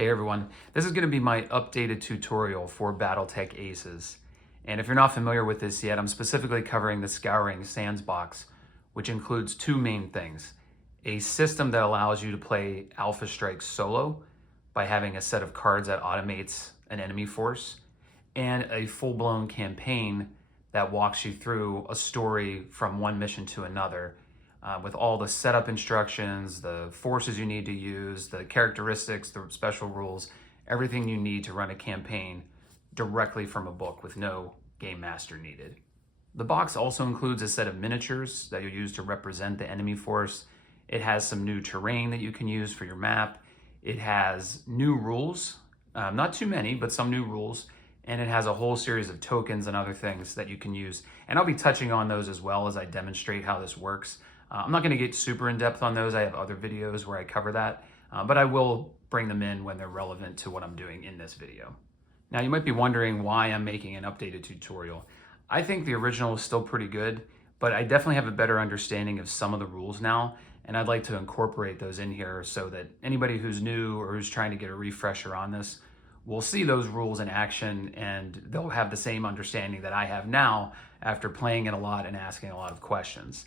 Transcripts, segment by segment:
Hey everyone, this is going to be my updated tutorial for BattleTech Aces. And if you're not familiar with this yet, I'm specifically covering the Scouring Sands box, which includes two main things. A system that allows you to play Alpha Strike solo by having a set of cards that automates an enemy force, and a full-blown campaign that walks you through a story from one mission to another, with all the setup instructions, the forces you need to use, the characteristics, the special rules, everything you need to run a campaign directly from a book with no game master needed. The box also includes a set of miniatures that you'll use to represent the enemy force. It has some new terrain that you can use for your map. It has new rules, not too many, but some new rules. And it has a whole series of tokens and other things that you can use. And I'll be touching on those as well as I demonstrate how this works. I'm not going to get super in depth on those. I have other videos where I cover that, but I will bring them in when they're relevant to what I'm doing in this video. Now you might be wondering why I'm making an updated tutorial. I think the original is still pretty good, but I definitely have a better understanding of some of the rules now, and I'd like to incorporate those in here so that anybody who's new or who's trying to get a refresher on this will see those rules in action, and they'll have the same understanding that I have now after playing it a lot and asking a lot of questions.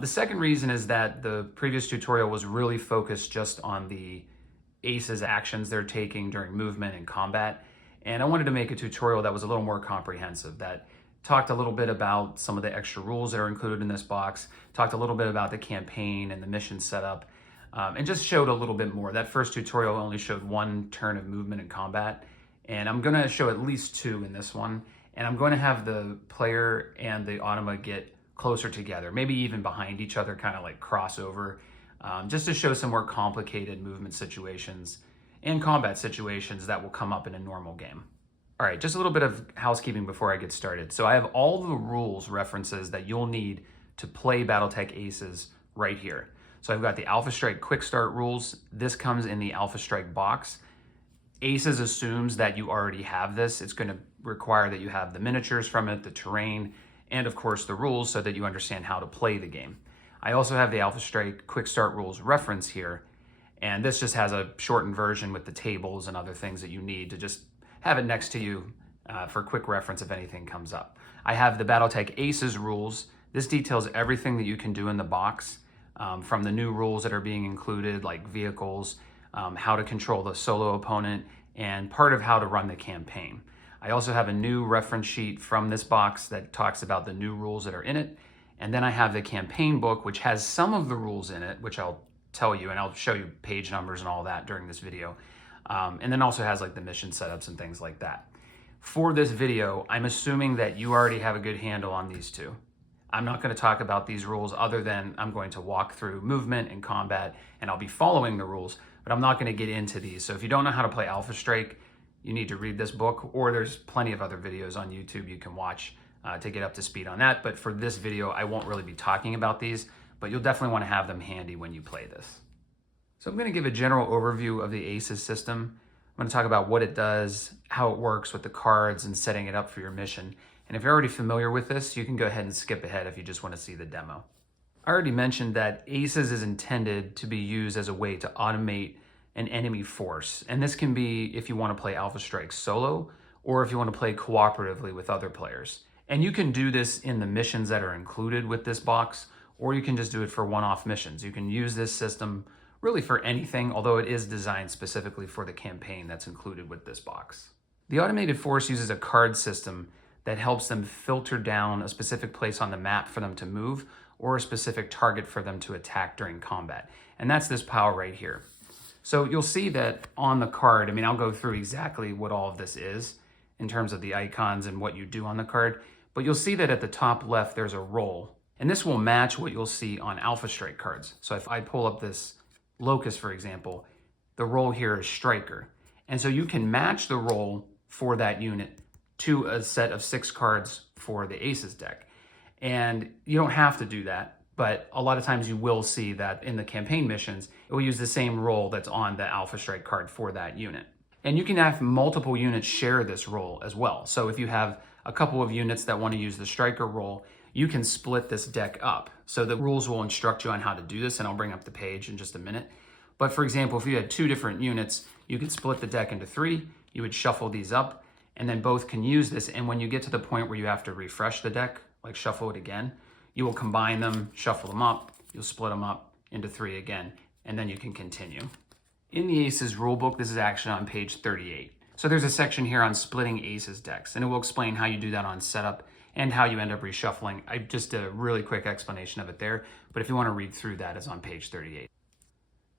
The second reason is that the previous tutorial was really focused just on the Aces actions they're taking during movement and combat. And I wanted to make a tutorial that was a little more comprehensive, that talked a little bit about some of the extra rules that are included in this box, talked a little bit about the campaign and the mission setup, and just showed a little bit more. That first tutorial only showed one turn of movement and combat, and I'm gonna show at least two in this one. And I'm going to have the player and the automa get closer together, maybe even behind each other, kind of like crossover, just to show some more complicated movement situations and combat situations that will come up in a normal game. All right, just a little bit of housekeeping before I get started. So I have all the rules references that you'll need to play BattleTech Aces right here. So I've got the Alpha Strike Quick Start rules. This comes in the Alpha Strike box. Aces assumes that you already have this. It's going to require that you have the miniatures from it, the terrain, and of course the rules so that you understand how to play the game. I also have the Alpha Strike Quick Start rules reference here, and this just has a shortened version with the tables and other things that you need to just have it next to you for quick reference if anything comes up. I have the BattleTech Aces rules. This details everything that you can do in the box, from the new rules that are being included, like vehicles, how to control the solo opponent, and part of how to run the campaign. I also have a new reference sheet from this box that talks about the new rules that are in it. And then I have the campaign book, which has some of the rules in it, which I'll tell you, and I'll show you page numbers and all that during this video. And then also has like the mission setups and things like that. For this video, I'm assuming that you already have a good handle on these two. I'm not going to talk about these rules other than I'm going to walk through movement and combat, and I'll be following the rules, but I'm not going to get into these. So if you don't know how to play Alpha Strike, you need to read this book, or there's plenty of other videos on YouTube you can watch to get up to speed on that. But for this video, I won't really be talking about these, but you'll definitely want to have them handy when you play this. So I'm going to give a general overview of the Aces system. I'm going to talk about what it does, how it works with the cards, and setting it up for your mission. And if you're already familiar with this, you can go ahead and skip ahead if you just want to see the demo. I already mentioned that Aces is intended to be used as a way to automate an enemy force. And this can be if you want to play Alpha Strike solo, or if you want to play cooperatively with other players. And you can do this in the missions that are included with this box, or you can just do it for one-off missions. You can use this system really for anything, although it is designed specifically for the campaign that's included with this box. The automated force uses a card system that helps them filter down a specific place on the map for them to move, or a specific target for them to attack during combat. And that's this pile right here. So you'll see that on the card, I mean, I'll go through exactly what all of this is in terms of the icons and what you do on the card, but you'll see that at the top left, there's a role, and this will match what you'll see on Alpha Strike cards. So if I pull up this Locust, for example, the role here is Striker. And so you can match the role for that unit to a set of 6 cards for the Aces deck. And you don't have to do that, but a lot of times you will see that in the campaign missions, it will use the same role that's on the Alpha Strike card for that unit. And you can have multiple units share this role as well. So if you have a couple of units that want to use the Striker role, you can split this deck up. So the rules will instruct you on how to do this, and I'll bring up the page in just a minute. But for example, if you had 2 different units, you could split the deck into 3, you would shuffle these up, and then both can use this. And when you get to the point where you have to refresh the deck, like shuffle it again, you will combine them, shuffle them up, you'll split them up into 3 again, and then you can continue. In the Aces rulebook, this is actually on page 38. So there's a section here on splitting Aces decks, and it will explain how you do that on setup and how you end up reshuffling. I just did a really quick explanation of it there, but if you want to read through that, it's on page 38.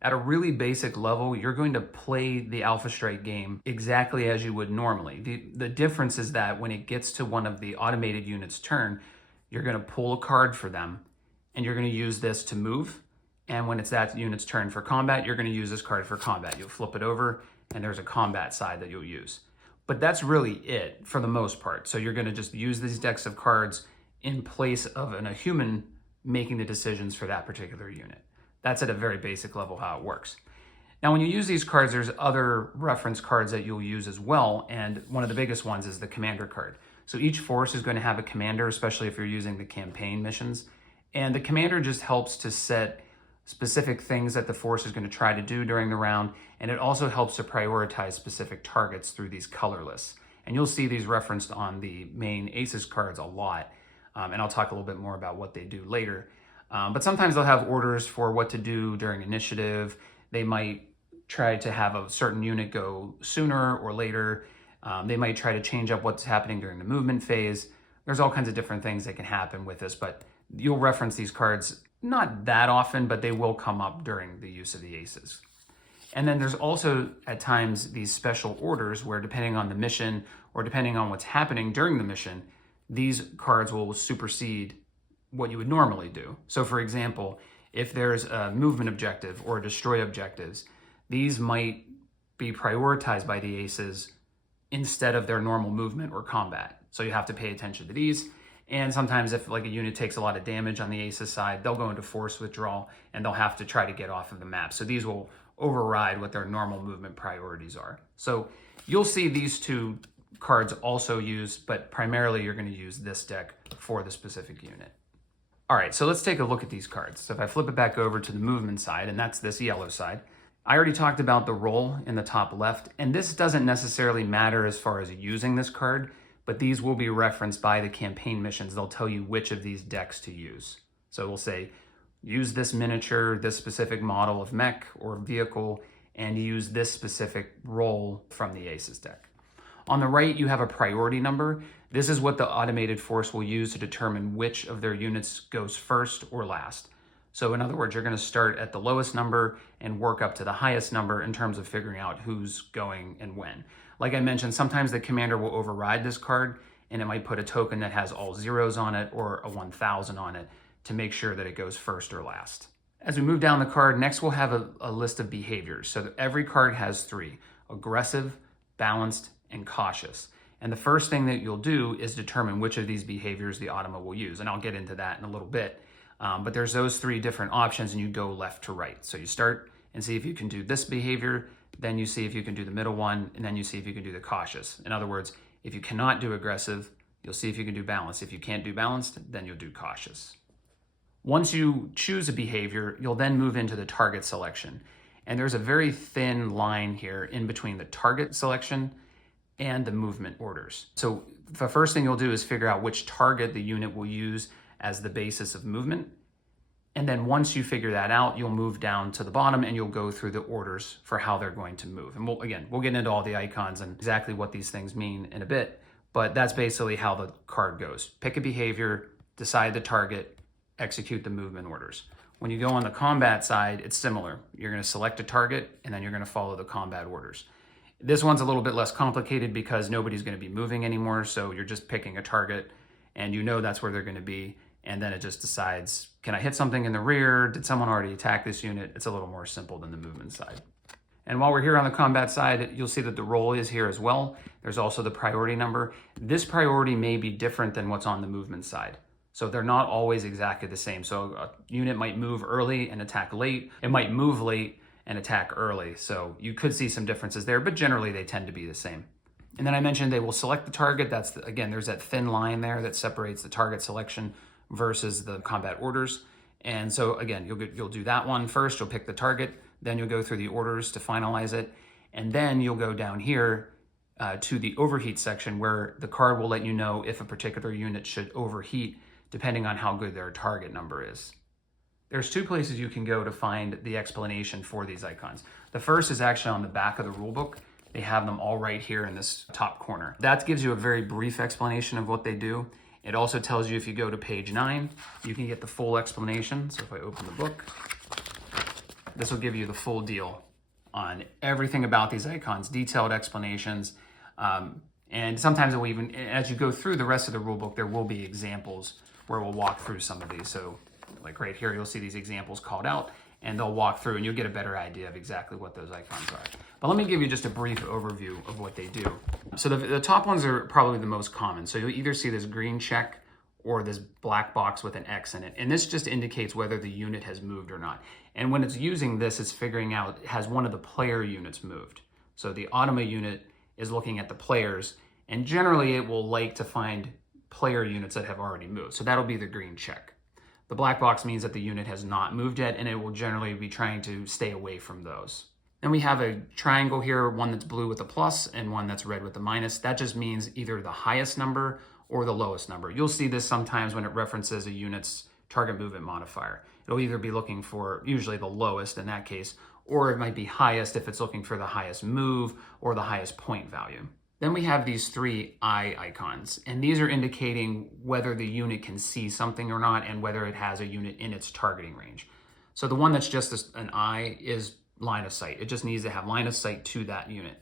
At a really basic level, you're going to play the Alpha Strike game exactly as you would normally. The difference is that when it gets to one of the automated units' turn, you're going to pull a card for them, and you're going to use this to move. And when it's that unit's turn for combat, you're going to use this card for combat. You'll flip it over, and there's a combat side that you'll use. But that's really it for the most part. So you're going to just use these decks of cards in place of a human making the decisions for that particular unit. That's at a very basic level how it works. Now, when you use these cards, there's other reference cards that you'll use as well, and one of the biggest ones is the commander card. So each force is going to have a commander, especially if you're using the campaign missions, and the commander just helps to set specific things that the force is going to try to do during the round, and it also helps to prioritize specific targets through these color lists. And you'll see these referenced on the main Aces cards a lot, and I'll talk a little bit more about what they do later. But sometimes they'll have orders for what to do during initiative. They might try to have a certain unit go sooner or later. They might try to change up what's happening during the movement phase. There's all kinds of different things that can happen with this, but you'll reference these cards not that often, but they will come up during the use of the Aces. And then there's also at times these special orders where, depending on the mission or depending on what's happening during the mission, these cards will supersede what you would normally do. So for example, if there's a movement objective or a destroy objectives, these might be prioritized by the Aces instead of their normal movement or combat. So you have to pay attention to these. And sometimes if like a unit takes a lot of damage on the Aces side, they'll go into force withdrawal and they'll have to try to get off of the map. So these will override what their normal movement priorities are. So you'll see these 2 cards also used, but primarily you're going to use this deck for the specific unit. All right, so let's take a look at these cards. So if I flip it back over to the movement side, and that's this yellow side, I already talked about the roll in the top left, and this doesn't necessarily matter as far as using this card, but these will be referenced by the campaign missions. They'll tell you which of these decks to use. So we'll say, use this miniature, this specific model of mech or vehicle, and use this specific roll from the Aces deck. On the right, you have a priority number. This is what the automated force will use to determine which of their units goes first or last. So in other words, you're going to start at the lowest number and work up to the highest number in terms of figuring out who's going and when. Like I mentioned, sometimes the commander will override this card, and it might put a token that has all zeros on it or a 1000 on it to make sure that it goes first or last. As we move down the card, next we'll have a list of behaviors. So every card has 3: aggressive, balanced, and cautious. And the first thing that you'll do is determine which of these behaviors the automa will use. And I'll get into that in a little bit. But there's those 3 different options, and you go left to right. So you start and see if you can do this behavior, then you see if you can do the middle one, and then you see if you can do the cautious. In other words, if you cannot do aggressive, you'll see if you can do balanced. If you can't do balanced, then you'll do cautious. Once you choose a behavior, you'll then move into the target selection. And there's a very thin line here in between the target selection and the movement orders. So the first thing you'll do is figure out which target the unit will use as the basis of movement. And then once you figure that out, you'll move down to the bottom and you'll go through the orders for how they're going to move. And we'll get into all the icons and exactly what these things mean in a bit, but that's basically how the card goes. Pick a behavior, decide the target, execute the movement orders. When you go on the combat side, it's similar. You're going to select a target and then you're going to follow the combat orders. This one's a little bit less complicated because nobody's going to be moving anymore, so you're just picking a target and you know that's where they're going to be, and then it just decides, can I hit something in the rear? Did someone already attack this unit? It's a little more simple than the movement side. And while we're here on the combat side, you'll see that the roll is here as well. There's also the priority number. This priority may be different than what's on the movement side. So they're not always exactly the same. So a unit might move early and attack late. It might move late and attack early. So you could see some differences there, but generally they tend to be the same. And then I mentioned they will select the target. That's, again, there's that thin line there that separates the target selection versus the combat orders. And so again, you'll do that one first. You'll pick the target, Then you'll go through the orders to finalize it. And then you'll go down here to the overheat section where the card will let you know if a particular unit should overheat depending on how good their target number is. There's two places you can go to find the explanation for these icons. The first is actually on the back of the rulebook. They have them all right here in this top corner. That gives you a very brief explanation of what they do. It also tells you if you go to page 9, you can get the full explanation. So if I open the book, this will give you the full deal on everything about these icons, detailed explanations. And sometimes it will even, as you go through the rest of the rulebook, there will be examples where we'll walk through some of these. So like right here, you'll see these examples called out and they'll walk through and you'll get a better idea of exactly what those icons are. But let me give you just a brief overview of what they do. So the top ones are probably the most common. So you'll either see this green check or this black box with an X in it. And this just indicates whether the unit has moved or not. And when it's using this, it's figuring out, has one of the player units moved? So the automa unit is looking at the players, and generally it will like to find player units that have already moved. So that'll be the green check. The black box means that the unit has not moved yet, and it will generally be trying to stay away from those. Then we have a triangle here, one that's blue with a plus and one that's red with a minus. That just means either the highest number or the lowest number. You'll see this sometimes when it references a unit's target movement modifier. It'll either be looking for usually the lowest in that case, or it might be highest if it's looking for the highest move or the highest point value. Then we have these three eye icons, and these are indicating whether the unit can see something or not and whether it has a unit in its targeting range. So the one that's just an eye is line of sight. It just needs to have line of sight to that unit.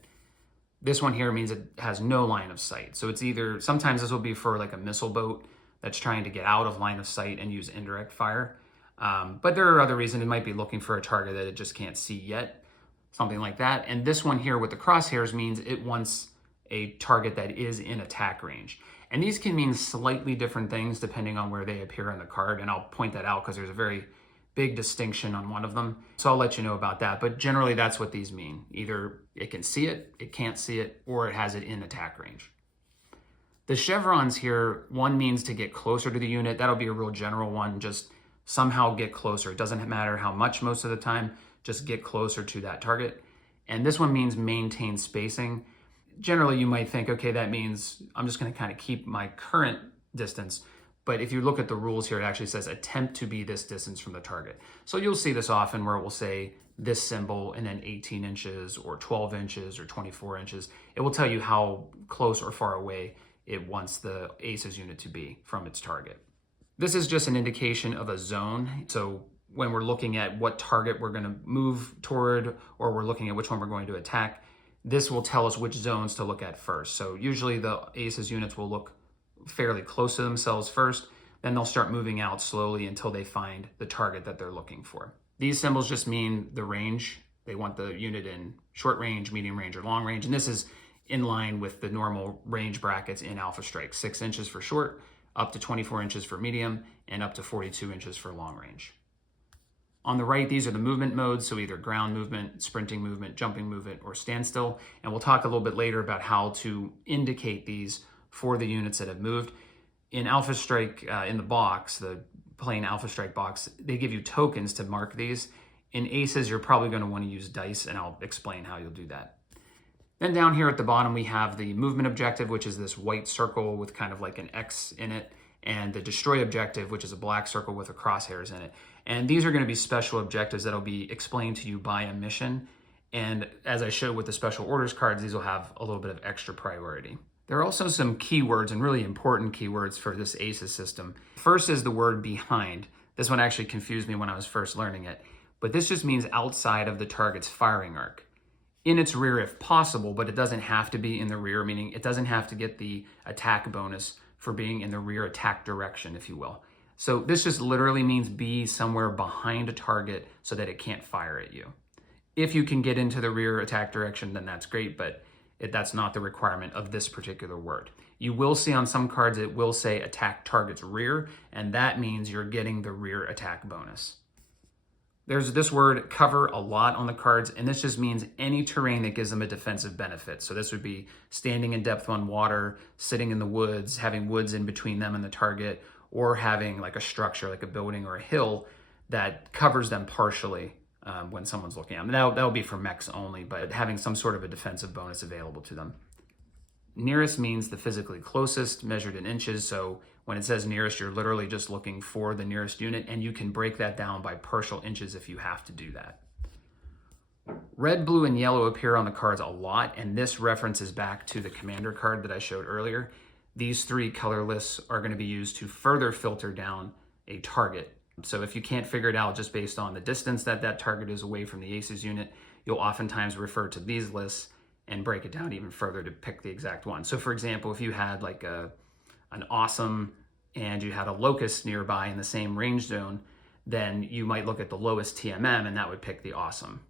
This one here means it has no line of sight. So it's either, sometimes this will be for like a missile boat that's trying to get out of line of sight and use indirect fire. But there are other reasons. It might be looking for a target that it just can't see yet, something like that. And this one here with the crosshairs means it wants a target that is in attack range. And these can mean slightly different things depending on where they appear on the card. And I'll point that out because there's a very big distinction on one of them. So I'll let you know about that. But generally that's what these mean. Either it can see it, it can't see it, or it has it in attack range. The chevrons here, one means to get closer to the unit. That'll be a real general one. Just somehow get closer. It doesn't matter how much most of the time, just get closer to that target. And this one means maintain spacing. Generally, you might think, okay, that means I'm just going to kind of keep my current distance. But if you look at the rules here, it actually says attempt to be this distance from the target. So you'll see this often where it will say this symbol and then 18 inches or 12 inches or 24 inches. It will tell you how close or far away it wants the ACES unit to be from its target. This is just an indication of a zone. So when we're looking at what target we're going to move toward, or we're looking at which one we're going to attack, this will tell us which zones to look at first. So usually the ACES units will look fairly close to themselves first, then they'll start moving out slowly until they find the target that they're looking for. These symbols just mean the range. They want the unit in short range, medium range, or long range. And this is in line with the normal range brackets in Alpha Strike. 6 inches for short, up to 24 inches for medium, and up to 42 inches for long range. On the right, these are the movement modes, so either ground movement, sprinting movement, jumping movement, or standstill. And we'll talk a little bit later about how to indicate these for the units that have moved. In Alpha Strike, in the box, the plain Alpha Strike box, they give you tokens to mark these. In ACES, you're probably going to want to use dice, and I'll explain how you'll do that. Then down here at the bottom, we have the movement objective, which is this white circle with kind of like an X in it, and the destroy objective, which is a black circle with a crosshairs in it. And these are going to be special objectives that'll be explained to you by a mission. And as I showed with the special orders cards, these will have a little bit of extra priority. There are also some keywords, and really important keywords for this ACES system. First is the word behind. This one actually confused me when I was first learning it, but this just means outside of the target's firing arc. In its rear if possible, but it doesn't have to be in the rear, meaning it doesn't have to get the attack bonus for being in the rear attack direction, if you will. So this just literally means be somewhere behind a target so that it can't fire at you. If you can get into the rear attack direction, then that's great, but that's not the requirement of this particular word. You will see on some cards, it will say attack target's rear, and that means you're getting the rear attack bonus. There's this word cover a lot on the cards, and this just means any terrain that gives them a defensive benefit. So this would be standing in depth on water, sitting in the woods, having woods in between them and the target, or having like a structure, like a building or a hill that covers them partially when someone's looking at them. That'll be for mechs only, but having some sort of a defensive bonus available to them. Nearest means the physically closest, measured in inches. So when it says nearest, you're literally just looking for the nearest unit, and you can break that down by partial inches if you have to do that. Red, blue, and yellow appear on the cards a lot, and this references back to the commander card that I showed earlier. These three color lists are going to be used to further filter down a target. So if you can't figure it out just based on the distance that that target is away from the aces unit, you'll oftentimes refer to these lists and break it down even further to pick the exact one. So for example, if you had like an awesome and you had a locust nearby in the same range zone, then you might look at the lowest TMM and that would pick the awesome.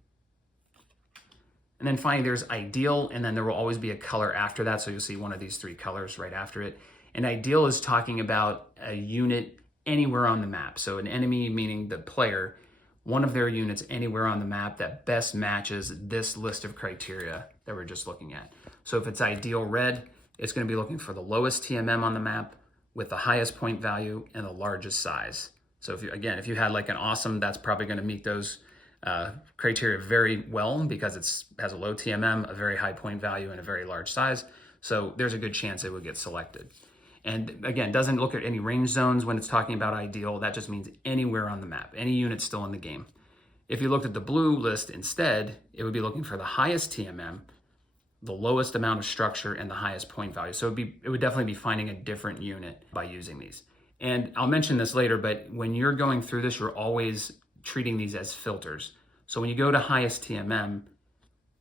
And then finally, there's ideal, and then there will always be a color after that. So you'll see one of these three colors right after it. And ideal is talking about a unit anywhere on the map. So an enemy, meaning the player, one of their units anywhere on the map that best matches this list of criteria that we're just looking at. So if it's ideal red, it's going to be looking for the lowest TMM on the map with the highest point value and the largest size. So if you had like an awesome, that's probably going to meet those criteria very well because it has a low TMM, a very high point value, and a very large size. So there's a good chance it would get selected. And again, doesn't look at any range zones when it's talking about ideal. That just means anywhere on the map, any unit still in the game. If you looked at the blue list instead, it would be looking for the highest TMM, the lowest amount of structure, and the highest point value. So it would definitely be finding a different unit by using these. And I'll mention this later, but when you're going through this, you're always treating these as filters. So when you go to highest TMM,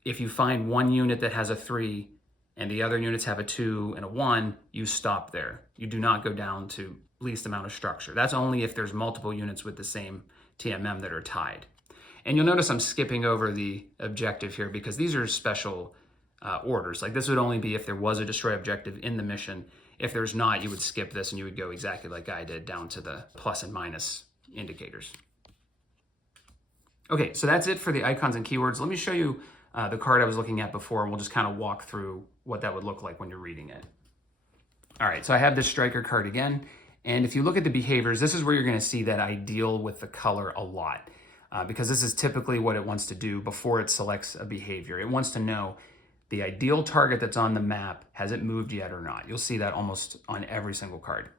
if you find one unit that has a 3 and the other units have a 2 and a 1, you stop there. You do not go down to least amount of structure. That's only if there's multiple units with the same TMM that are tied. And you'll notice I'm skipping over the objective here because these are special orders. Like this would only be if there was a destroy objective in the mission. If there's not, you would skip this and you would go exactly like I did down to the plus and minus indicators. Okay, so that's it for the icons and keywords. Let me show you the card I was looking at before, and we'll just kind of walk through what that would look like when you're reading it. All right, so I have this striker card again, and if you look at the behaviors, this is where you're gonna see that ideal with the color a lot, because this is typically what it wants to do before it selects a behavior. It wants to know the ideal target that's on the map, has it moved yet or not? You'll see that almost on every single card.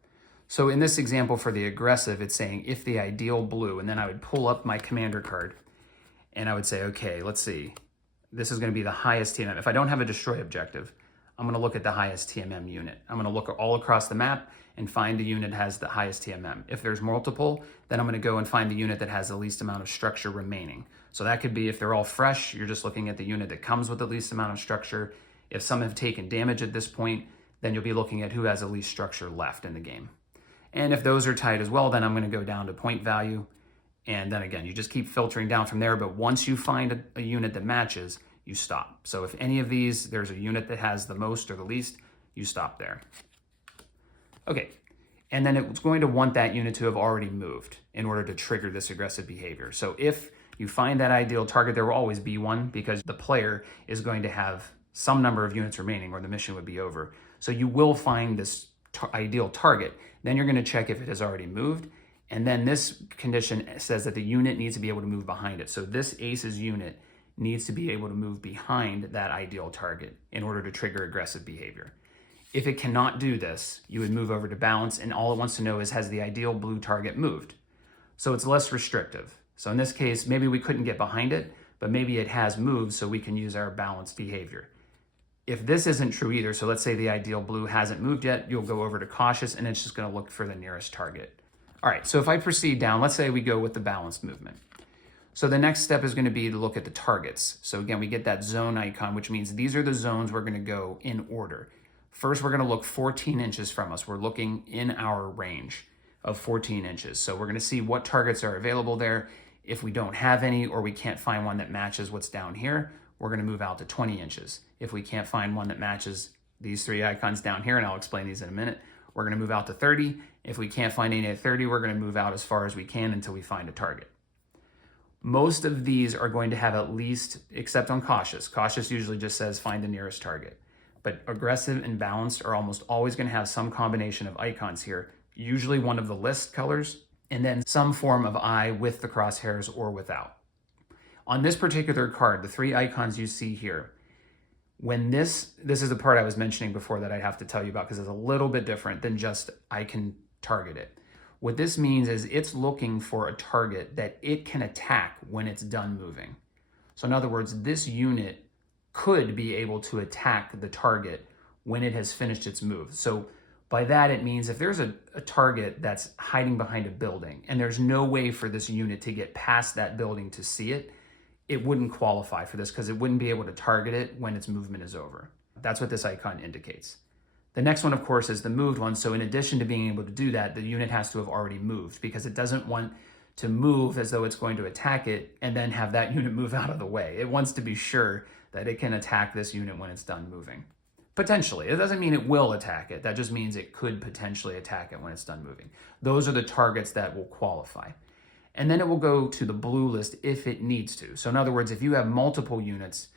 So in this example for the aggressive, it's saying if the ideal blue, and then I would pull up my commander card and I would say, okay, let's see. This is gonna be the highest TMM. If I don't have a destroy objective, I'm gonna look at the highest TMM unit. I'm gonna look all across the map and find the unit that has the highest TMM. If there's multiple, then I'm gonna go and find the unit that has the least amount of structure remaining. So that could be if they're all fresh, you're just looking at the unit that comes with the least amount of structure. If some have taken damage at this point, then you'll be looking at who has the least structure left in the game. And if those are tied as well, then I'm gonna go down to point value. And then again, you just keep filtering down from there. But once you find a unit that matches, you stop. So if any of these, there's a unit that has the most or the least, you stop there. Okay, and then it's going to want that unit to have already moved in order to trigger this aggressive behavior. So if you find that ideal target, there will always be one because the player is going to have some number of units remaining or the mission would be over. So you will find this ideal target. Then you're gonna check if it has already moved. And then this condition says that the unit needs to be able to move behind it. So this ace's unit needs to be able to move behind that ideal target in order to trigger aggressive behavior. If it cannot do this, you would move over to balance, and all it wants to know is, has the ideal blue target moved? So it's less restrictive. So in this case, maybe we couldn't get behind it, but maybe it has moved so we can use our balanced behavior. If this isn't true either, so let's say the ideal blue hasn't moved yet, you'll go over to cautious and it's just gonna look for the nearest target. All right, so if I proceed down, let's say we go with the balanced movement. So the next step is gonna be to look at the targets. So again, we get that zone icon, which means these are the zones we're gonna go in order. First, we're gonna look 14 inches from us. We're looking in our range of 14 inches. So we're gonna see what targets are available there. If we don't have any or we can't find one that matches what's down here, we're gonna move out to 20 inches. If we can't find one that matches these three icons down here, and I'll explain these in a minute, we're gonna move out to 30. If we can't find any at 30, we're gonna move out as far as we can until we find a target. Most of these are going to have at least, except on cautious. Cautious usually just says find the nearest target. But aggressive and balanced are almost always gonna have some combination of icons here, usually one of the list colors, and then some form of eye with the crosshairs or without. On this particular card, the 3 icons you see here, when this is the part I was mentioning before that I have to tell you about because it's a little bit different than just I can target it. What this means is it's looking for a target that it can attack when it's done moving. So in other words, this unit could be able to attack the target when it has finished its move. So by that, it means if there's a target that's hiding behind a building and there's no way for this unit to get past that building to see it, it wouldn't qualify for this because it wouldn't be able to target it when its movement is over. That's what this icon indicates. The next one, of course, is the moved one. So in addition to being able to do that, the unit has to have already moved because it doesn't want to move as though it's going to attack it and then have that unit move out of the way. It wants to be sure that it can attack this unit when it's done moving. Potentially. It doesn't mean it will attack it. That just means it could potentially attack it when it's done moving. Those are the targets that will qualify. And then it will go to the blue list if it needs to. So in other words, if you have multiple units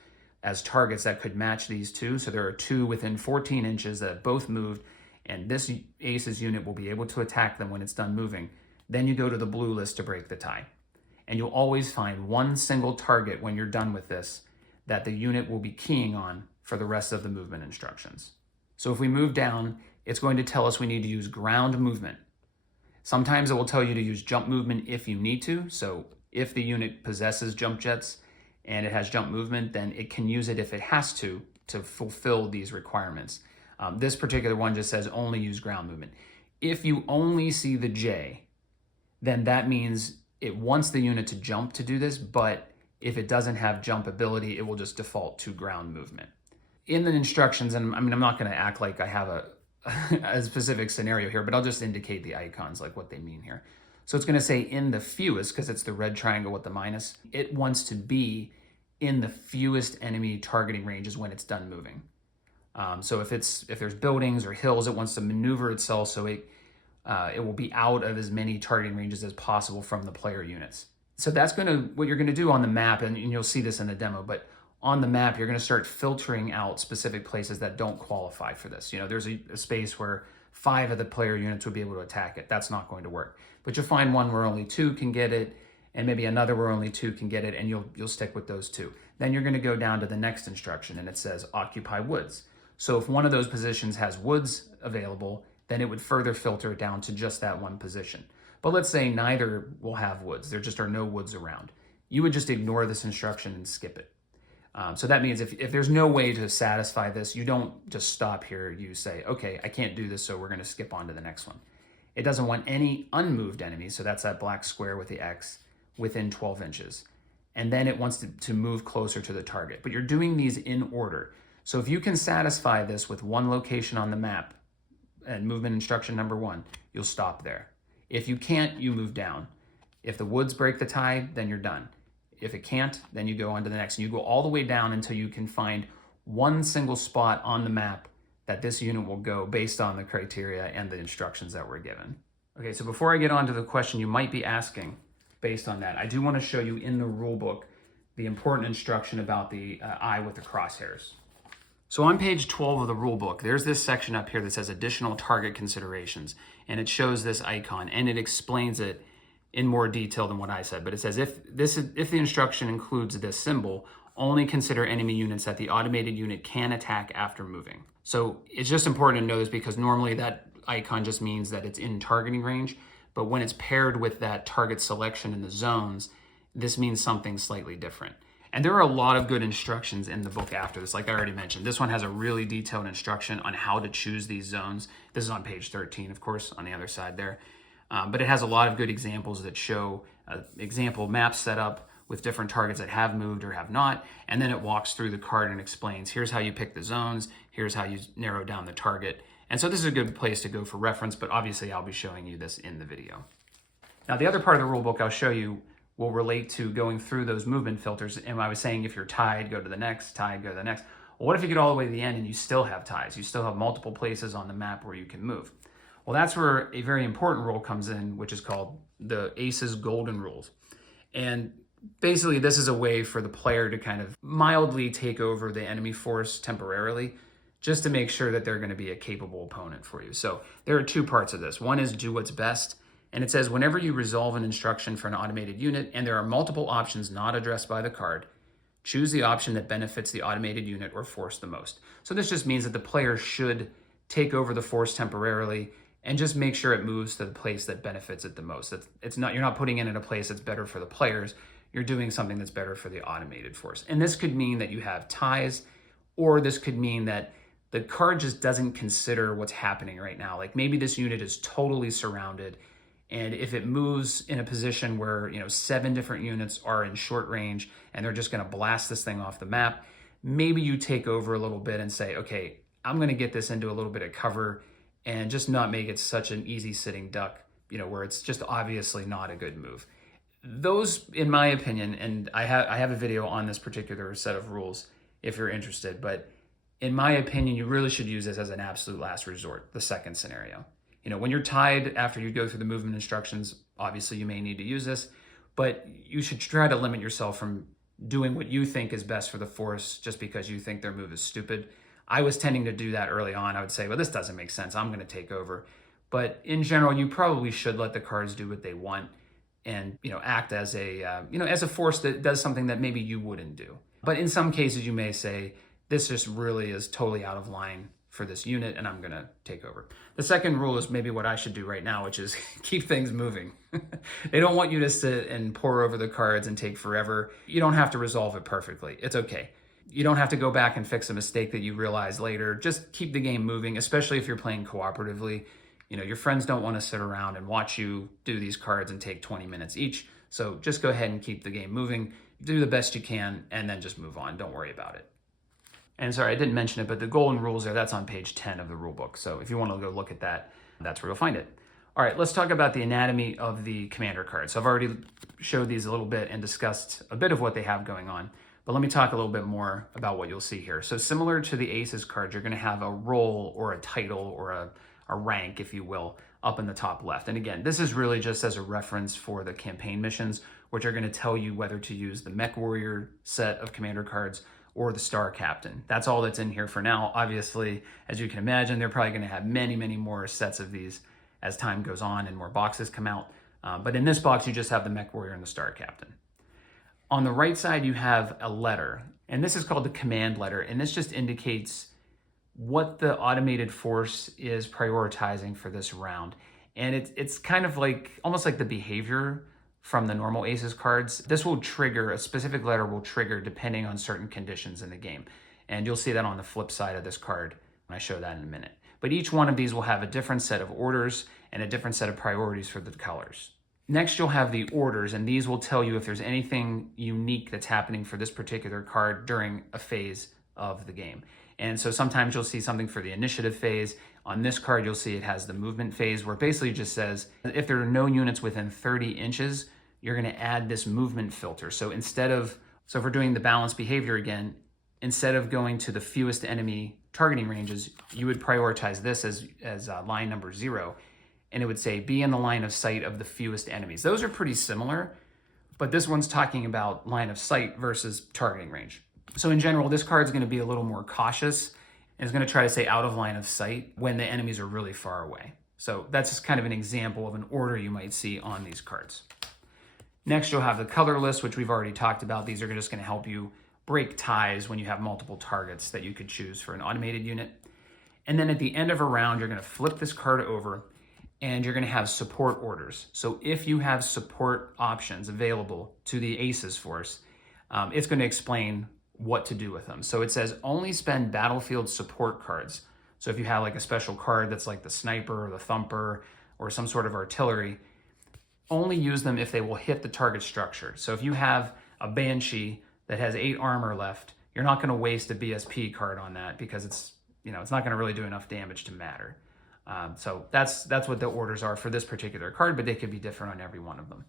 as targets that could match these two, so there are 2 within 14 inches that have both moved, and this ACE's unit will be able to attack them when it's done moving, then you go to the blue list to break the tie. And you'll always find one single target when you're done with this that the unit will be keying on for the rest of the movement instructions. So if we move down, it's going to tell us we need to use ground movement. Sometimes it will tell you to use jump movement if you need to. So if the unit possesses jump jets and it has jump movement, then it can use it if it has to fulfill these requirements. This particular one just says only use ground movement. If you only see the J, then that means it wants the unit to jump to do this, but if it doesn't have jump ability, it will just default to ground movement. In the instructions, and I'm not going to act like I have a specific scenario here, but I'll just indicate the icons, like what they mean here. So it's going to say in the fewest, because it's the red triangle with the minus, it wants to be in the fewest enemy targeting ranges when it's done moving. So if there's buildings or hills, it wants to maneuver itself so it will be out of as many targeting ranges as possible from the player units. So that's what you're going to do on the map, and you'll see this in the demo, but on the map, you're going to start filtering out specific places that don't qualify for this. There's a space where 5 of the player units would be able to attack it. That's not going to work. But you'll find one where only 2 can get it, and maybe another where only 2 can get it, and you'll stick with those 2. Then you're going to go down to the next instruction, and it says occupy woods. So if one of those positions has woods available, then it would further filter it down to just that one position. But let's say neither will have woods. There just are no woods around. You would just ignore this instruction and skip it. So that means if there's no way to satisfy this, you don't just stop here. You say, okay, I can't do this, so we're going to skip on to the next one. It doesn't want any unmoved enemies, so that's that black square with the X, within 12 inches. And then it wants to move closer to the target. But you're doing these in order. So if you can satisfy this with one location on the map, and movement instruction number 1, you'll stop there. If you can't, you move down. If the woods break the tie, then you're done. If it can't, then you go on to the next. And you go all the way down until you can find one single spot on the map that this unit will go based on the criteria and the instructions that were given. Okay, so before I get on to the question you might be asking based on that, I do want to show you in the rule book the important instruction about the eye with the crosshairs. So on page 12 of the rule book, there's this section up here that says additional target considerations, and it shows this icon, and it explains it in more detail than what I said. But it says if the instruction includes this symbol, only consider enemy units that the automated unit can attack after moving. So it's just important to know this because normally that icon just means that it's in targeting range, but when it's paired with that target selection in the zones, this means something slightly different. And there are a lot of good instructions in the book after this, like I already mentioned. This one has a really detailed instruction on how to choose these zones. This is on page 13, of course, on the other side there. But it has a lot of good examples that show example map setup with different targets that have moved or have not. And then it walks through the card and explains, here's how you pick the zones, here's how you narrow down the target. And so this is a good place to go for reference, but obviously I'll be showing you this in the video. Now, the other part of the rule book I'll show you will relate to going through those movement filters. And I was saying if you're tied, go to the next, tied, go to the next. Well, what if you get all the way to the end and you still have ties? You still have multiple places on the map where you can move. Well, that's where a very important rule comes in, which is called the ACE's Golden Rules. And basically, this is a way for the player to kind of mildly take over the enemy force temporarily, just to make sure that they're going to be a capable opponent for you. So there are 2 parts of this. One is do what's best, And it says, whenever you resolve an instruction for an automated unit and there are multiple options not addressed by the card, choose the option that benefits the automated unit or force the most. So this just means that the player should take over the force temporarily and just make sure it moves to the place that benefits it the most. You're not putting it in a place that's better for the players. You're doing something that's better for the automated force. And this could mean that you have ties, or this could mean that the card just doesn't consider what's happening right now. Like maybe this unit is totally surrounded, and if it moves in a position where 7 different units are in short range and they're just going to blast this thing off the map, maybe you take over a little bit and say, okay, I'm going to get this into a little bit of cover and just not make it such an easy sitting duck, where it's just obviously not a good move. Those, in my opinion, and I have a video on this particular set of rules if you're interested, but in my opinion, you really should use this as an absolute last resort, the second scenario. When you're tied after you go through the movement instructions, obviously you may need to use this, but you should try to limit yourself from doing what you think is best for the force just because you think their move is stupid. I was tending to do that early on. I would say, well, this doesn't make sense. I'm going to take over. But in general, you probably should let the cards do what they want and, act as a force that does something that maybe you wouldn't do. But in some cases, you may say, this just really is totally out of line for this unit, and I'm going to take over. The second rule is maybe what I should do right now, which is keep things moving. They don't want you to sit and pore over the cards and take forever. You don't have to resolve it perfectly. It's okay. You don't have to go back and fix a mistake that you realize later. Just keep the game moving, especially if you're playing cooperatively. Your friends don't want to sit around and watch you do these cards and take 20 minutes each. So just go ahead and keep the game moving. Do the best you can, and then just move on. Don't worry about it. And sorry, I didn't mention it, but the golden rules that's on page 10 of the rule book. So if you want to go look at that, that's where you'll find it. All right, let's talk about the anatomy of the commander card. So I've already showed these a little bit and discussed a bit of what they have going on. But let me talk a little bit more about what you'll see here. So similar to the Aces card, you're going to have a role or a title or a rank, if you will, up in the top left. And again, this is really just as a reference for the campaign missions, which are going to tell you whether to use the Mech Warrior set of commander cards or the Star Captain. That's all that's in here for now. Obviously, as you can imagine, they're probably going to have many, many more sets of these as time goes on and more boxes come out. But in this box, you just have the Mech Warrior and the Star Captain. On the right side, you have a letter, and this is called the command letter, and this just indicates what the automated force is prioritizing for this round. And it's kind of like, almost like the behavior from the normal Aces cards. This will trigger, a specific letter will trigger depending on certain conditions in the game. And you'll see that on the flip side of this card when I show that in a minute. But each one of these will have a different set of orders and a different set of priorities for the colors. Next, you'll have the orders, and these will tell you if there's anything unique that's happening for this particular card during a phase of the game. And so sometimes you'll see something for the initiative phase. On this card, you'll see it has the movement phase, where it basically just says, if there are no units within 30 inches, you're going to add this movement filter. So if we're doing the balanced behavior again, instead of going to the fewest enemy targeting ranges, you would prioritize this as line number 0. And it would say, be in the line of sight of the fewest enemies. Those are pretty similar, but this one's talking about line of sight versus targeting range. So in general, this card is going to be a little more cautious and is going to try to stay out of line of sight when the enemies are really far away. So that's just kind of an example of an order you might see on these cards. Next, you'll have the color list, which we've already talked about. These are just going to help you break ties when you have multiple targets that you could choose for an automated unit. And then at the end of a round, you're going to flip this card over and you're going to have support orders. So if you have support options available to the Aces force, it's going to explain what to do with them. So it says only spend battlefield support cards. So if you have like a special card that's like the sniper or the thumper or some sort of artillery, only use them if they will hit the target structure. So if you have a Banshee that has 8 armor left, you're not going to waste a BSP card on that because it's not going to really do enough damage to matter. So that's what the orders are for this particular card, but they could be different on every one of them.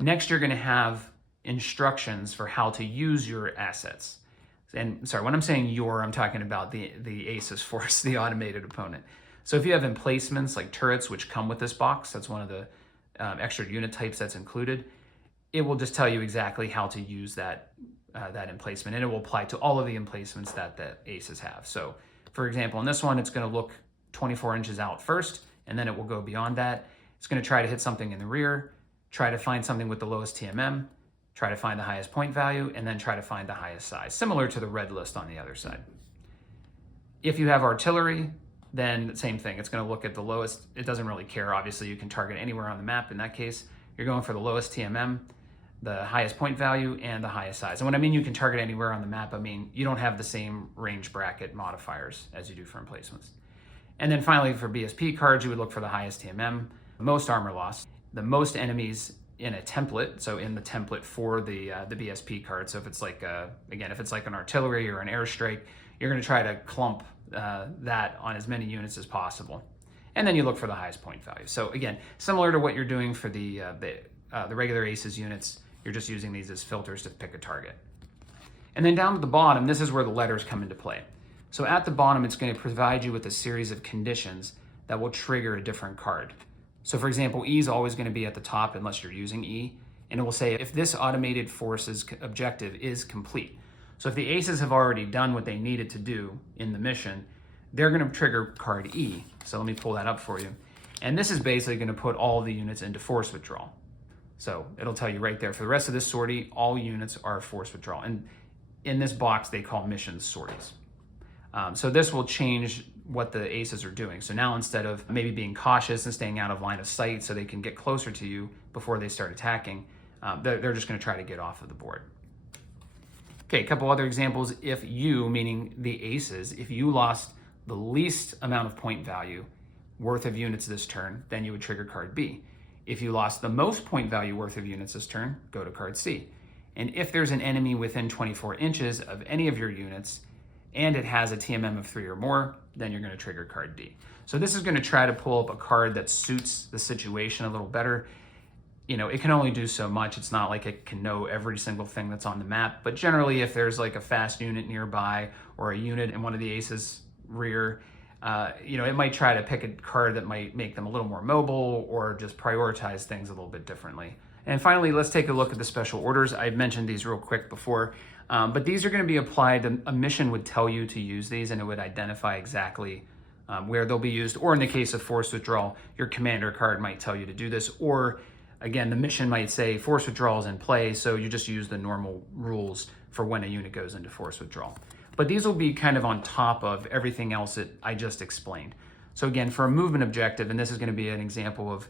Next, you're going to have instructions for how to use your assets. And sorry, when I'm saying I'm talking about the Aces force, the automated opponent. So if you have emplacements like turrets, which come with this box, that's one of the extra unit types that's included, it will just tell you exactly how to use that emplacement, and it will apply to all of the emplacements that the Aces have. So for example, in this one, it's going to look 24 inches out first, and then it will go beyond that. It's going to try to hit something in the rear, try to find something with the lowest TMM, try to find the highest point value, and then try to find the highest size, similar to the red list on the other side. If you have artillery, then same thing. It's going to look at the lowest. It doesn't really care. Obviously, you can target anywhere on the map. In that case, you're going for the lowest TMM, the highest point value, and the highest size. And when I mean you can target anywhere on the map, I mean you don't have the same range bracket modifiers as you do for emplacements. And then finally, for BSP cards, you would look for the highest TMM, most armor loss, the most enemies in a template, so in the template for the BSP card. So if it's like, again, if it's like an artillery or an airstrike, you're going to try to clump that on as many units as possible. And then you look for the highest point value. So again, similar to what you're doing for the regular ACES units, you're just using these as filters to pick a target. And then down at the bottom, this is where the letters come into play. So at the bottom, it's going to provide you with a series of conditions that will trigger a different card. So for example, E is always going to be at the top unless you're using E, and it will say if this automated force's objective is complete. So if the ACES have already done what they needed to do in the mission, they're going to trigger card E. So let me pull that up for you. And this is basically going to put all the units into force withdrawal. So it'll tell you right there, for the rest of this sortie, all units are force withdrawal. And in this box, they call missions sorties. So this will change what the ACES are doing. So now instead of maybe being cautious and staying out of line of sight so they can get closer to you before they start attacking, they're just going to try to get off of the board. Okay, a couple other examples. If you, meaning the ACES, if you lost the least amount of point value worth of units this turn, then you would trigger card B. If you lost the most point value worth of units this turn, go to card C. And if there's an enemy within 24 inches of any of your units and it has a TMM of 3 or more, then you're going to trigger card D. So this is going to try to pull up a card that suits the situation a little better. You know, it can only do so much. It's not like it can know every single thing that's on the map, but generally if there's like a fast unit nearby or a unit in one of the ACES rear, you know, it might try to pick a card that might make them a little more mobile or just prioritize things a little bit differently. And finally, let's take a look at the special orders. I mentioned these real quick before, but these are going to be applied. A mission would tell you to use these and it would identify exactly where they'll be used. Or in the case of force withdrawal, your commander card might tell you to do this. Or again, the mission might say force withdrawal is in play, so you just use the normal rules for when a unit goes into force withdrawal. But these will be kind of on top of everything else that I just explained. So again, for a movement objective, and this is going to be an example of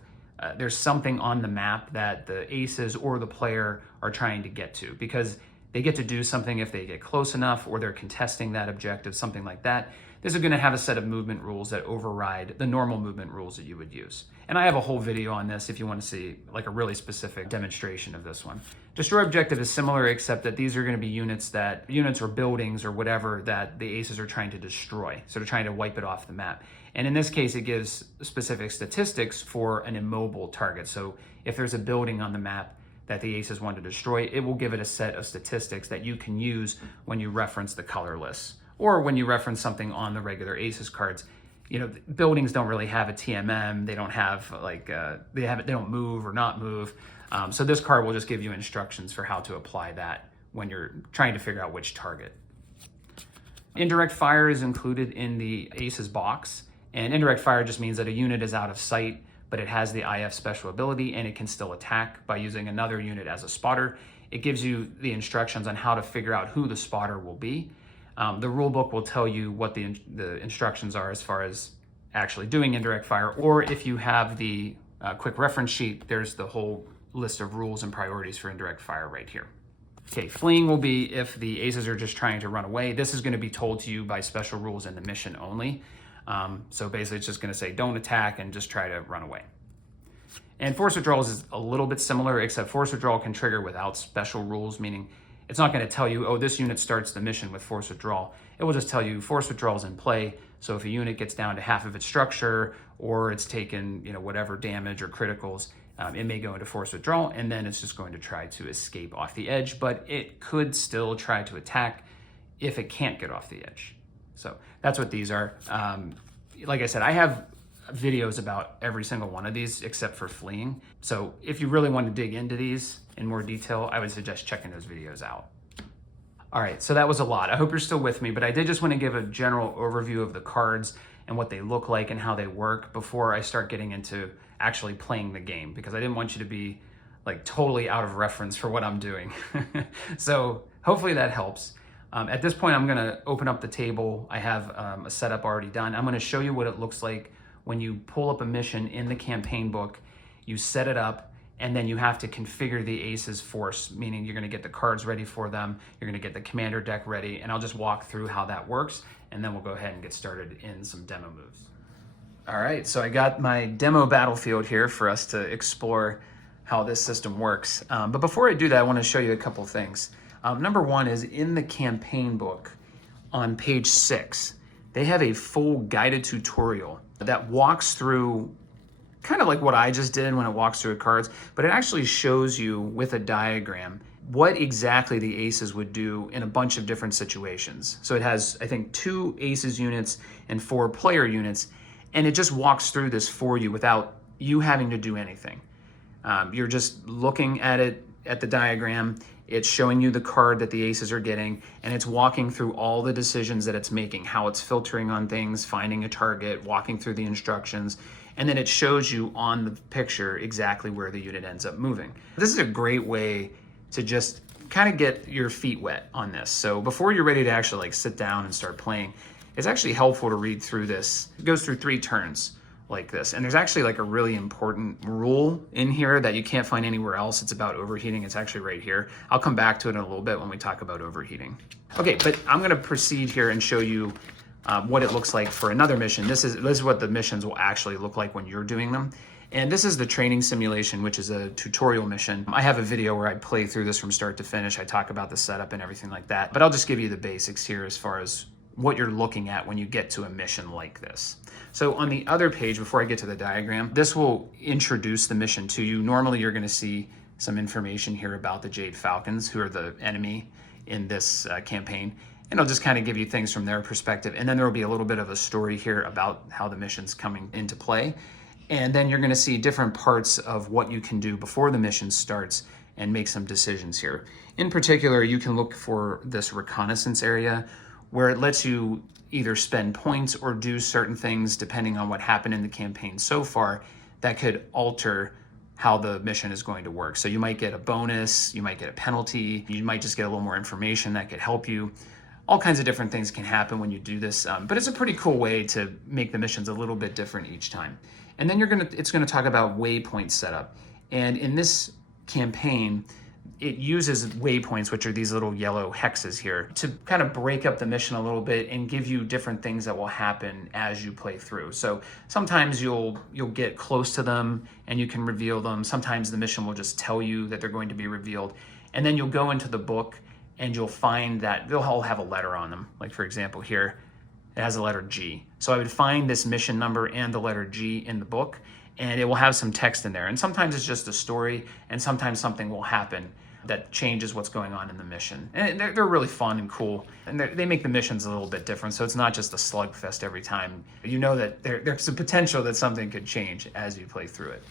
there's something on the map that the ACES or the player are trying to get to, because they get to do something if they get close enough or they're contesting that objective, something like that. This is going to have a set of movement rules that override the normal movement rules that you would use. And I have a whole video on this if you want to see like a really specific demonstration of this one. Destroy objective is similar, except that these are going to be units or buildings or whatever that the ACES are trying to destroy. So they're trying to wipe it off the map. And in this case, it gives specific statistics for an immobile target. So if there's a building on the map that the ACES want to destroy, it will give it a set of statistics that you can use when you reference the color lists or when you reference something on the regular ACES cards. You know, buildings don't really have a TMM. They don't have like, they don't move or not move. So this card will just give you instructions for how to apply that when you're trying to figure out which target. Indirect fire is included in the ACES box. And indirect fire just means that a unit is out of sight, but it has the IF special ability and it can still attack by using another unit as a spotter. It gives you the instructions on how to figure out who the spotter will be. The rule book will tell you what the instructions are as far as actually doing indirect fire, or if you have the quick reference sheet, there's the whole list of rules and priorities for indirect fire right here. Okay, fleeing will be if the ACES are just trying to run away. This is going to be told to you by special rules in the mission only. So basically it's just going to say don't attack and just try to run away. And force withdrawals is a little bit similar, except force withdrawal can trigger without special rules, meaning it's not going to tell you, oh, this unit starts the mission with force withdrawal. It will just tell you force withdrawal is in play. So if a unit gets down to half of its structure or it's taken, you know, whatever damage or criticals, it may go into force withdrawal, and then it's just going to try to escape off the edge, but it could still try to attack if it can't get off the edge. So that's what these are. Like I said, I have videos about every single one of these except for fleeing. So if you really want to dig into these in more detail, I would suggest checking those videos out. All right, so that was a lot. I hope you're still with me, but I did just want to give a general overview of the cards and what they look like and how they work before I start getting into actually playing the game, because I didn't want you to be like totally out of reference for what I'm doing. So hopefully that helps. At this point, I'm gonna open up the table. I have a setup already done. I'm gonna show you what it looks like when you pull up a mission in the campaign book. You set it up, and then you have to configure the Ace's force, meaning you're gonna get the cards ready for them, you're gonna get the commander deck ready, and I'll just walk through how that works, and then we'll go ahead and get started in some demo moves. All right, so I got my demo battlefield here for us to explore how this system works. But before I do that, I wanna show you a couple things. Number one is in the campaign book on page 6, they have a full guided tutorial that walks through kind of like what I just did when it walks through the cards, but it actually shows you with a diagram what exactly the Aces would do in a bunch of different situations. So it has, I think, 2 Aces units and 4 player units, and it just walks through this for you without you having to do anything. You're just looking at it, at the diagram, it's showing you the card that the Aces are getting, and it's walking through all the decisions that it's making, how it's filtering on things, finding a target, walking through the instructions, and then it shows you on the picture exactly where the unit ends up moving. This is a great way to just kind of get your feet wet on this. So before you're ready to actually like sit down and start playing, it's actually helpful to read through this. It goes through 3 turns like this. And there's actually like a really important rule in here that you can't find anywhere else. It's about overheating. It's actually right here. I'll come back to it in a little bit when we talk about overheating. Okay, but I'm gonna proceed here and show you what it looks like for another mission. This is what the missions will actually look like when you're doing them. And this is the training simulation, which is a tutorial mission. I have a video where I play through this from start to finish. I talk about the setup and everything like that, but I'll just give you the basics here as far as what you're looking at when you get to a mission like this. So on the other page, before I get to the diagram, this will introduce the mission to you. Normally you're gonna see some information here about the Jade Falcons, who are the enemy in this campaign. And I'll just kind of give you things from their perspective. And then there will be a little bit of a story here about how the mission's coming into play. And then you're gonna see different parts of what you can do before the mission starts and make some decisions here. In particular, you can look for this reconnaissance area where it lets you either spend points or do certain things depending on what happened in the campaign so far that could alter how the mission is going to work. So you might get a bonus, you might get a penalty, you might just get a little more information that could help you. All kinds of different things can happen when you do this, but it's a pretty cool way to make the missions a little bit different each time. And then it's gonna talk about waypoint setup. And in this campaign, it uses waypoints, which are these little yellow hexes here, to kind of break up the mission a little bit and give you different things that will happen as you play through. So sometimes you'll get close to them and you can reveal them. Sometimes the mission will just tell you that they're going to be revealed. And then you'll go into the book and you'll find that they'll all have a letter on them. Like for example here, it has a letter G. So I would find this mission number and the letter G in the book, and it will have some text in there. And sometimes it's just a story, and sometimes something will happen that changes what's going on in the mission. And they're really fun and cool, and they make the missions a little bit different, so it's not just a slugfest every time. You know that there's a potential that something could change as you play through it.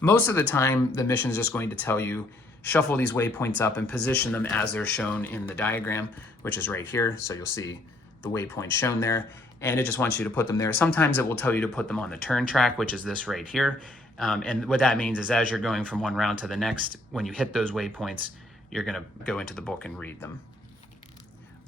Most of the time, the mission is just going to tell you, shuffle these waypoints up and position them as they're shown in the diagram, which is right here. So you'll see the waypoint shown there, and it just wants you to put them there. Sometimes it will tell you to put them on the turn track, which is this right here. And what that means is as you're going from one round to the next, when you hit those waypoints, you're gonna go into the book and read them.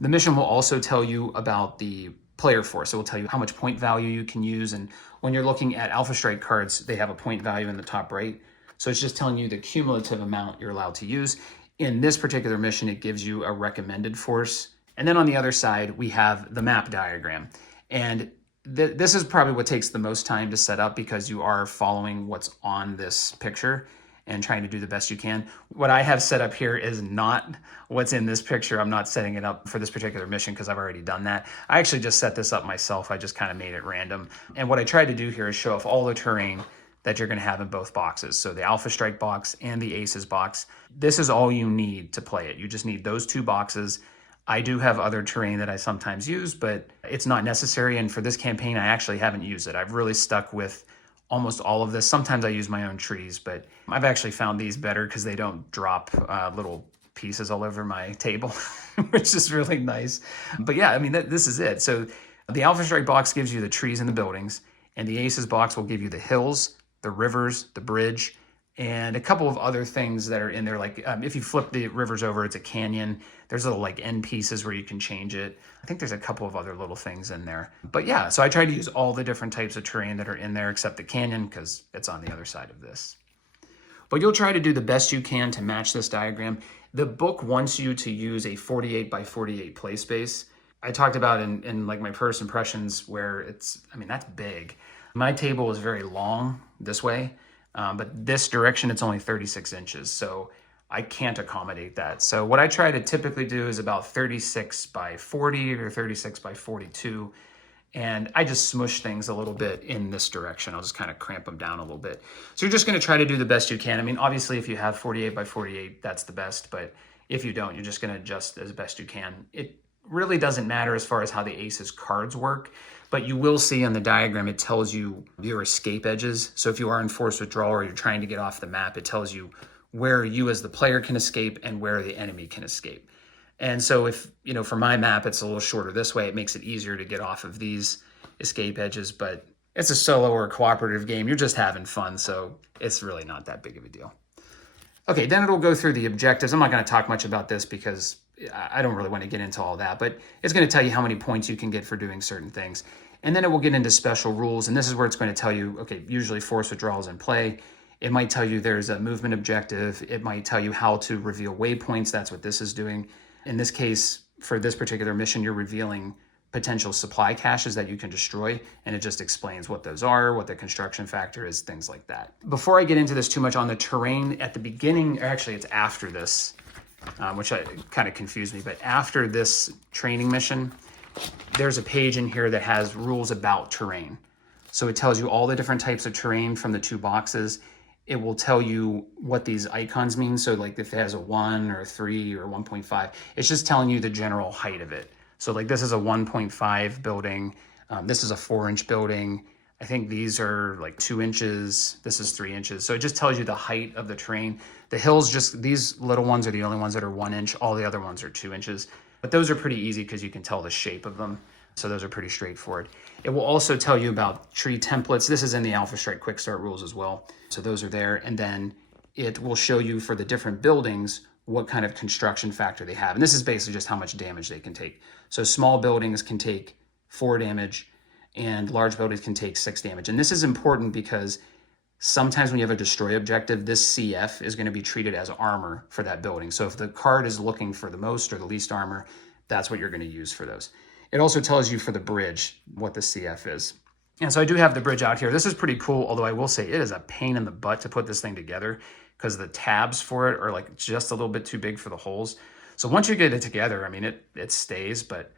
The mission will also tell you about the player force. It will tell you how much point value you can use. And when you're looking at Alpha Strike cards, they have a point value in the top right. So it's just telling you the cumulative amount you're allowed to use. In this particular mission, it gives you a recommended force. And then on the other side, we have the map diagram. And this is probably what takes the most time to set up because you are following what's on this picture and trying to do the best you can. What I have set up here is not what's in this picture. I'm not setting it up for this particular mission because I've already done that. I actually just set this up myself. I just kind of made it random. And what I tried to do here is show off all the terrain that you're gonna have in both boxes. So the Alpha Strike box and the Aces box. This is all you need to play it. You just need those 2 boxes. I do have other terrain that I sometimes use, but it's not necessary. And for this campaign, I actually haven't used it. I've really stuck with almost all of this. Sometimes I use my own trees, but I've actually found these better because they don't drop little pieces all over my table, which is really nice. But yeah, I mean, this is it. So The Alpha Strike box gives you the trees and the buildings, and the Aces box will give you the hills, the rivers, the bridge, and a couple of other things that are in there. Like if you flip the rivers over, it's a canyon. There's little like end pieces where you can change it. I think there's a couple of other little things in there. But yeah, so I tried to use all the different types of terrain that are in there except the canyon because it's on the other side of this. But you'll try to do the best you can to match this diagram. The book wants you to use a 48 by 48 play space. I talked about in like my first impressions where it's, I mean, that's big. My table is very long this way, but this direction, it's only 36 inches. So I can't accommodate that. So what I try to typically do is about 36 by 40 or 36 by 42. And I just smush things a little bit in this direction. I'll just kind of cramp them down a little bit. So you're just going to try to do the best you can. I mean, obviously, if you have 48 by 48, that's the best. But if you don't, you're just going to adjust as best you can. It really doesn't matter as far as how the Aces cards work. But you will see on the diagram, it tells you your escape edges. So if you are in forced withdrawal or you're trying to get off the map, it tells you where you as the player can escape and where the enemy can escape. And so if, you know, for my map, it's a little shorter this way, it makes it easier to get off of these escape edges, but it's a solo or a cooperative game. You're just having fun, so it's really not that big of a deal. Okay, then it'll go through the objectives. I'm not going to talk much about this because I don't really want to get into all that, but it's going to tell you how many points you can get for doing certain things. And then it will get into special rules, and this is where it's going to tell you, okay, usually force withdrawals in play. It might tell you there's a movement objective. It might tell you how to reveal waypoints. That's what this is doing. In this case, for this particular mission, you're revealing potential supply caches that you can destroy, and it just explains what those are, what the construction factor is, things like that. Before I get into this too much on the terrain, at the beginning, or actually it's after this, which kind of confused me, but after this training mission, there's a page in here that has rules about terrain. So it tells you all the different types of terrain from the two boxes. It will tell you what these icons mean. So like if it has a 1 or a 3 or 1.5, it's just telling you the general height of it. So like this is a 1.5 building. This is a 4-inch building. I think these are like 2 inches. This is 3 inches. So it just tells you the height of the terrain. The hills, just these little ones are the only ones that are 1 inch. All the other ones are 2 inches. But those are pretty easy because you can tell the shape of them. So those are pretty straightforward. It will also tell you about tree templates. This is in the Alpha Strike Quick Start rules as well. So those are there. And then it will show you for the different buildings what kind of construction factor they have. And this is basically just how much damage they can take. So small buildings can take 4 damage and large buildings can take 6 damage. And this is important because sometimes when you have a destroy objective, this CF is going to be treated as armor for that building. So if the card is looking for the most or the least armor, that's what you're going to use for those. It also tells you for the bridge what the CF is. And so I do have the bridge out here. This is pretty cool, although I will say it is a pain in the butt to put this thing together because the tabs for it are like just a little bit too big for the holes. So once you get it together, I mean, it stays, but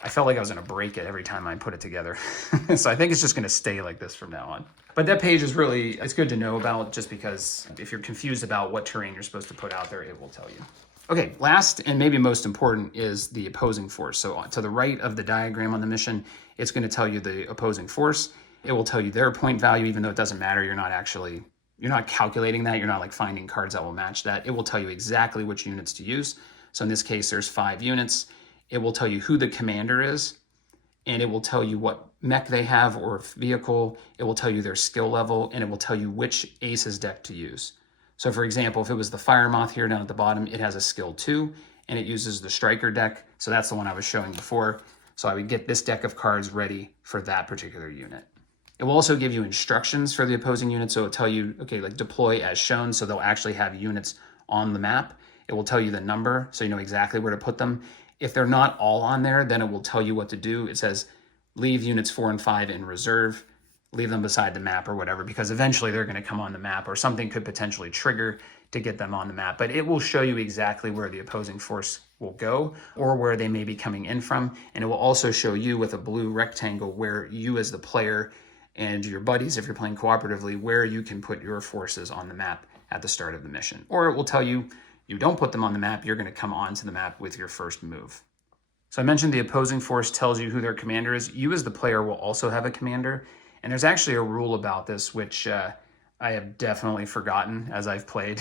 I felt like I was going to break it every time I put it together. So I think it's just going to stay like this from now on. But that page is really, it's good to know about just because if you're confused about what terrain you're supposed to put out there, it will tell you. Okay, last and maybe most important is the opposing force. So to the right of the diagram on the mission, it's going to tell you the opposing force. It will tell you their point value, even though it doesn't matter. You're not calculating that. You're not like finding cards that will match that. It will tell you exactly which units to use. So in this case, there's 5 units. It will tell you who the commander is, and it will tell you what mech they have or vehicle. It will tell you their skill level, and it will tell you which Aces deck to use. So for example, if it was the Fire Moth here down at the bottom, it has a skill 2, and it uses the Striker deck. So that's the one I was showing before. So I would get this deck of cards ready for that particular unit. It will also give you instructions for the opposing unit. So it'll tell you, okay, like deploy as shown. So they'll actually have units on the map. It will tell you the number, so you know exactly where to put them. If they're not all on there, then it will tell you what to do. It says leave units 4 and 5 in reserve, leave them beside the map or whatever, because eventually they're going to come on the map or something could potentially trigger to get them on the map. But it will show you exactly where the opposing force will go or where they may be coming in from. And it will also show you with a blue rectangle where you as the player and your buddies, if you're playing cooperatively, where you can put your forces on the map at the start of the mission. Or it will tell you, you don't put them on the map, you're going to come onto the map with your first move. So I mentioned the opposing force tells you who their commander is. You as the player will also have a commander. And there's actually a rule about this, which I have definitely forgotten as I've played.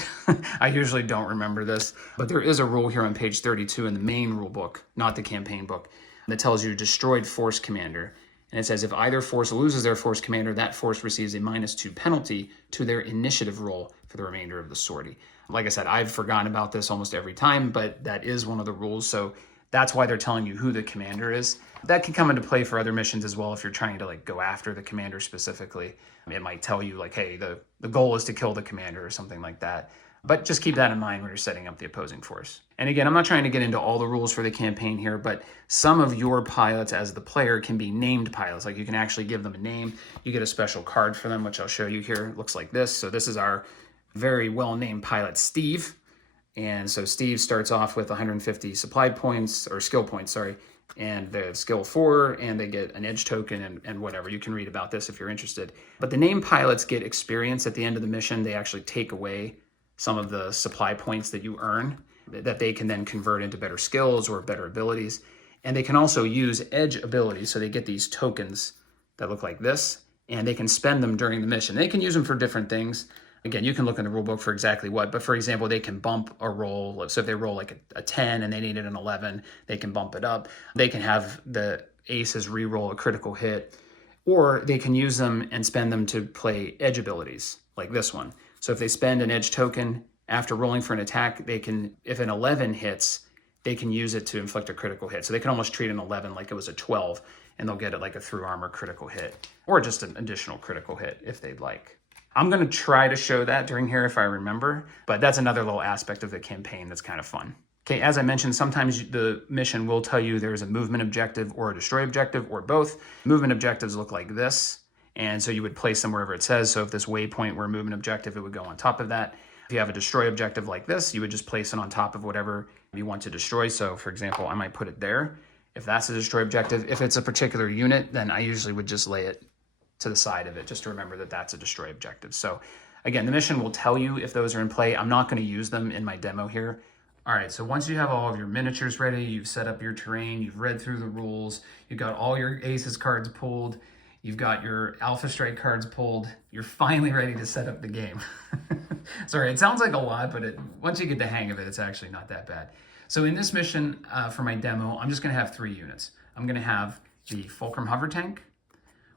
I usually don't remember this, but there is a rule here on page 32 in the main rule book, not the campaign book. that tells you destroyed force commander. And it says if either force loses their force commander, that force receives a -2 penalty to their initiative roll for the remainder of the sortie. Like I said, I've forgotten about this almost every time, but that is one of the rules. So that's why they're telling you who the commander is. That can come into play for other missions as well. If you're trying to go after the commander specifically, it might tell you hey, the goal is to kill the commander or something like that. But just keep that in mind when you're setting up the opposing force. And again, I'm not trying to get into all the rules for the campaign here, but some of your pilots as the player can be named pilots. You can actually give them a name. You get a special card for them, which I'll show you here. It looks like this. So this is our very well-named pilot, Steve. And so Steve starts off with 150 supply points, or skill points, sorry, and the skill 4, and they get an edge token and whatever. You can read about this if you're interested. But the named pilots get experience at the end of the mission. They actually take away some of the supply points that you earn that they can then convert into better skills or better abilities. And they can also use edge abilities. So they get these tokens that look like this, and they can spend them during the mission. They can use them for different things. Again, you can look in the rulebook for exactly what, but for example, they can bump a roll. So if they roll a 10 and they needed an 11, they can bump it up. They can have the aces re-roll a critical hit, or they can use them and spend them to play edge abilities like this one. So if they spend an edge token after rolling for an attack, they can, if an 11 hits, they can use it to inflict a critical hit. So they can almost treat an 11 like it was a 12, and they'll get it like a through armor critical hit, or just an additional critical hit if they'd like. I'm going to try to show that during here if I remember, but that's another little aspect of the campaign that's kind of fun. Okay, as I mentioned, sometimes the mission will tell you there's a movement objective or a destroy objective or both. Movement objectives look like this. And so you would place them wherever it says. So if this waypoint were a movement objective, it would go on top of that. If you have a destroy objective like this, you would just place it on top of whatever you want to destroy. So for example, I might put it there. If that's a destroy objective, if it's a particular unit, then I usually would just lay it to the side of it, just to remember that that's a destroy objective. So again, the mission will tell you if those are in play. I'm not going to use them in my demo here. All right, so once you have all of your miniatures ready, you've set up your terrain, you've read through the rules, you've got all your aces cards pulled, you've got your Alpha Strike cards pulled, you're finally ready to set up the game. Sorry, it sounds like a lot, but once you get the hang of it, it's actually not that bad. So in this mission, for my demo, I'm just gonna have 3 units. I'm gonna have the Fulcrum hover tank,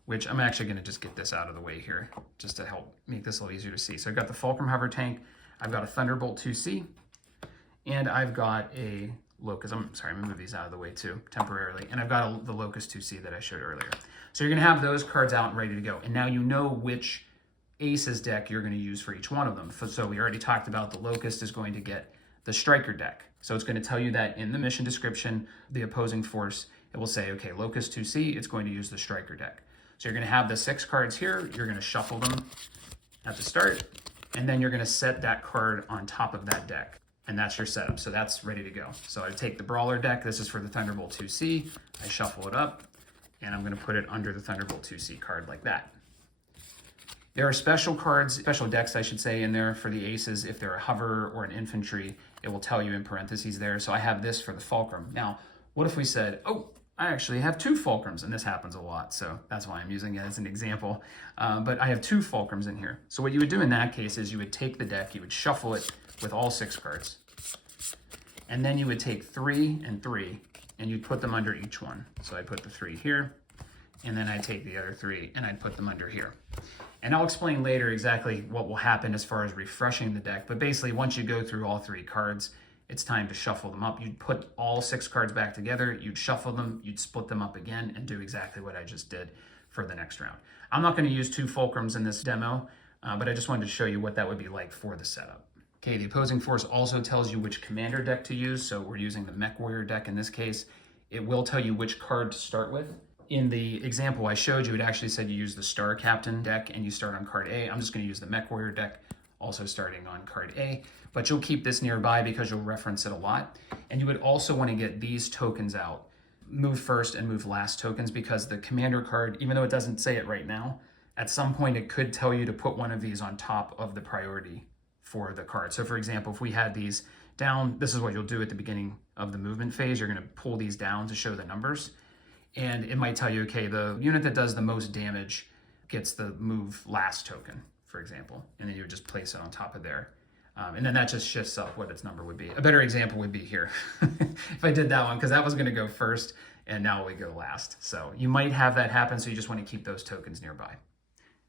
which I'm actually gonna just get this out of the way here, just to help make this a little easier to see. So I've got the Fulcrum hover tank, I've got a Thunderbolt 2C, and I've got a Locust. I'm gonna move these out of the way too, temporarily. And I've got the Locust 2C that I showed earlier. So you're gonna have those cards out and ready to go. And now you know which Aces deck you're gonna use for each one of them. So we already talked about the Locust is going to get the Striker deck. So it's gonna tell you that in the mission description, the opposing force, it will say, okay, Locust 2C, it's going to use the Striker deck. So you're gonna have the 6 cards here, you're gonna shuffle them at the start, and then you're gonna set that card on top of that deck. And that's your setup, so that's ready to go. So I take the Brawler deck, this is for the Thunderbolt 2C, I shuffle it up, and I'm gonna put it under the Thunderbolt 2C card like that. There are special cards, special decks I should say, in there for the aces. If they're a hover or an infantry, it will tell you in parentheses there. So I have this for the Fulcrum. Now, what if we said, oh, I actually have 2 Fulcrums, and this happens a lot, so that's why I'm using it as an example. But I have 2 Fulcrums in here. So what you would do in that case is you would take the deck, you would shuffle it with all 6 cards, and then you would take 3 and 3, and you'd put them under each one. So I put the 3 here, and then I'd take the other 3, and I'd put them under here. And I'll explain later exactly what will happen as far as refreshing the deck, but basically once you go through all 3 cards, it's time to shuffle them up. You'd put all 6 cards back together, you'd shuffle them, you'd split them up again, and do exactly what I just did for the next round. I'm not gonna use 2 Fulcrums in this demo, but I just wanted to show you what that would be like for the setup. Okay, the opposing force also tells you which commander deck to use, so we're using the Mech Warrior deck in this case. It will tell you which card to start with. In the example I showed you, it actually said you use the Star Captain deck and you start on card A. I'm just gonna use the Mech Warrior deck, also starting on card A, but you'll keep this nearby because you'll reference it a lot. And you would also wanna get these tokens out, move first and move last tokens, because the commander card, even though it doesn't say it right now, at some point it could tell you to put one of these on top of the priority for the card. So for example, if we had these down, this is what you'll do at the beginning of the movement phase. You're gonna pull these down to show the numbers. And it might tell you, okay, the unit that does the most damage gets the move last token, for example. And then you would just place it on top of there. And then that just shifts up what its number would be. A better example would be here. If I did that one, because that was gonna go first, and now we go last. So you might have that happen, so you just want to keep those tokens nearby.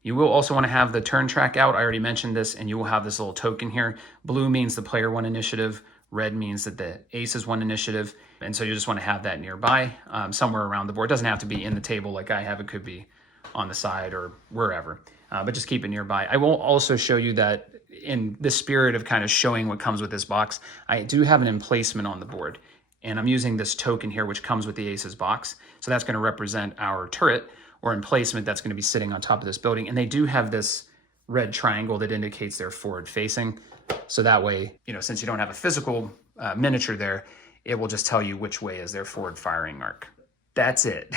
You will also want to have the turn track out. I already mentioned this, and you will have this little token here. Blue means the player won initiative. Red means that the aces won initiative. And so you just want to have that nearby, somewhere around the board. It doesn't have to be in the table like I have. It could be on the side or wherever, but just keep it nearby. I will also show you that in the spirit of kind of showing what comes with this box, I do have an emplacement on the board. And I'm using this token here, which comes with the aces box. So that's going to represent our turret or emplacement that's going to be sitting on top of this building. And they do have this red triangle that indicates they're forward facing. So that way, since you don't have a physical miniature there, it will just tell you which way is their forward firing arc. That's it.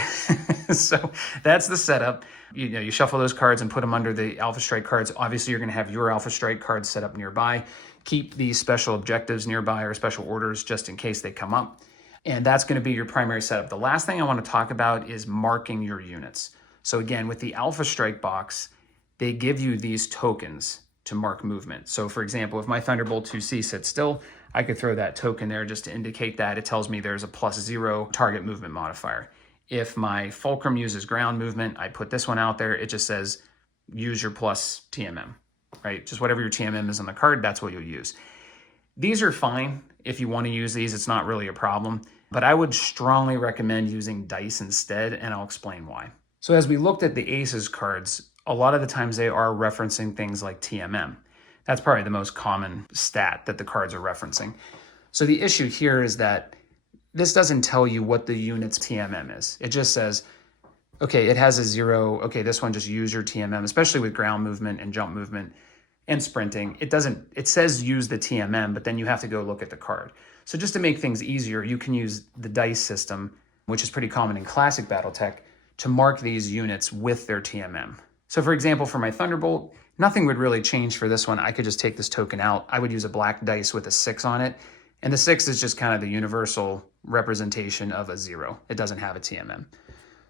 So that's the setup. You shuffle those cards and put them under the Alpha Strike cards. Obviously, you're going to have your Alpha Strike cards set up nearby. Keep the special objectives nearby or special orders just in case they come up. And that's going to be your primary setup. The last thing I want to talk about is marking your units. So again, with the Alpha Strike box, they give you these tokens to mark movement. So for example, if my Thunderbolt 2C sits still, I could throw that token there just to indicate that. It tells me there's a +0 target movement modifier. If my Fulcrum uses ground movement, I put this one out there. It just says, use your plus TMM, right? Just whatever your TMM is on the card, that's what you'll use. These are fine if you want to use these. It's not really a problem, but I would strongly recommend using dice instead, and I'll explain why. So as we looked at the aces cards, a lot of the times they are referencing things like TMM. That's probably the most common stat that the cards are referencing. So the issue here is that this doesn't tell you what the unit's TMM is. It just says, okay, it has a 0. Okay, this one just use your TMM, especially with ground movement and jump movement and sprinting. It says use the TMM, but then you have to go look at the card. So just to make things easier, you can use the dice system, which is pretty common in classic BattleTech, to mark these units with their TMM. So for example, for my Thunderbolt, nothing would really change for this one. I could just take this token out. I would use a black dice with a 6 on it. And the 6 is just kind of the universal representation of a 0. It doesn't have a TMM.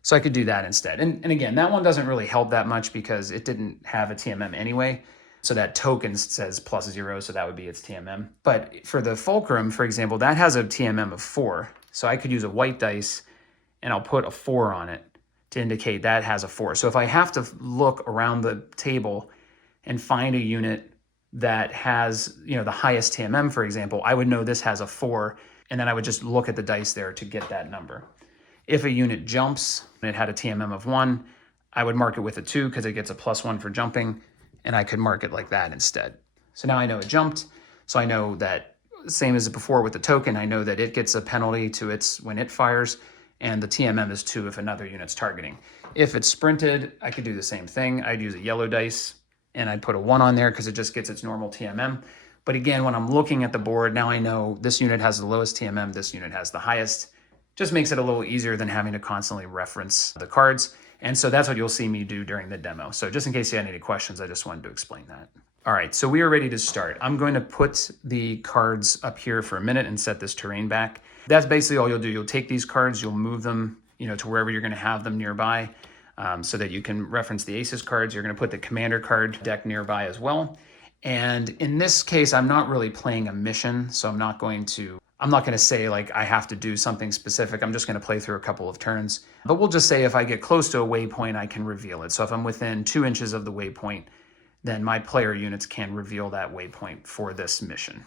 So I could do that instead. And again, that one doesn't really help that much because it didn't have a TMM anyway. So that token says +0, so that would be its TMM. But for the Fulcrum, for example, that has a TMM of 4. So I could use a white dice and I'll put a 4 on it to indicate that has a 4. So if I have to look around the table and find a unit that has, the highest TMM, for example, I would know this has a 4, and then I would just look at the dice there to get that number. If a unit jumps and it had a TMM of 1, I would mark it with a 2 because it gets a +1 for jumping, and I could mark it like that instead. So now I know it jumped, so I know that, same as before with the token, I know that it gets a penalty to when it fires, and the TMM is 2 if another unit's targeting. If it's sprinted, I could do the same thing. I'd use a yellow dice, and I'd put a 1 on there because it just gets its normal TMM. But again, when I'm looking at the board, now I know this unit has the lowest TMM, this unit has the highest. Just makes it a little easier than having to constantly reference the cards. And so that's what you'll see me do during the demo. So just in case you had any questions, I just wanted to explain that. All right, so we are ready to start. I'm going to put the cards up here for a minute and set this terrain back. That's basically all you'll do. You'll take these cards, you'll move them, to wherever you're going to have them nearby. So that you can reference the aces cards. You're going to put the commander card deck nearby as well. And in this case, I'm not really playing a mission, so I'm not going to say like I have to do something specific. I'm just going to play through a couple of turns. But we'll just say if I get close to a waypoint, I can reveal it. So if I'm within 2 inches of the waypoint, then my player units can reveal that waypoint for this mission.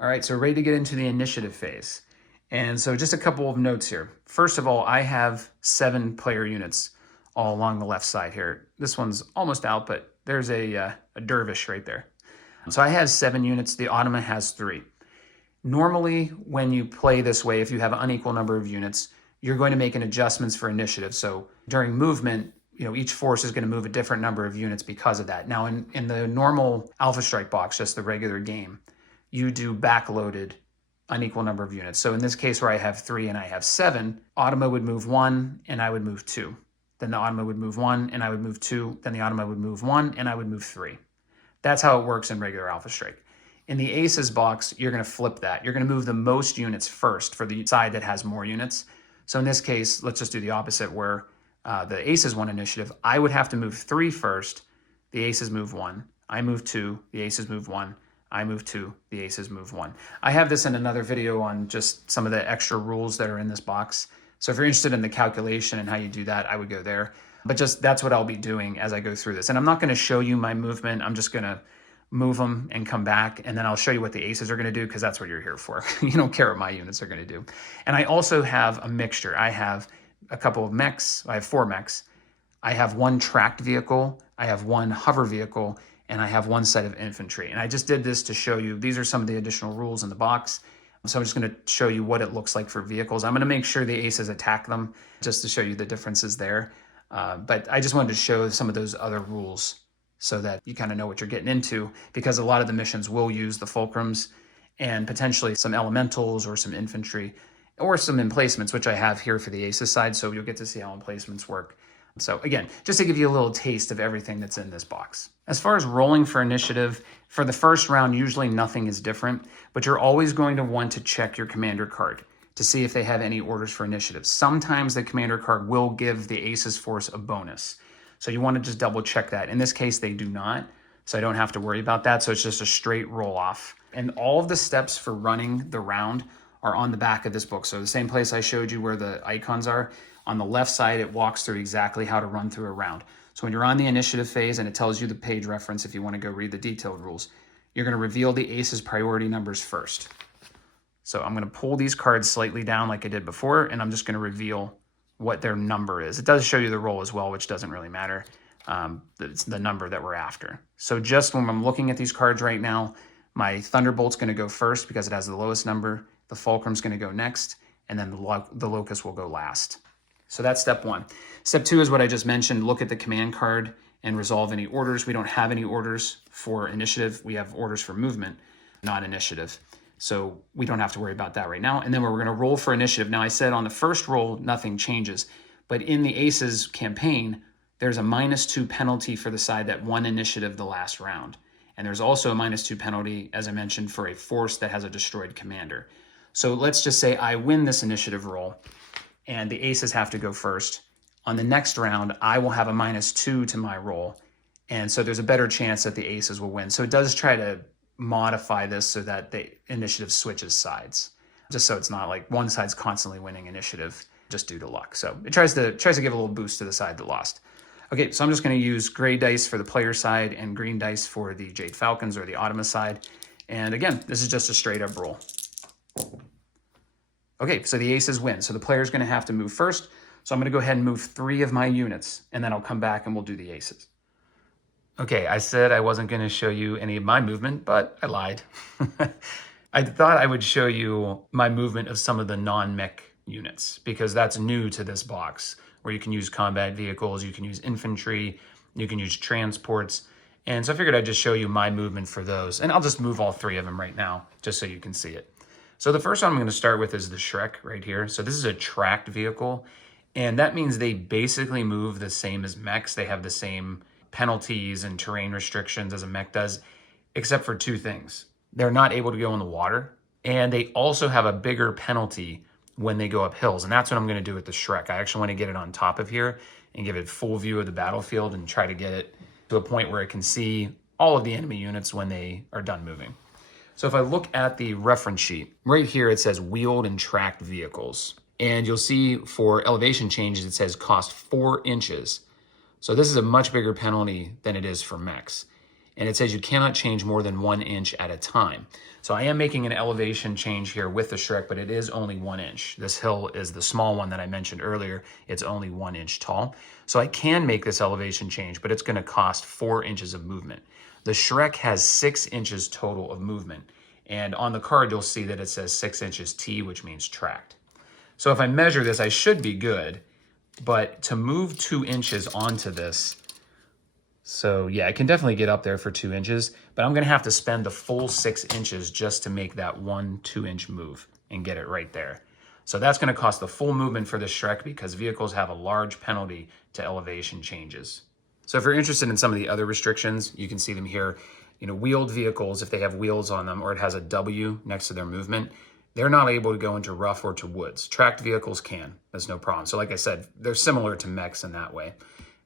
All right, so ready to get into the initiative phase. And so just a couple of notes here. First of all, I have 7 player units all along the left side here. This one's almost out, but there's a dervish right there. So I have 7 units. The automa has 3. Normally, when you play this way, if you have an unequal number of units, you're going to make an adjustments for initiative. So during movement, each force is going to move a different number of units because of that. Now, in the normal Alpha Strike box, just the regular game, you do backloaded unequal number of units. So in this case where I have 3 and I have 7, automa would move 1 and I would move 2. Then the automa would move 1 and I would move 2. Then the automa would move 1 and I would move 3. That's how it works in regular Alpha Strike. In the aces box, you're going to flip that. You're going to move the most units first for the side that has more units. So in this case, let's just do the opposite where the aces won initiative. I would have to move 3 first. The aces move 1. I move 2. The aces move 1. I move 2. The aces move 1. I have this in another video on just some of the extra rules that are in this box. So if you're interested in the calculation and how you do that, I would go there. But just that's what I'll be doing as I go through this. And I'm not going to show you my movement. I'm just going to move them and come back, and then I'll show you what the aces are going to do, because that's what you're here for. You don't care what my units are going to do. And I also have a mixture. I have a couple of mechs. I have 4 mechs. I have 1 tracked vehicle. I have 1 hover vehicle, and I have 1 set of infantry. And I just did this to show you, these are some of the additional rules in the box. So I'm just going to show you what it looks like for vehicles. I'm going to make sure the aces attack them just to show you the differences there. But I just wanted to show some of those other rules so that you kind of know what you're getting into, because a lot of the missions will use the Fulcrums and potentially some elementals or some infantry or some emplacements, which I have here for the aces side. So you'll get to see how emplacements work. So again, just to give you a little taste of everything that's in this box. As far as rolling for initiative, for the first round, usually nothing is different, but you're always going to want to check your commander card to see if they have any orders for initiative. Sometimes the commander card will give the aces force a bonus. So you want to just double check that. In this case, they do not, so I don't have to worry about that. So it's just a straight roll off. And all of the steps for running the round are on the back of this book. So the same place I showed you where the icons are, on the left side, it walks through exactly how to run through a round. So when you're on the initiative phase and it tells you the page reference if you want to go read the detailed rules, you're going to reveal the aces priority numbers first. So I'm going to pull these cards slightly down like I did before, and I'm just going to reveal what their number is. It does show you the roll as well, which doesn't really matter. It's the number that we're after. So just when I'm looking at these cards right now, my Thunderbolt's going to go first because it has the lowest number. The Fulcrum's going to go next, and then the Locust will go last. So that's step 1. Step 2 is what I just mentioned. Look at the command card and resolve any orders. We don't have any orders for initiative. We have orders for movement, not initiative. So we don't have to worry about that right now. And then we're going to roll for initiative. Now I said on the first roll, nothing changes. But in the Aces campaign, there's a -2 penalty for the side that won initiative the last round. And there's also a -2 penalty, as I mentioned, for a force that has a destroyed commander. So let's just say I win this initiative roll, and the aces have to go first. On the next round, I will have a -2 to my roll. And so there's a better chance that the aces will win. So it does try to modify this so that the initiative switches sides, just so it's not like one side's constantly winning initiative just due to luck. So it tries to give a little boost to the side that lost. Okay, so I'm just going to use gray dice for the player side and green dice for the Jade Falcons or the Automa side. And again, this is just a straight up roll. Okay, so the aces win. So the player's going to have to move first. So I'm going to go ahead and move 3 of my units, and then I'll come back and we'll do the aces. Okay, I said I wasn't going to show you any of my movement, but I lied. I thought I would show you my movement of some of the non-mech units, because that's new to this box, where you can use combat vehicles, you can use infantry, you can use transports. And so I figured I'd just show you my movement for those. And I'll just move all 3 of them right now, just so you can see it. So the first one I'm going to start with is the Shrek right here. So this is a tracked vehicle, and that means they basically move the same as mechs. They have the same penalties and terrain restrictions as a mech does, except for 2 things. They're not able to go in the water, and they also have a bigger penalty when they go up hills. And that's what I'm going to do with the Shrek. I actually want to get it on top of here and give it full view of the battlefield and try to get it to a point where it can see all of the enemy units when they are done moving. So if I look at the reference sheet, right here it says wheeled and tracked vehicles. And you'll see for elevation changes, it says cost 4 inches. So this is a much bigger penalty than it is for mechs. And it says you cannot change more than 1 inch at a time. So I am making an elevation change here with the Shrek, but it is only 1 inch. This hill is the small one that I mentioned earlier. It's only 1 inch tall. So I can make this elevation change, but it's going to cost 4 inches of movement. The Shrek has 6 inches total of movement. And on the card, you'll see that it says 6 inches T, which means tracked. So if I measure this, I should be good. But to move 2 inches onto this, so yeah, I can definitely get up there for 2 inches, but I'm going to have to spend the full 6 inches just to make that 1 2-inch move and get it right there. So that's going to cost the full movement for the Shrek, because vehicles have a large penalty to elevation changes. So if you're interested in some of the other restrictions, you can see them here. You know, wheeled vehicles, if they have wheels on them or it has a W next to their movement, they're not able to go into rough or to woods. Tracked vehicles can. That's no problem. So like I said, they're similar to mechs in that way.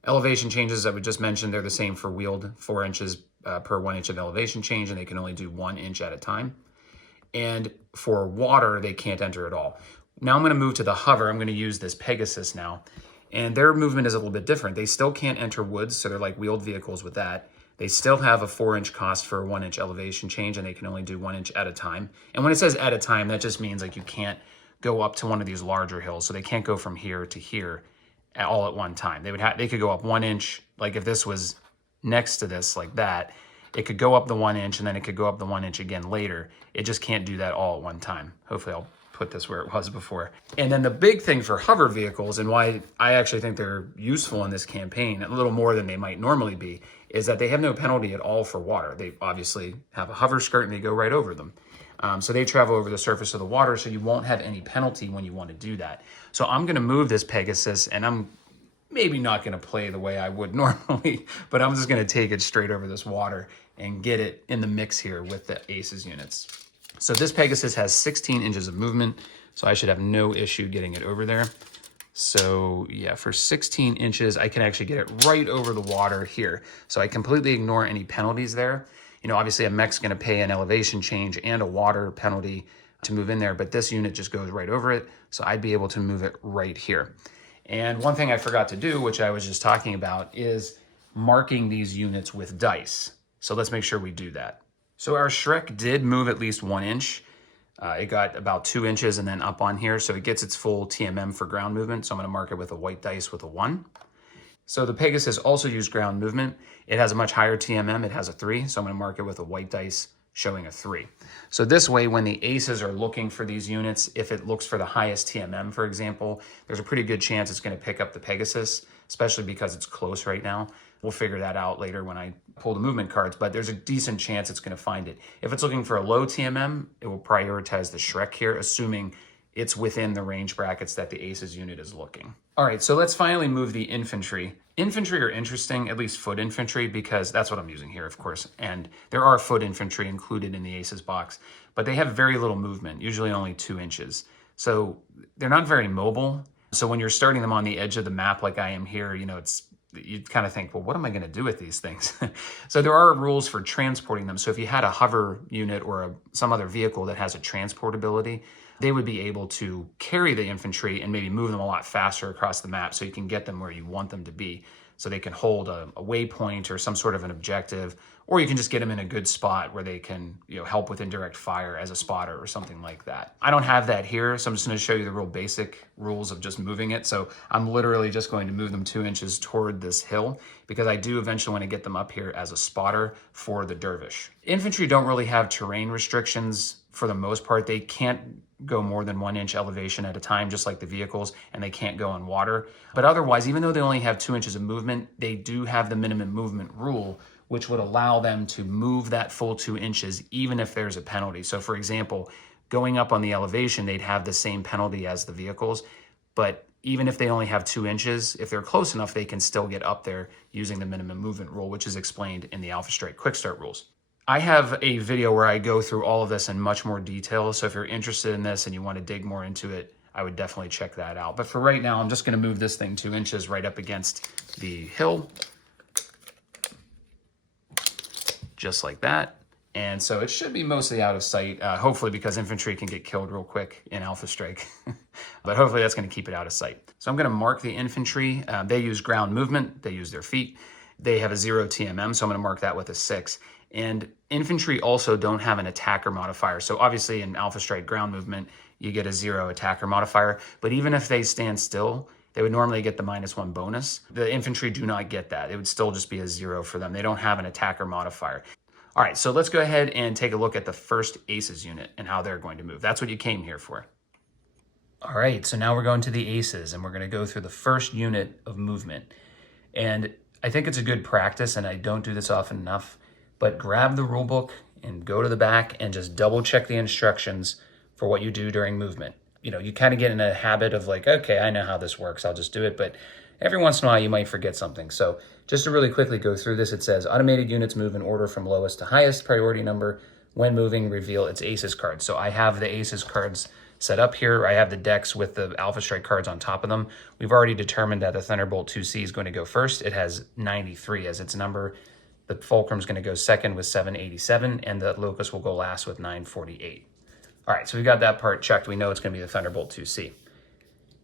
Elevation changes that we just mentioned, they're the same for wheeled, 4 inches per 1 inch of elevation change, and they can only do 1 inch at a time. And for water, they can't enter at all. Now I'm going to move to the hover. I'm going to use this Pegasus now. And their movement is a little bit different. They still can't enter woods, so they're like wheeled vehicles with that. They still have a 4-inch cost for a 1-inch elevation change, and they can only do 1 inch at a time. And when it says at a time, that just means like you can't go up to one of these larger hills. So they can't go from here to here all at one time. They could go up 1 inch, like if this was next to this like that, it could go up the 1 inch and then it could go up the 1 inch again later. It just can't do that all at one time. Hopefully I'll put this where it was before. And then the big thing for hover vehicles, and why I actually think they're useful in this campaign, a little more than they might normally be, is that they have no penalty at all for water. They obviously have a hover skirt and they go right over them. So they travel over the surface of the water, so you won't have any penalty when you want to do that. So I'm gonna move this Pegasus, and I'm maybe not gonna play the way I would normally, but I'm just gonna take it straight over this water and get it in the mix here with the Aces units. So this Pegasus has 16 inches of movement, so I should have no issue getting it over there. So yeah, for 16 inches, I can actually get it right over the water here. So I completely ignore any penalties there. You know, obviously a mech's gonna pay an elevation change and a water penalty to move in there, but this unit just goes right over it. So I'd be able to move it right here. And one thing I forgot to do, which I was just talking about, is marking these units with dice. So let's make sure we do that. So our Shrek did move at least 1 inch. It got about 2 inches and then up on here. So it gets its full TMM for ground movement. So I'm gonna mark it with a white dice with a 1. So the Pegasus also used ground movement. It has a much higher TMM, it has a 3. So I'm gonna mark it with a white dice showing a 3. So this way, when the Aces are looking for these units, if it looks for the highest TMM, for example, there's a pretty good chance it's gonna pick up the Pegasus, especially because it's close right now. We'll figure that out later when I pull the movement cards, but there's a decent chance it's gonna find it. If it's looking for a low TMM, it will prioritize the Shrek here, assuming it's within the range brackets that the Aces unit is looking. All right, so let's finally move the Infantry. Infantry are interesting, at least foot infantry, because that's what I'm using here, of course. And there are foot infantry included in the Aces box, but they have very little movement, usually only 2 inches. So they're not very mobile. So when you're starting them on the edge of the map like I am here, you know, you kind of think, well, what am I going to do with these things? So there are rules for transporting them. So if you had a hover unit or some other vehicle that has a transportability, they would be able to carry the infantry and maybe move them a lot faster across the map so you can get them where you want them to be. So they can hold a waypoint or some sort of an objective, or you can just get them in a good spot where they can, you know, help with indirect fire as a spotter or something like that. I don't have that here, so I'm just going to show you the real basic rules of just moving it. So I'm literally just going to move them 2 inches toward this hill because I do eventually want to get them up here as a spotter for the dervish. Infantry don't really have terrain restrictions for the most part. They can't go more than 1 inch elevation at a time, just like the vehicles, and they can't go in water. But otherwise, even though they only have 2 inches of movement, they do have the minimum movement rule, which would allow them to move that full 2 inches, even if there's a penalty. So for example, going up on the elevation, they'd have the same penalty as the vehicles, but even if they only have 2 inches, if they're close enough, they can still get up there using the minimum movement rule, which is explained in the Alpha Strike Quick Start rules. I have a video where I go through all of this in much more detail, so if you're interested in this and you want to dig more into it, I would definitely check that out. But for right now, I'm just going to move this thing 2 inches right up against the hill, just like that. And so it should be mostly out of sight, hopefully, because infantry can get killed real quick in Alpha Strike. But hopefully that's going to keep it out of sight. So I'm going to mark the infantry. They use ground movement. They use their feet. They have a 0 TMM, so I'm going to mark that with a 6. And infantry also don't have an attacker modifier. So obviously in Alpha Strike ground movement, you get a 0 attacker modifier. But even if they stand still, they would normally get the -1 bonus. The infantry do not get that. It would still just be a 0 for them. They don't have an attacker modifier. All right, so let's go ahead and take a look at the first Aces unit and how they're going to move. That's what you came here for. All right, so now we're going to the Aces, and we're going to go through the first unit of movement. And I think it's a good practice, and I don't do this often enough, but grab the rule book and go to the back and just double check the instructions for what you do during movement. You know, you kind of get in a habit of like, okay, I know how this works, I'll just do it. But every once in a while you might forget something. So just to really quickly go through this, it says automated units move in order from lowest to highest priority number. When moving, reveal its Aces cards. So I have the Aces cards set up here. I have the decks with the Alpha Strike cards on top of them. We've already determined that the Thunderbolt 2C is going to go first. It has 93 as its number. The Fulcrum is going to go second with 787, and the Locust will go last with 948. All right, so we got that part checked. We know it's going to be the Thunderbolt 2C.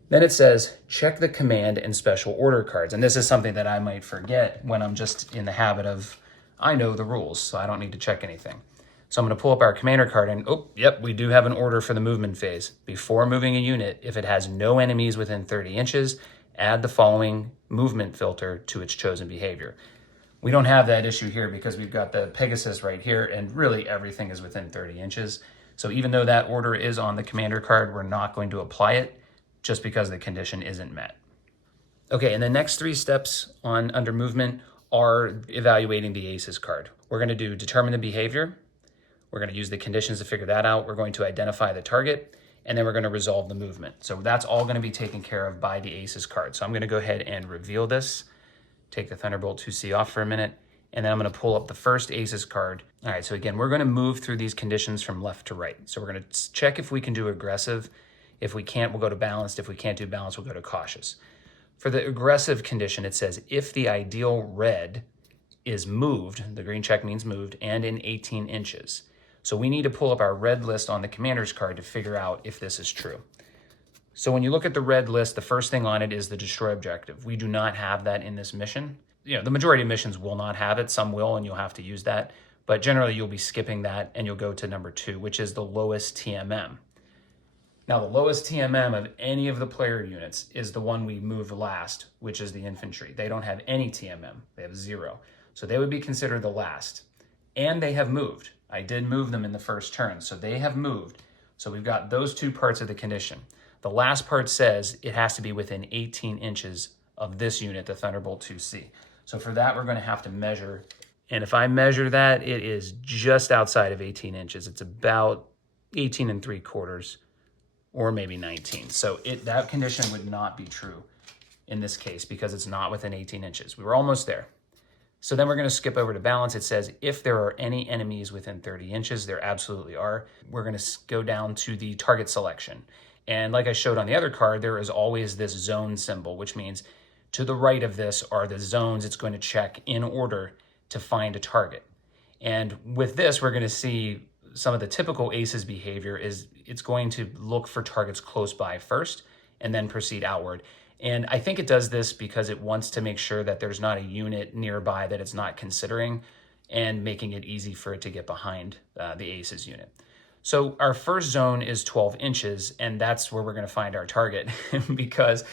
Then it says, check the command and special order cards. And this is something that I might forget when I'm just in the habit of, I know the rules, so I don't need to check anything. So I'm going to pull up our commander card and, oh, yep, we do have an order for the movement phase. Before moving a unit, if it has no enemies within 30 inches, add the following movement filter to its chosen behavior. We don't have that issue here because we've got the Pegasus right here, and really everything is within 30 inches. So even though that order is on the commander card, we're not going to apply it just because the condition isn't met. Okay, and the next 3 steps under movement are evaluating the ACES card. We're going to do determine the behavior. We're going to use the conditions to figure that out. We're going to identify the target, and then we're going to resolve the movement. So that's all going to be taken care of by the ACES card. So I'm going to go ahead and reveal this, take the Thunderbolt 2C off for a minute, and then I'm going to pull up the first ACES card. All right, so again, we're going to move through these conditions from left to right. So we're going to check if we can do aggressive. If we can't, we'll go to balanced. If we can't do balanced, we'll go to cautious. For the aggressive condition, it says if the ideal red is moved, the green check means moved, and in 18 inches. So we need to pull up our red list on the commander's card to figure out if this is true. So when you look at the red list, the first thing on it is the destroy objective. We do not have that in this mission. You know, the majority of missions will not have it. Some will, and you'll have to use that. But generally, you'll be skipping that, and you'll go to number 2, which is the lowest TMM. Now, the lowest TMM of any of the player units is the one we moved last, which is the infantry. They don't have any TMM. They have 0. So they would be considered the last. And they have moved. I did move them in the first turn, so they have moved. So we've got those 2 parts of the condition. The last part says it has to be within 18 inches of this unit, the Thunderbolt 2C. So for that, we're going to have to measure. And if I measure that, it is just outside of 18 inches. It's about 18 3/4 or maybe 19. So that condition would not be true in this case because it's not within 18 inches. We were almost there. So then we're going to skip over to balance. It says if there are any enemies within 30 inches, there absolutely are. We're going to go down to the target selection. And like I showed on the other card, there is always this zone symbol, which means to the right of this are the zones it's going to check in order to find a target. And with this, we're going to see some of the typical ACES behavior is it's going to look for targets close by first and then proceed outward. And I think it does this because it wants to make sure that there's not a unit nearby that it's not considering and making it easy for it to get behind the ACES unit. So our first zone is 12 inches, and that's where we're going to find our target because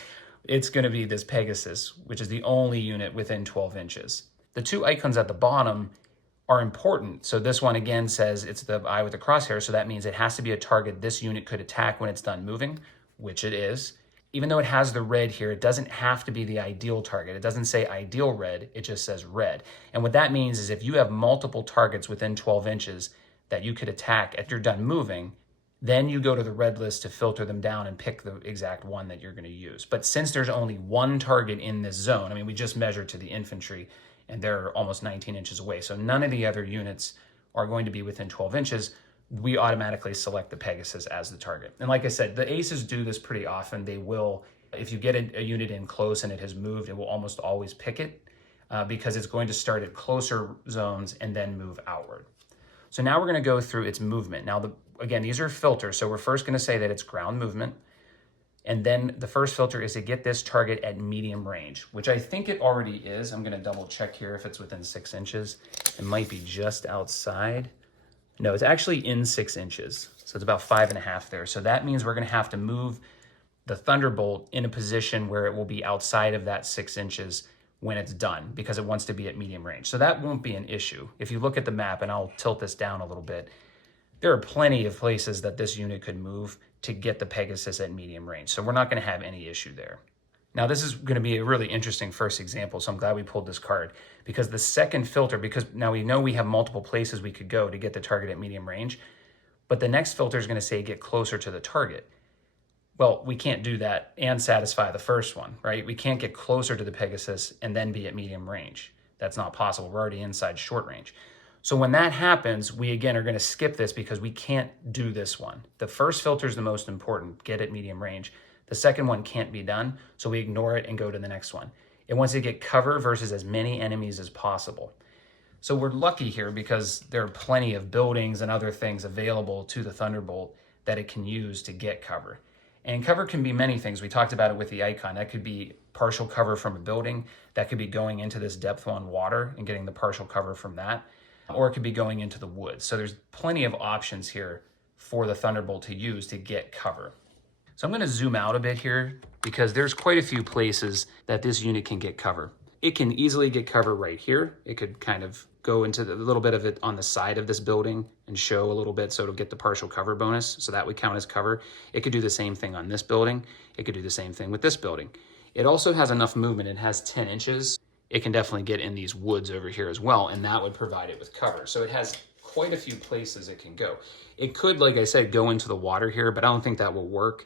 it's going to be this Pegasus, which is the only unit within 12 inches. The 2 icons at the bottom are important. So this one again says it's the eye with the crosshair, so that means it has to be a target this unit could attack when it's done moving, which it is. Even though it has the red here, it doesn't have to be the ideal target. It doesn't say ideal red, it just says red. And what that means is if you have multiple targets within 12 inches that you could attack after you're done moving, then you go to the red list to filter them down and pick the exact one that you're going to use. But since there's only one target in this zone, I mean, we just measured to the infantry and they're almost 19 inches away. So none of the other units are going to be within 12 inches. We automatically select the Pegasus as the target. And like I said, the ACES do this pretty often. They will, if you get a unit in close and it has moved, it will almost always pick it because it's going to start at closer zones and then move outward. So now we're going to go through its movement. Now, again, these are filters. So we're first going to say that it's ground movement. And then the first filter is to get this target at medium range, which I think it already is. I'm going to double check here if it's within 6 inches. It might be just outside. No, it's actually in 6 inches. So it's about 5.5 there. So that means we're going to have to move the Thunderbolt in a position where it will be outside of that 6 inches when it's done because it wants to be at medium range. So that won't be an issue. If you look at the map, and I'll tilt this down a little bit, there are plenty of places that this unit could move to get the Pegasus at medium range. So we're not going to have any issue there. Now this is going to be a really interesting first example, so I'm glad we pulled this card because the second filter, because now we know we have multiple places we could go to get the target at medium range, but the next filter is going to say get closer to the target. Well, we can't do that and satisfy the first one, right? We can't get closer to the Pegasus and then be at medium range. That's not possible. We're already inside short range. So when that happens, we again are going to skip this because we can't do this one. The first filter is the most important, get at medium range. The second one can't be done, so we ignore it and go to the next one. It wants to get cover versus as many enemies as possible. So we're lucky here because there are plenty of buildings and other things available to the Thunderbolt that it can use to get cover. And cover can be many things. We talked about it with the icon. That could be partial cover from a building. That could be going into this depth on water and getting the partial cover from that. Or it could be going into the woods. So there's plenty of options here for the Thunderbolt to use to get cover. So I'm going to zoom out a bit here because there's quite a few places that this unit can get cover. It can easily get cover right here. It could kind of go into a little bit of it on the side of this building and show a little bit so it'll get the partial cover bonus. So that would count as cover. It could do the same thing on this building. It could do the same thing with this building. It also has enough movement. It has 10 inches. It can definitely get in these woods over here as well, and that would provide it with cover. So it has quite a few places it can go. It could, like I said, go into the water here, but I don't think that will work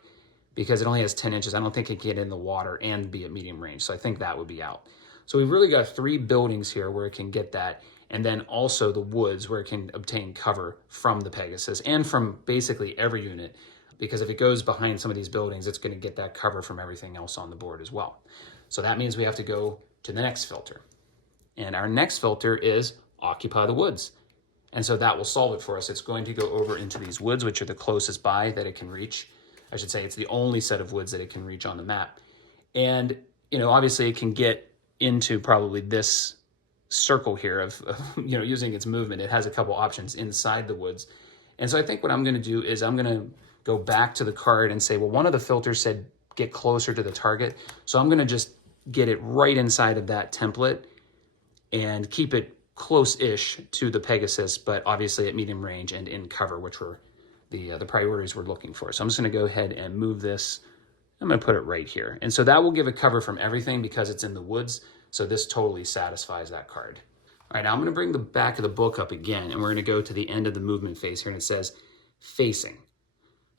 because it only has 10 inches. I don't think it can get in the water and be at medium range. So I think that would be out. So we've really got 3 buildings here where it can get that, and then also the woods where it can obtain cover from the Pegasus and from basically every unit, because if it goes behind some of these buildings, it's going to get that cover from everything else on the board as well. So that means we have to go to the next filter. And our next filter is Occupy the Woods. And so that will solve it for us. It's going to go over into these woods, which are the closest by that it can reach. I should say it's the only set of woods that it can reach on the map. And, you know, obviously it can get into probably this circle here of you know, using its movement. It has a couple options inside the woods. And so I think what I'm going to do is I'm going to go back to the card and say, well, one of the filters said get closer to the target. So I'm going to just get it right inside of that template and keep it close-ish to the Pegasus, but obviously at medium range and in cover, which were the priorities we're looking for. So I'm just going to go ahead and move this. I'm going to put it right here. And so that will give it cover from everything because it's in the woods. So this totally satisfies that card. All right, now I'm going to bring the back of the book up again, and we're going to go to the end of the movement phase here, and it says facing.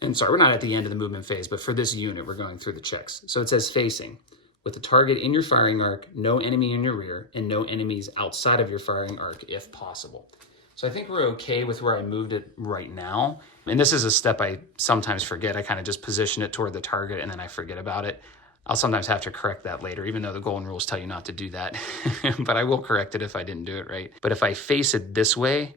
And sorry, we're not at the end of the movement phase, but for this unit, we're going through the checks. So it says facing. With the target in your firing arc, no enemy in your rear, and no enemies outside of your firing arc if possible. So I think we're okay with where I moved it right now. And this is a step I sometimes forget. I kind of just position it toward the target and then I forget about it. I'll sometimes have to correct that later, even though the golden rules tell you not to do that. But I will correct it if I didn't do it right. But if I face it this way,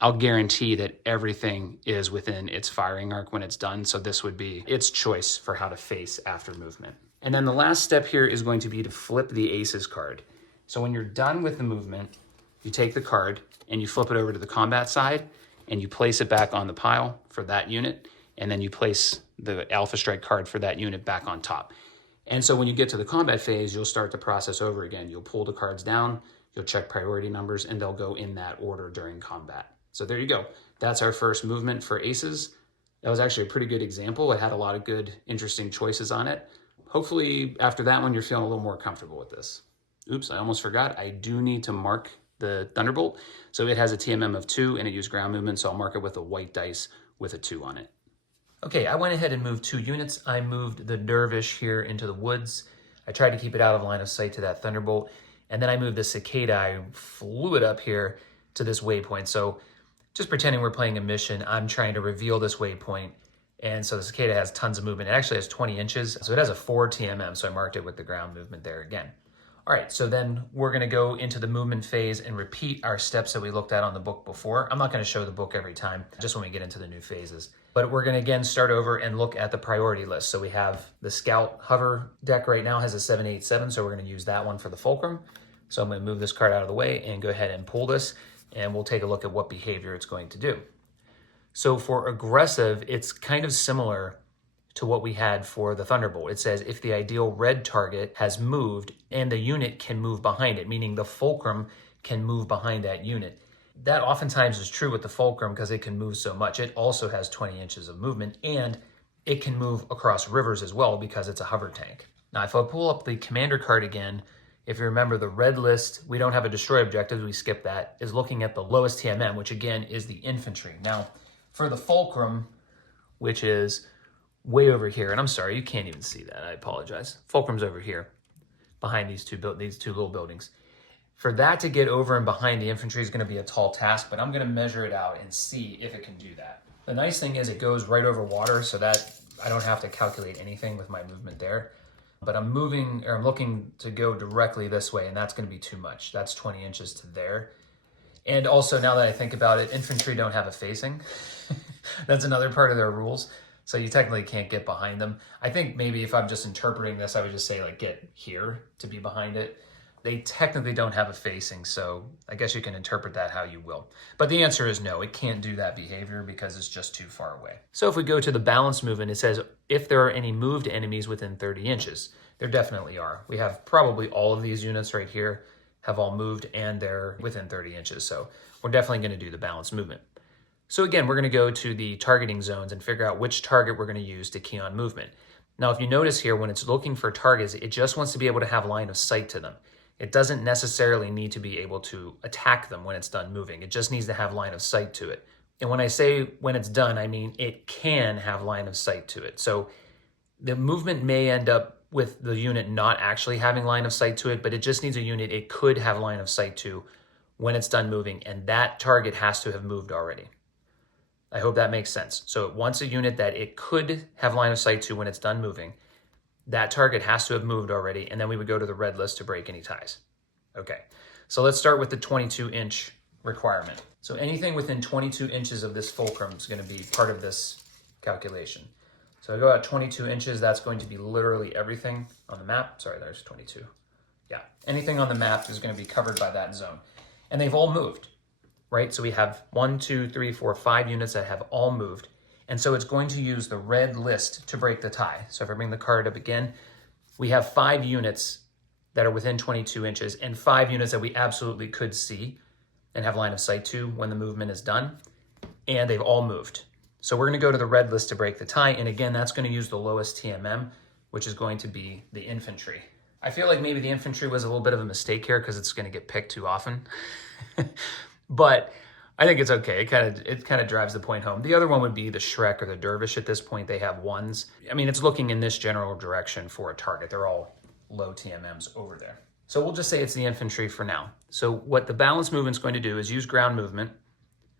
I'll guarantee that everything is within its firing arc when it's done. So this would be its choice for how to face after movement. And then the last step here is going to be to flip the Aces card. So when you're done with the movement, you take the card and you flip it over to the combat side and you place it back on the pile for that unit. And then you place the Alpha Strike card for that unit back on top. And so when you get to the combat phase, you'll start the process over again. You'll pull the cards down, you'll check priority numbers, and they'll go in that order during combat. So there you go. That's our first movement for Aces. That was actually a pretty good example. It had a lot of good, interesting choices on it. Hopefully after that one, you're feeling a little more comfortable with this. Oops, I almost forgot. I do need to mark the Thunderbolt. So it has a TMM of 2 and it used ground movement. So I'll mark it with a white dice with a 2 on it. Okay, I went ahead and moved 2 units. I moved the Dervish here into the woods. I tried to keep it out of line of sight to that Thunderbolt. And then I moved the Cicada. I flew it up here to this waypoint. So just pretending we're playing a mission, I'm trying to reveal this waypoint. And so the Cicada has tons of movement. It actually has 20 inches. So it has a 4 TMM. So I marked it with the ground movement there again. All right, so then we're gonna go into the movement phase and repeat our steps that we looked at on the book before. I'm not gonna show the book every time, just when we get into the new phases. But we're gonna again start over and look at the priority list. So we have the Scout Hover deck right now has a 787, so we're gonna use that one for the Fulcrum. So I'm gonna move this card out of the way and go ahead and pull this, and we'll take a look at what behavior it's going to do. So for aggressive, it's kind of similar to what we had for the Thunderbolt. It says if the ideal red target has moved and the unit can move behind it, meaning the Fulcrum can move behind that unit. That oftentimes is true with the Fulcrum because it can move so much. It also has 20 inches of movement and it can move across rivers as well because it's a hover tank. Now, if I pull up the commander card again, if you remember the red list, we don't have a destroy objective, we skip that, is looking at the lowest TMM, which again is the infantry. Now, for the Fulcrum, which is way over here, and I'm sorry, you can't even see that, I apologize. Fulcrum's over here, behind these two little buildings. For that to get over and behind the infantry is gonna be a tall task, but I'm gonna measure it out and see if it can do that. The nice thing is it goes right over water, so that I don't have to calculate anything with my movement there. But I'm looking to go directly this way, and that's gonna be too much. That's 20 inches to there. And also, now that I think about it, infantry don't have a facing. That's another part of their rules. So you technically can't get behind them. I think maybe if I'm just interpreting this, I would just say like get here to be behind it. They technically don't have a facing, so I guess you can interpret that how you will. But the answer is no, it can't do that behavior because it's just too far away. So if we go to the balance movement, it says if there are any moved enemies within 30 inches. There definitely are. We have probably all of these units right here have all moved and they're within 30 inches. So we're definitely going to do the balance movement. So again, we're going to go to the targeting zones and figure out which target we're going to use to key on movement. Now, if you notice here, when it's looking for targets, it just wants to be able to have line of sight to them. It doesn't necessarily need to be able to attack them when it's done moving. It just needs to have line of sight to it. And when I say when it's done, I mean it can have line of sight to it. So the movement may end up with the unit not actually having line of sight to it, but it just needs a unit it could have line of sight to when it's done moving, and that target has to have moved already. I hope that makes sense. So it wants a unit that it could have line of sight to when it's done moving. That target has to have moved already, and then we would go to the red list to break any ties. Okay, so let's start with the 22-inch requirement. So anything within 22 inches of this fulcrum is going to be part of this calculation. So I go out 22 inches, that's going to be literally everything on the map. Sorry, there's 22. Yeah, anything on the map is going to be covered by that zone. And they've all moved, right? So we have 1, 2, 3, 4, 5 units that have all moved. And so it's going to use the red list to break the tie. So if I bring the card up again, we have 5 units that are within 22 inches and 5 units that we absolutely could see and have line of sight to when the movement is done. And they've all moved. So we're going to go to the red list to break the tie. And again, that's going to use the lowest TMM, which is going to be the infantry. I feel like maybe the infantry was a little bit of a mistake here because it's going to get picked too often. But I think it's okay. It kind of drives the point home. The other one would be the Shrek or the Dervish at this point. They have 1s. I mean, it's looking in this general direction for a target. They're all low TMMs over there. So we'll just say it's the infantry for now. So what the balance movement's going to do is use ground movement,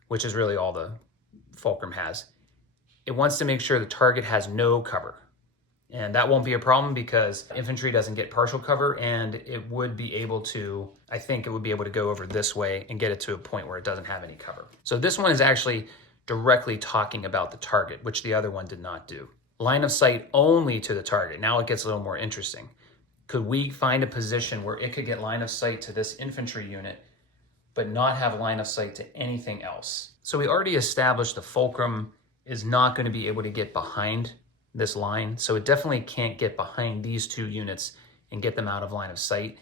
which is really all the Fulcrum has. It wants to make sure the target has no cover. And that won't be a problem because infantry doesn't get partial cover, and it would be able to, I think it would be able to go over this way and get it to a point where it doesn't have any cover. So this one is actually directly talking about the target, which the other one did not do. Line of sight only to the target. Now it gets a little more interesting. Could we find a position where it could get line of sight to this infantry unit, but not have line of sight to anything else? So we already established the Fulcrum is not going to be able to get behind this line. So it definitely can't get behind these 2 units and get them out of line of sight.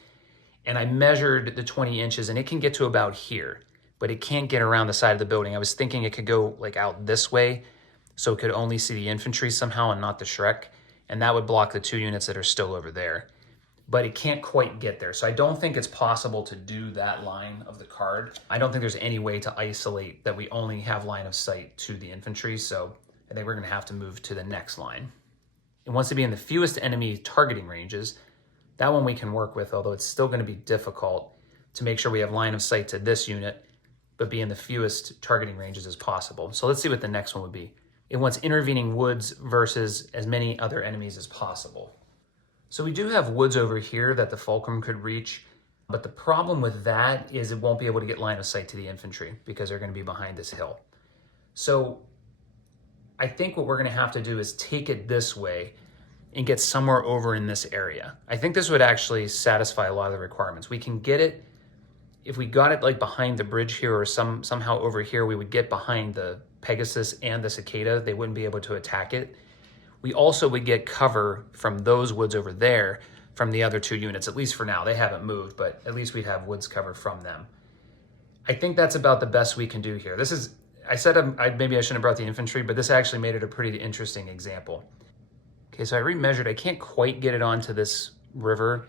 And I measured the 20 inches and it can get to about here, but it can't get around the side of the building. I was thinking it could go like out this way, so it could only see the infantry somehow and not the Shrek. And that would block the 2 units that are still over there. But it can't quite get there. So I don't think it's possible to do that line of the card. I don't think there's any way to isolate that we only have line of sight to the infantry. So I think we're going to have to move to the next line. It wants to be in the fewest enemy targeting ranges. That one we can work with, although it's still going to be difficult to make sure we have line of sight to this unit, but be in the fewest targeting ranges as possible. So let's see what the next one would be. It wants intervening woods versus as many other enemies as possible. So we do have woods over here that the Fulcrum could reach, but the problem with that is it won't be able to get line of sight to the infantry because they're going to be behind this hill. So I think what we're going to have to do is take it this way and get somewhere over in this area. I think this would actually satisfy a lot of the requirements. We can get it, if we got it like behind the bridge here or somehow over here, we would get behind the Pegasus and the Cicada. They wouldn't be able to attack it. We also would get cover from those woods over there from the other 2 units, at least for now. They haven't moved, but at least we'd have woods cover from them. I think that's about the best we can do here. This is, I said maybe I shouldn't have brought the infantry, but this actually made it a pretty interesting example. Okay, so I remeasured. I can't quite get it onto this river,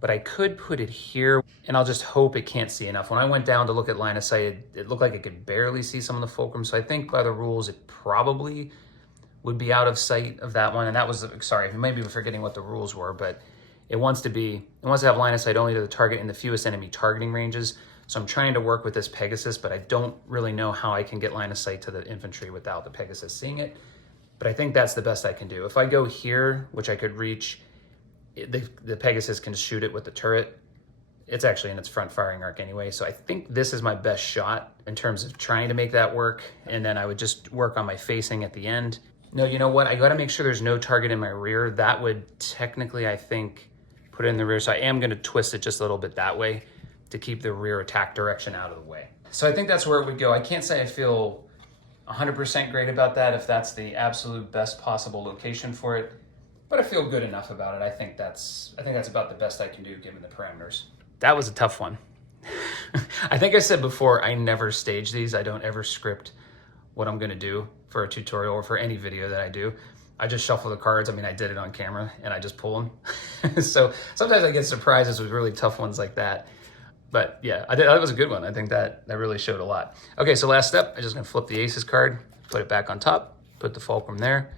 but I could put it here, and I'll just hope it can't see enough. When I went down to look at line of sight, it looked like it could barely see some of the Fulcrum, so I think by the rules, it probably would be out of sight of that one. And that was, sorry, you might be forgetting what the rules were, but it wants to have line of sight only to the target in the fewest enemy targeting ranges. So I'm trying to work with this Pegasus, but I don't really know how I can get line of sight to the infantry without the Pegasus seeing it. But I think that's the best I can do. If I go here, which I could reach, the Pegasus can shoot it with the turret, it's actually in its front firing arc anyway. So I think this is my best shot in terms of trying to make that work. And then I would just work on my facing at the end. No, you know what? I gotta make sure there's no target in my rear. That would technically, I think, put it in the rear. So I am gonna twist it just a little bit that way to keep the rear attack direction out of the way. So I think that's where it would go. I can't say I feel 100% great about that, if that's the absolute best possible location for it, but I feel good enough about it. I think that's about the best I can do given the parameters. That was a tough one. I think I said before, I never stage these. I don't ever script what I'm gonna do for a tutorial or for any video that I do. I just shuffle the cards. I mean, I did it on camera and I just pull them. So sometimes I get surprises with really tough ones like that. But yeah, that was a good one. I think that really showed a lot. Okay, so last step, I'm just gonna flip the Aces card, put it back on top, put the Fulcrum there,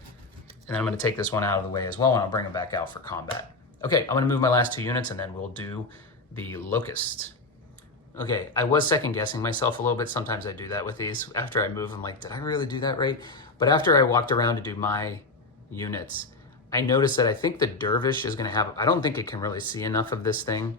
and then I'm gonna take this one out of the way as well, and I'll bring it back out for combat. Okay, I'm gonna move my last 2 units, and then we'll do the Locust. Okay, I was second guessing myself a little bit. Sometimes I do that with these. After I move, I'm like, did I really do that right? But after I walked around to do my units, I noticed that I think the Dervish is gonna have, I don't think it can really see enough of this thing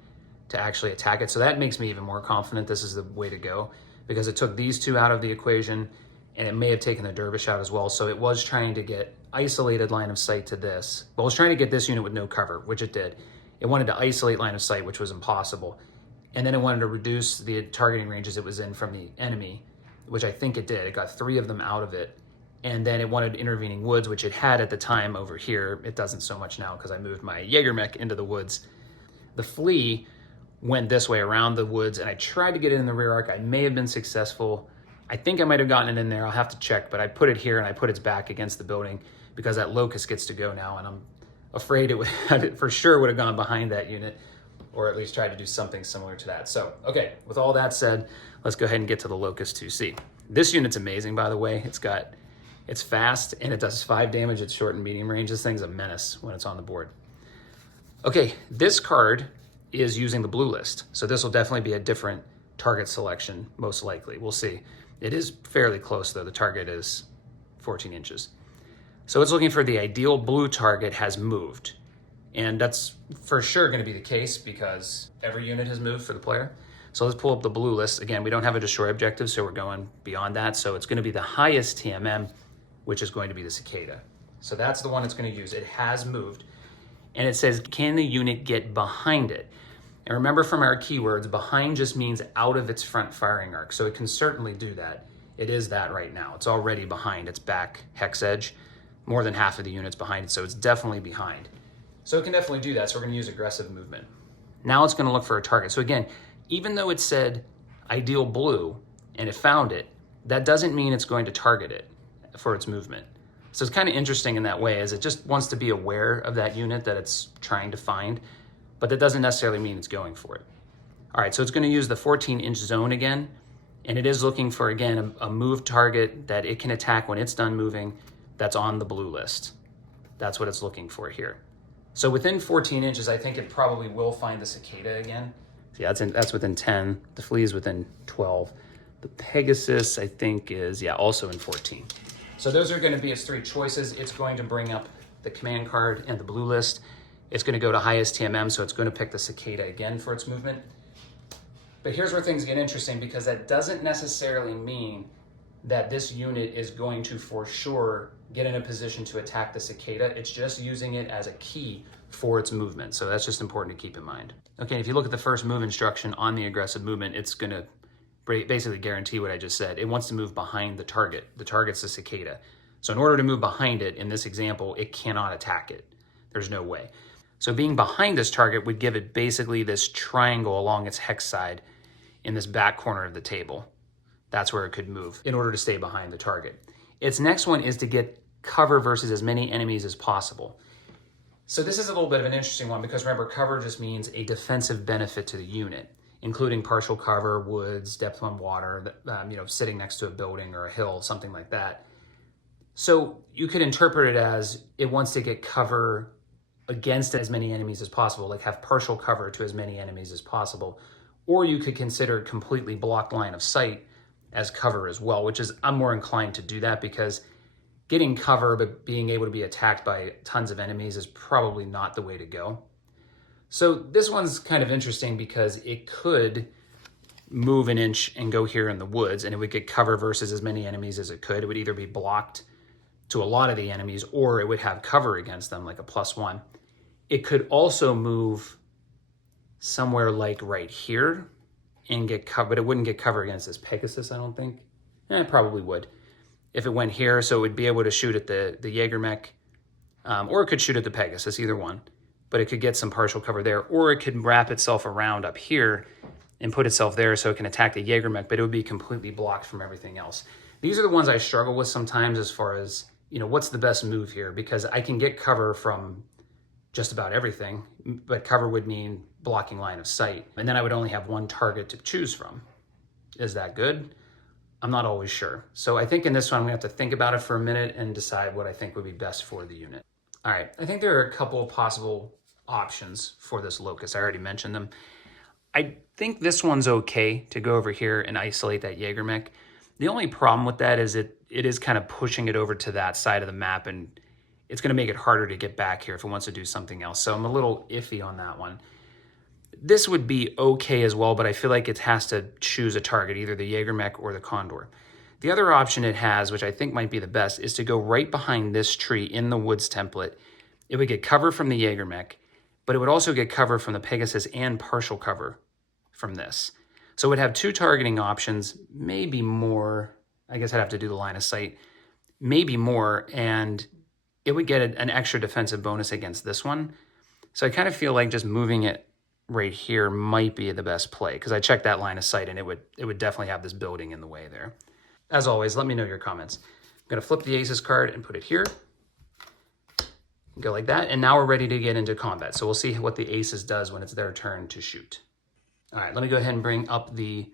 to actually attack it. So that makes me even more confident this is the way to go, because it took these 2 out of the equation and it may have taken the Dervish out as well. So it was trying to get isolated line of sight to this. Well, it was trying to get this unit with no cover, which it did. It wanted to isolate line of sight, which was impossible. And then it wanted to reduce the targeting ranges it was in from the enemy, which I think it did. It got 3 of them out of it. And then it wanted intervening woods, which it had at the time over here. It doesn't so much now because I moved my Jägermech into the woods. The Flea went this way around the woods, and I tried to get it in the rear arc. I may have been successful. I think I might have gotten it in there. I'll have to check, but I put it here and I put its back against the building because that Locust gets to go now, and I'm afraid it for sure would have gone behind that unit, or at least tried to do something similar to that. So, okay, with all that said, let's go ahead and get to the Locust 2C. This unit's amazing, by the way. It's fast, and it does 5 damage at short and medium range. This thing's a menace when it's on the board. Okay, this card is using the blue list. So this will definitely be a different target selection, most likely. We'll see. It is fairly close though. The target is 14 inches. So it's looking for the ideal blue target has moved. And that's for sure gonna be the case because every unit has moved for the player. So let's pull up the blue list. Again, we don't have a destroy objective, so we're going beyond that. So it's gonna be the highest TMM, which is going to be the Cicada. So that's the one it's gonna use. It has moved. And it says, can the unit get behind it? And remember from our keywords, behind just means out of its front firing arc. So it can certainly do that. It is that right now. It's already behind its back hex edge. More than half of the unit's behind it, so it's definitely behind. So it can definitely do that, so we're gonna use aggressive movement. Now it's gonna look for a target. So again, even though it said ideal blue and it found it, that doesn't mean it's going to target it for its movement. So it's kind of interesting in that way, as it just wants to be aware of that unit that it's trying to find, but that doesn't necessarily mean it's going for it. All right, so it's gonna use the 14-inch zone again, and it is looking for, again, a move target that it can attack when it's done moving that's on the blue list. That's what it's looking for here. So within 14 inches, I think it probably will find the Cicada again. So yeah, that's within 10. The Flea is within 12. The Pegasus, I think, is, yeah, also in 14. So those are gonna be its 3 choices. It's going to bring up the command card and the blue list. It's gonna go to highest TMM, so it's gonna pick the Cicada again for its movement. But here's where things get interesting, because that doesn't necessarily mean that this unit is going to for sure get in a position to attack the Cicada. It's just using it as a key for its movement. So that's just important to keep in mind. Okay, if you look at the first move instruction on the aggressive movement, it's gonna basically guarantee what I just said. It wants to move behind the target. The target's the Cicada. So in order to move behind it, in this example, it cannot attack it. There's no way. So being behind this target would give it basically this triangle along its hex side in this back corner of the table. That's where it could move in order to stay behind the target. Its next one is to get cover versus as many enemies as possible. So this is a little bit of an interesting one, because remember, cover just means a defensive benefit to the unit, including partial cover, woods, depth 1 water, sitting next to a building or a hill, something like that. So you could interpret it as it wants to get cover against as many enemies as possible, like have partial cover to as many enemies as possible. Or you could consider completely blocked line of sight as cover as well, which is, I'm more inclined to do that, because getting cover but being able to be attacked by tons of enemies is probably not the way to go. So this one's kind of interesting because it could move an inch and go here in the woods, and it would get cover versus as many enemies as it could. It would either be blocked to a lot of the enemies, or it would have cover against them, like a +1. It could also move somewhere like right here and get cover, but it wouldn't get cover against this Pegasus, I don't think. It probably would. If it went here, so it would be able to shoot at the Jägermech, or it could shoot at the Pegasus, either one. But it could get some partial cover there, or it could wrap itself around up here and put itself there so it can attack the Jägermech, but it would be completely blocked from everything else. These are the ones I struggle with sometimes as far as, you know, what's the best move here? Because I can get cover from just about everything, but cover would mean blocking line of sight. And then I would only have one target to choose from. Is that good? I'm not always sure. So I think in this one, we have to think about it for a minute and decide what I think would be best for the unit. All right, I think there are a couple of possible options for this locust. I already mentioned them. I think this one's okay to go over here and isolate that Jägermech. The only problem with that is it is kind of pushing it over to that side of the map, and it's going to make it harder to get back here if it wants to do something else. So I'm a little iffy on that one. This would be okay as well, but I feel like it has to choose a target, either the Jägermech or the Condor. The other option it has, which I think might be the best, is to go right behind this tree in the woods template. It would get cover from the Jägermech, but it would also get cover from the Pegasus and partial cover from this. So it would have two targeting options, maybe more. I guess I'd have to do the line of sight, maybe more, and it would get an extra defensive bonus against this one. So I kind of feel like just moving it right here might be the best play, because I checked that line of sight and it would definitely have this building in the way there. As always, let me know your comments. I'm going to flip the Aces card and put it here. Go like that, and now we're ready to get into combat. So we'll see what the Aces does when it's their turn to shoot. All right, let me go ahead and bring up the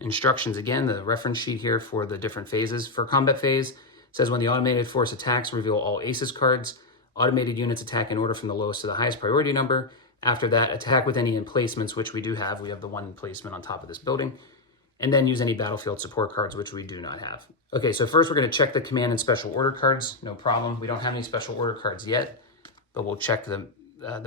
instructions again, the reference sheet here for the different phases. For combat phase, it says when the automated force attacks, reveal all Aces cards. Automated units attack in order from the lowest to the highest priority number. After that, attack with any emplacements, which we do have. We have the one emplacement on top of this building. And then use any battlefield support cards, which we do not have. Okay, so first we're going to check the command and special order cards. No problem. We don't have any special order cards yet, but we'll check the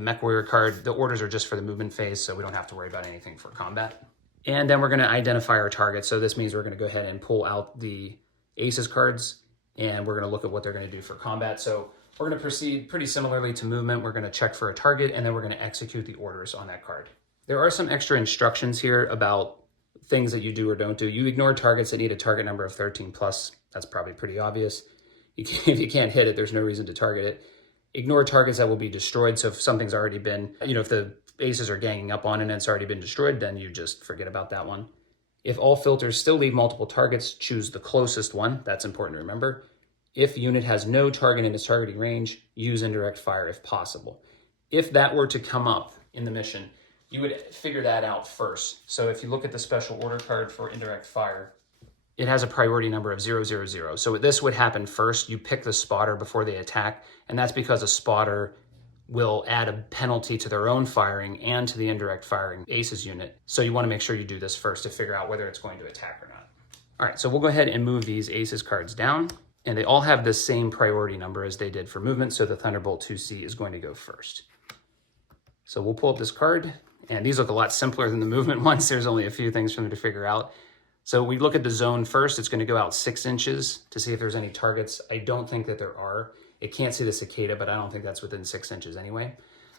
Mech Warrior card. The orders are just for the movement phase, so we don't have to worry about anything for combat. And then we're going to identify our target. So this means we're going to go ahead and pull out the Aces cards, and we're going to look at what they're going to do for combat. So we're going to proceed pretty similarly to movement. We're going to check for a target, and then we're going to execute the orders on that card. There are some extra instructions here about things that you do or don't do. You ignore targets that need a target number of 13 plus. That's probably pretty obvious. If you can't hit it, there's no reason to target it. Ignore targets that will be destroyed. So if something's already been, if the Aces are ganging up on it and it's already been destroyed, then you just forget about that one. If all filters still leave multiple targets, choose the closest one. That's important to remember. If unit has no target in its targeting range, use indirect fire if possible. If that were to come up in the mission, you would figure that out first. So if you look at the special order card for indirect fire, it has a priority number of 000. So this would happen first. You pick the spotter before they attack, and that's because a spotter will add a penalty to their own firing and to the indirect firing Aces unit. So you want to make sure you do this first to figure out whether it's going to attack or not. All right, so we'll go ahead and move these Aces cards down, and they all have the same priority number as they did for movement, so the Thunderbolt 2C is going to go first. So we'll pull up this card, and these look a lot simpler than the movement ones. There's only a few things for them to figure out. So we look at the zone first. It's going to go out 6 inches to see if there's any targets. I don't think that there are. It can't see the cicada, but I don't think that's within 6 inches anyway.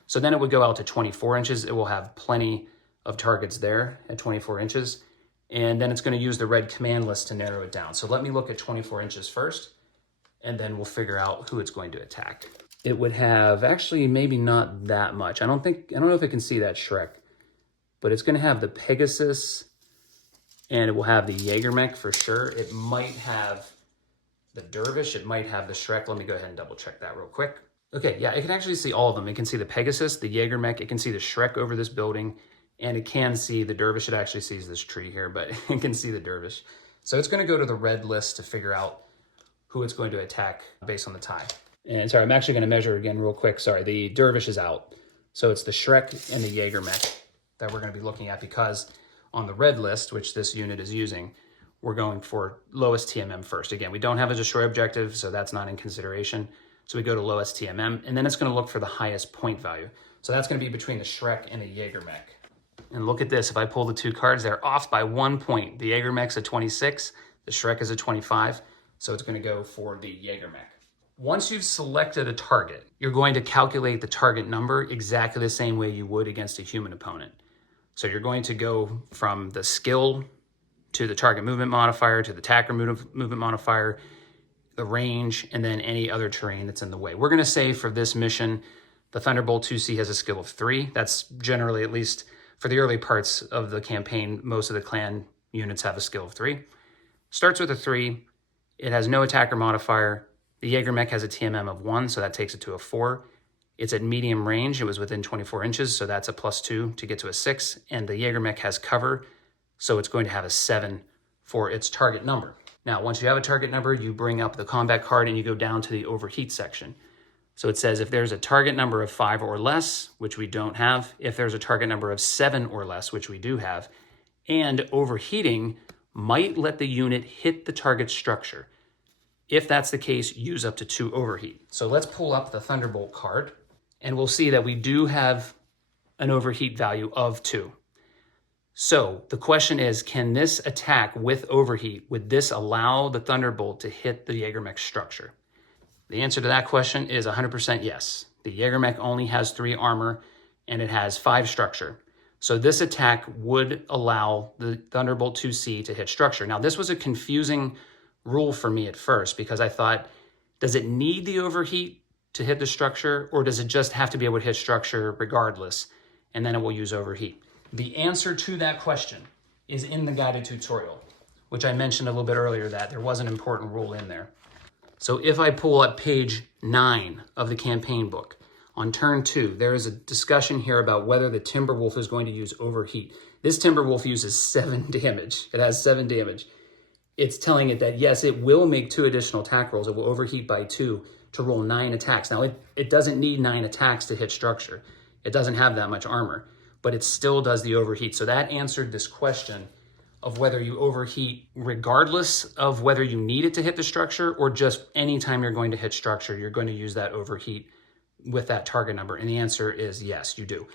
So then it would go out to 24 inches. It will have plenty of targets there at 24 inches. And then it's going to use the red command list to narrow it down. So let me look at 24 inches first, and then we'll figure out who it's going to attack. It would have actually maybe not that much. I don't know if it can see that Shrek, but it's going to have the Pegasus, and it will have the Jägermech for sure. It might have the Dervish. It might have the Shrek. Let me go ahead and double check that real quick. Okay, yeah, it can actually see all of them. It can see the Pegasus, the Jägermech. It can see the Shrek over this building, and it can see the Dervish. It actually sees this tree here, but it can see the Dervish. So it's going to go to the red list to figure out who it's going to attack based on the tie. And sorry, I'm actually going to measure again real quick. Sorry, the Dervish is out. So it's the Shrek and the Jägermech that we're going to be looking at, because on the red list, which this unit is using, we're going for lowest TMM first. Again, we don't have a destroy objective, so that's not in consideration. So we go to lowest TMM, and then it's going to look for the highest point value. So that's going to be between the Shrek and the Jägermech. And look at this. If I pull the two cards, they're off by 1 point. The Jägermech's a 26, the Shrek is a 25. So it's going to go for the Jägermech. Once you've selected a target, you're going to calculate the target number exactly the same way you would against a human opponent. So you're going to go from the skill to the target movement modifier, to the attacker movement modifier, the range, and then any other terrain that's in the way. We're going to say for this mission, the Thunderbolt 2C has a skill of 3. That's generally, at least for the early parts of the campaign, most of the clan units have a skill of 3. Starts with a 3. It has no attacker modifier. The Jägermech has a TMM of 1, so that takes it to a 4. It's at medium range. It was within 24 inches, so that's a +2 to get to a 6. And the Jägermech has cover, so it's going to have a 7 for its target number. Now, once you have a target number, you bring up the combat card and you go down to the overheat section. So it says if there's a target number of 5 or less, which we don't have, if there's a target number of 7 or less, which we do have, and overheating might let the unit hit the target structure. If that's the case, use up to 2 overheat. So let's pull up the Thunderbolt card, and we'll see that we do have an overheat value of 2. So the question is, can this attack with overheat, would this allow the Thunderbolt to hit the Jägermech structure? The answer to that question is 100% yes. The Jägermech only has 3 armor, and it has 5 structure. So this attack would allow the Thunderbolt 2C to hit structure. Now, this was a confusing rule for me at first, because I thought, does it need the overheat to hit the structure, or does it just have to be able to hit structure regardless, and then it will use overheat? The answer to that question is in the guided tutorial, which I mentioned a little bit earlier that there was an important rule in there. So if I pull up page 9 of the campaign book, on turn 2, there is a discussion here about whether the Timberwolf is going to use overheat. This Timberwolf uses 7 damage. It has 7 damage. It's telling it that, yes, it will make 2 additional attack rolls. It will overheat by 2 to roll 9 attacks. Now, it doesn't need 9 attacks to hit structure. It doesn't have that much armor, but it still does the overheat. So that answered this question of whether you overheat regardless of whether you need it to hit the structure, or just anytime you're going to hit structure, you're going to use that overheat with that target number. And the answer is yes, you do.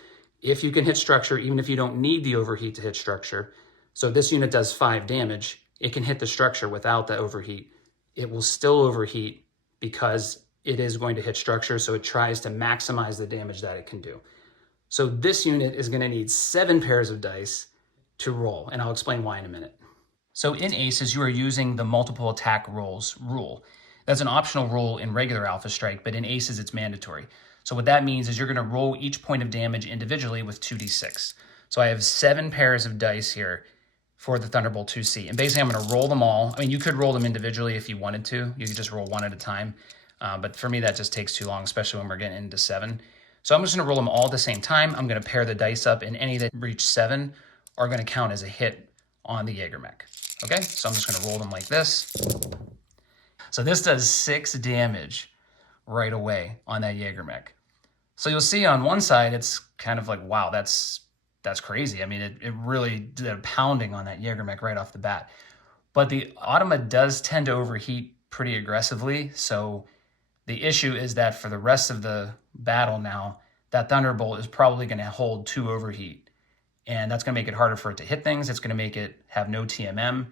If you can hit structure, even if you don't need the overheat to hit structure, so this unit does 5 damage, it can hit the structure without the overheat. It will still overheat because it is going to hit structure, so it tries to maximize the damage that it can do. So this unit is going to need 7 pairs of dice to roll, and I'll explain why in a minute. So in Aces, you are using the multiple attack rolls rule. That's an optional rule in regular Alpha Strike, but in Aces, it's mandatory. So what that means is you're going to roll each point of damage individually with 2d6. So I have 7 pairs of dice here for the Thunderbolt 2C. And basically, I'm going to roll them all. I mean, you could roll them individually if you wanted to. You could just roll 1 at a time. But for me, that just takes too long, especially when we're getting into 7. So I'm just going to roll them all at the same time. I'm going to pair the dice up, and any that reach 7 are going to count as a hit on the Jägermech. Okay, so I'm just going to roll them like this. So this does 6 damage right away on that Jägermech. So you'll see on one side, it's kind of like, wow, that's crazy. I mean, it really did a pounding on that Jägermech right off the bat. But the automa does tend to overheat pretty aggressively. So the issue is that for the rest of the battle now, that Thunderbolt is probably going to hold 2 overheat. And that's going to make it harder for it to hit things. It's going to make it have no TMM,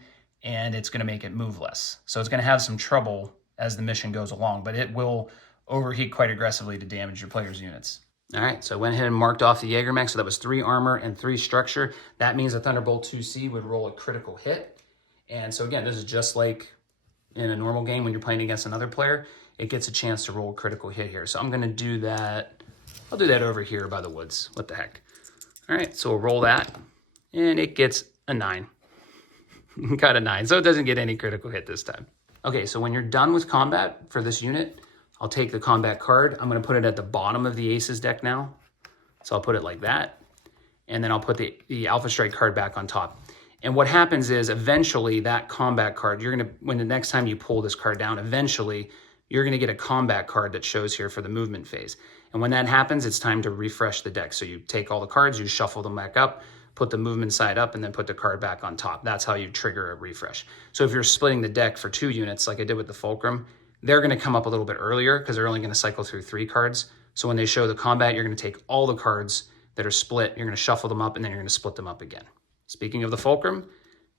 and it's going to make it move less. So it's going to have some trouble as the mission goes along, but it will overheat quite aggressively to damage your player's units. All right, so I went ahead and marked off the Jägermech, so that was 3 armor and 3 structure. That means the Thunderbolt 2C would roll a critical hit. And so again, this is just like in a normal game when you're playing against another player, it gets a chance to roll a critical hit here. So I'm going to do that. I'll do that over here by the woods. What the heck? All right, so we'll roll that, and it gets a 9. Got a 9, so it doesn't get any critical hit this time. Okay, so when you're done with combat for this unit, I'll take the combat card. I'm going to put it at the bottom of the Aces deck now. So I'll put it like that, and then I'll put the Alpha Strike card back on top. And what happens is eventually that combat card, when the next time you pull this card down, eventually you're going to get a combat card that shows here for the movement phase. And when that happens, it's time to refresh the deck. So you take all the cards, you shuffle them back up, put the movement side up, and then put the card back on top. That's how you trigger a refresh. So if you're splitting the deck for 2 units, like I did with the Fulcrum, they're going to come up a little bit earlier because they're only going to cycle through 3 cards. So when they show the combat, you're going to take all the cards that are split, you're going to shuffle them up, and then you're going to split them up again. Speaking of the Fulcrum,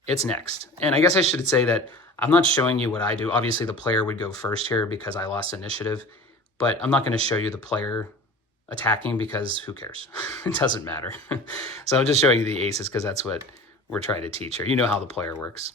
it's next. And I guess I should say that I'm not showing you what I do. Obviously, the player would go first here because I lost initiative, but I'm not going to show you the player attacking because who cares? It doesn't matter. So I'm just showing you the aces because that's what we're trying to teach here. You know how the player works.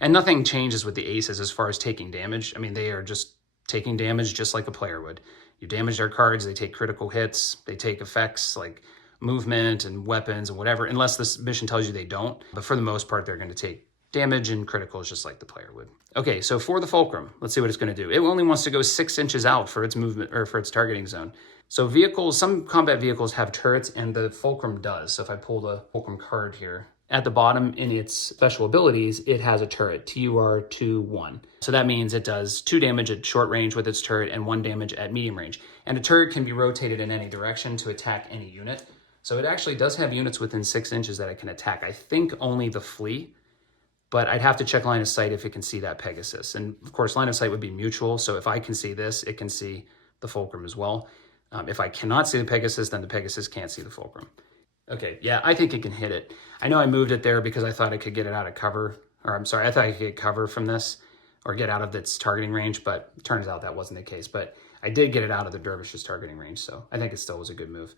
And nothing changes with the aces as far as taking damage. I mean, they are just taking damage just like a player would. You damage their cards, they take critical hits, they take effects like movement and weapons and whatever, unless this mission tells you they don't. But for the most part, they're going to take damage and criticals just like the player would. Okay, so for the Fulcrum, let's see what it's going to do. It only wants to go 6 inches out for its movement or for its targeting zone. So vehicles, some combat vehicles have turrets, and the Fulcrum does. So if I pull the Fulcrum card here, at the bottom in its special abilities, it has a turret, TUR-2-1. So that means it does 2 damage at short range with its turret and 1 damage at medium range. And a turret can be rotated in any direction to attack any unit. So it actually does have units within 6 inches that it can attack. I think only the flea, but I'd have to check line of sight if it can see that Pegasus. And of course, line of sight would be mutual. So if I can see this, it can see the Fulcrum as well. If I cannot see the Pegasus, then the Pegasus can't see the Fulcrum. Okay, yeah, I think it can hit it. I know I moved it there because I thought I could get it out of cover. Or I'm sorry, I thought I could get cover from this or get out of its targeting range, but it turns out that wasn't the case. But I did get it out of the Dervish's targeting range, so I think it still was a good move.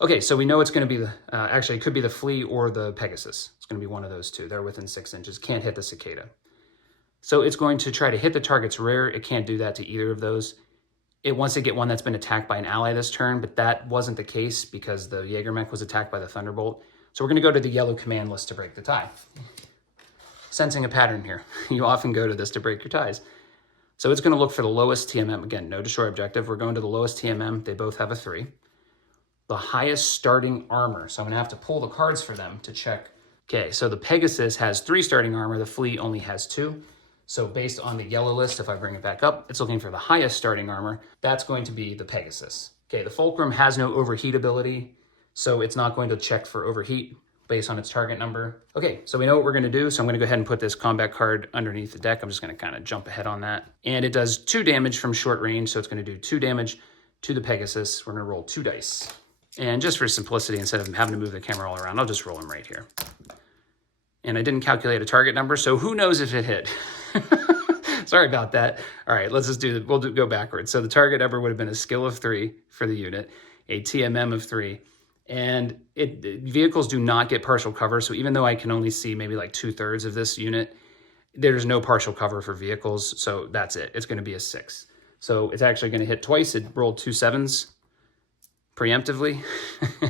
Okay, so we know it's going to be the, actually it could be the flea or the Pegasus. It's going to be one of those two. They're within 6 inches, can't hit the cicada. So it's going to try to hit the target's rear. It can't do that to either of those. It wants to get one that's been attacked by an ally this turn, but that wasn't the case because the Jägermech was attacked by the Thunderbolt. So we're going to go to the yellow command list to break the tie. Sensing a pattern here. You often go to this to break your ties. So it's going to look for the lowest TMM. Again, no destroy objective. We're going to the lowest TMM. They both have a 3. The highest starting armor. So I'm going to have to pull the cards for them to check. Okay, so the Pegasus has 3 starting armor. The flea only has 2. So based on the yellow list, if I bring it back up, it's looking for the highest starting armor. That's going to be the Pegasus. Okay, the Fulcrum has no overheat ability, so it's not going to check for overheat based on its target number. Okay, so we know what we're going to do. So I'm going to go ahead and put this combat card underneath the deck. I'm just going to kind of jump ahead on that. And it does 2 damage from short range, so it's going to do 2 damage to the Pegasus. We're going to roll 2 dice. And just for simplicity, instead of having to move the camera all around, I'll just roll them right here. And I didn't calculate a target number, so who knows if it hit? Sorry about that. All right, let's just go backwards. So the target number would have been a skill of 3 for the unit, a TMM of 3, and vehicles do not get partial cover. So even though I can only see maybe like 2/3 of this unit, there's no partial cover for vehicles. So that's it. It's going to be a 6. So it's actually going to hit twice. It rolled 2 7s preemptively.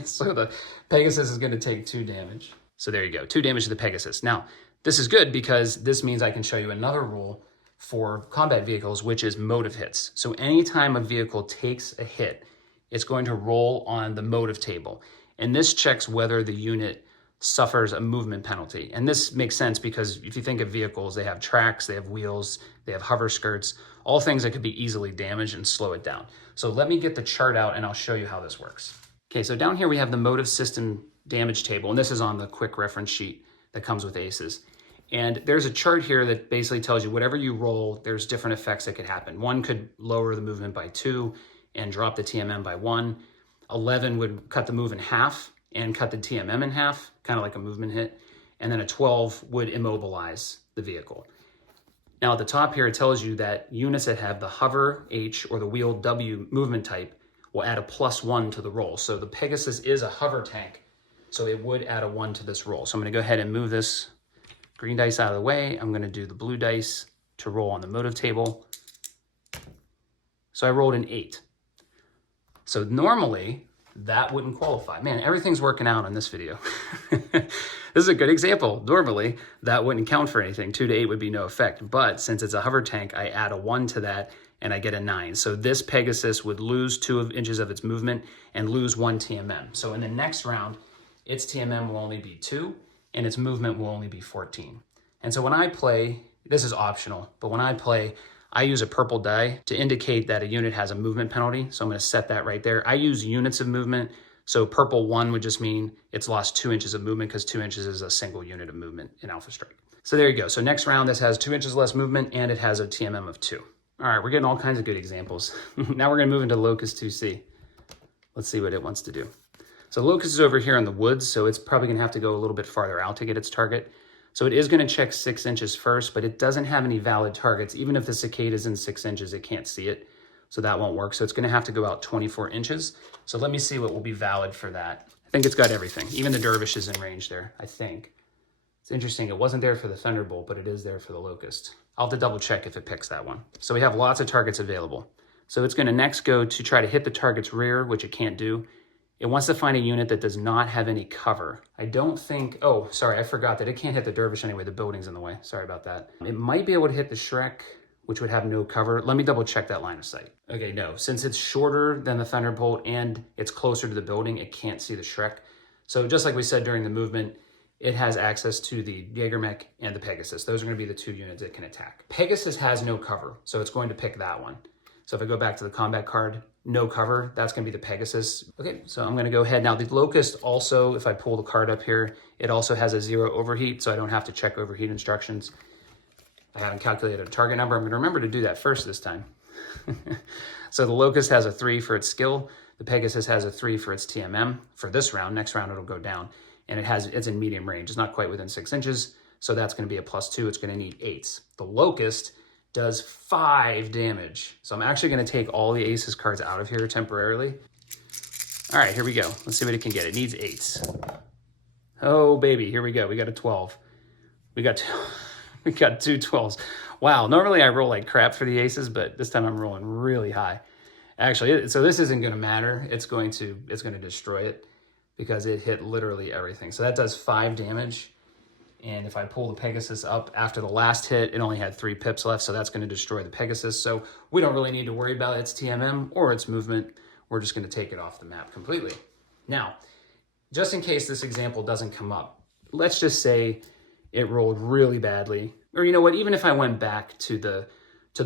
So the Pegasus is going to take 2 damage. So there you go, 2 damage to the Pegasus. Now, this is good because this means I can show you another rule for combat vehicles, which is motive hits. So anytime a vehicle takes a hit, it's going to roll on the motive table. And this checks whether the unit suffers a movement penalty. And this makes sense because if you think of vehicles, they have tracks, they have wheels, they have hover skirts, all things that could be easily damaged and slow it down. So let me get the chart out and I'll show you how this works. Okay, so down here we have the motive system damage table, and this is on the quick reference sheet that comes with aces. And there's a chart here that basically tells you whatever you roll, there's different effects that could happen. 1 could lower the movement by 2 and drop the TMM by 1. 11 would cut the move in half and cut the TMM in half, kind of like a movement hit. And then a 12 would immobilize the vehicle. Now at the top here, it tells you that units that have the hover H or the wheel W movement type will add a +1 to the roll. So the Pegasus is a hover tank, so it would add a 1 to this roll. So I'm going to go ahead and move this green dice out of the way. I'm going to do the blue dice to roll on the motive table. So I rolled an 8. So normally that wouldn't qualify. Man, everything's working out on this video. This is a good example. Normally that wouldn't count for anything. 2 to 8 would be no effect. But since it's a hover tank, I add a 1 to that and I get a 9. So this Pegasus would lose 2 inches of its movement and lose 1 TMM. So in the next round, its TMM will only be 2 and its movement will only be 14. And so when I play, this is optional, but when I play, I use a purple die to indicate that a unit has a movement penalty. So I'm going to set that right there. I use units of movement. So purple 1 would just mean it's lost 2 inches of movement because 2 inches is a single unit of movement in Alpha Strike. So there you go. So next round, this has 2 inches less movement and it has a TMM of 2. All right, we're getting all kinds of good examples. Now we're going to move into Locust 2C. Let's see what it wants to do. So the locust is over here in the woods, so it's probably gonna have to go a little bit farther out to get its target. So it is gonna check 6 inches first, but it doesn't have any valid targets. Even if the cicada is in 6 inches, it can't see it. So that won't work. So it's gonna have to go out 24 inches. So let me see what will be valid for that. I think it's got everything. Even the dervish is in range there, I think. It's interesting, it wasn't there for the thunderbolt, but it is there for the locust. I'll have to double check if it picks that one. So we have lots of targets available. So it's gonna next go to try to hit the target's rear, which it can't do. It wants to find a unit that does not have any cover. I don't think, oh, sorry, I forgot that it can't hit the dervish anyway. The building's in the way. Sorry about that. It might be able to hit the Shrek, which would have no cover. Let me double check that line of sight. Okay, no, since it's shorter than the Thunderbolt and it's closer to the building, it can't see the Shrek. So just like we said during the movement, it has access to the Jägermech and the Pegasus. Those are gonna be the 2 units it can attack. Pegasus has no cover, so it's going to pick that one. So if I go back to the combat card, no cover, that's gonna be the Pegasus. Okay, so I'm gonna go ahead. Now the Locust also, if I pull the card up here, it also has a 0 overheat, so I don't have to check overheat instructions. I haven't calculated a target number. I'm gonna remember to do that first this time. So the Locust has a 3 for its skill. The Pegasus has a 3 for its TMM for this round. Next round it'll go down. And it's in medium range. It's not quite within 6 inches, so that's gonna be a +2. It's gonna need 8s. The Locust does 5 damage. So I'm actually gonna take all the Aces cards out of here temporarily. All right, here we go. Let's see what it can get. It needs 8s. Oh baby, here we go. We got a 12. We got 2 12s. Wow, normally I roll like crap for the Aces, but this time I'm rolling really high. Actually, so this isn't gonna matter. It's gonna destroy it because it hit literally everything. So that does 5 damage. And if I pull the Pegasus up after the last hit, it only had 3 pips left, so that's gonna destroy the Pegasus. So we don't really need to worry about its TMM or its movement. We're just gonna take it off the map completely. Now, just in case this example doesn't come up, let's just say it rolled really badly. Or you know what, even if I went back to the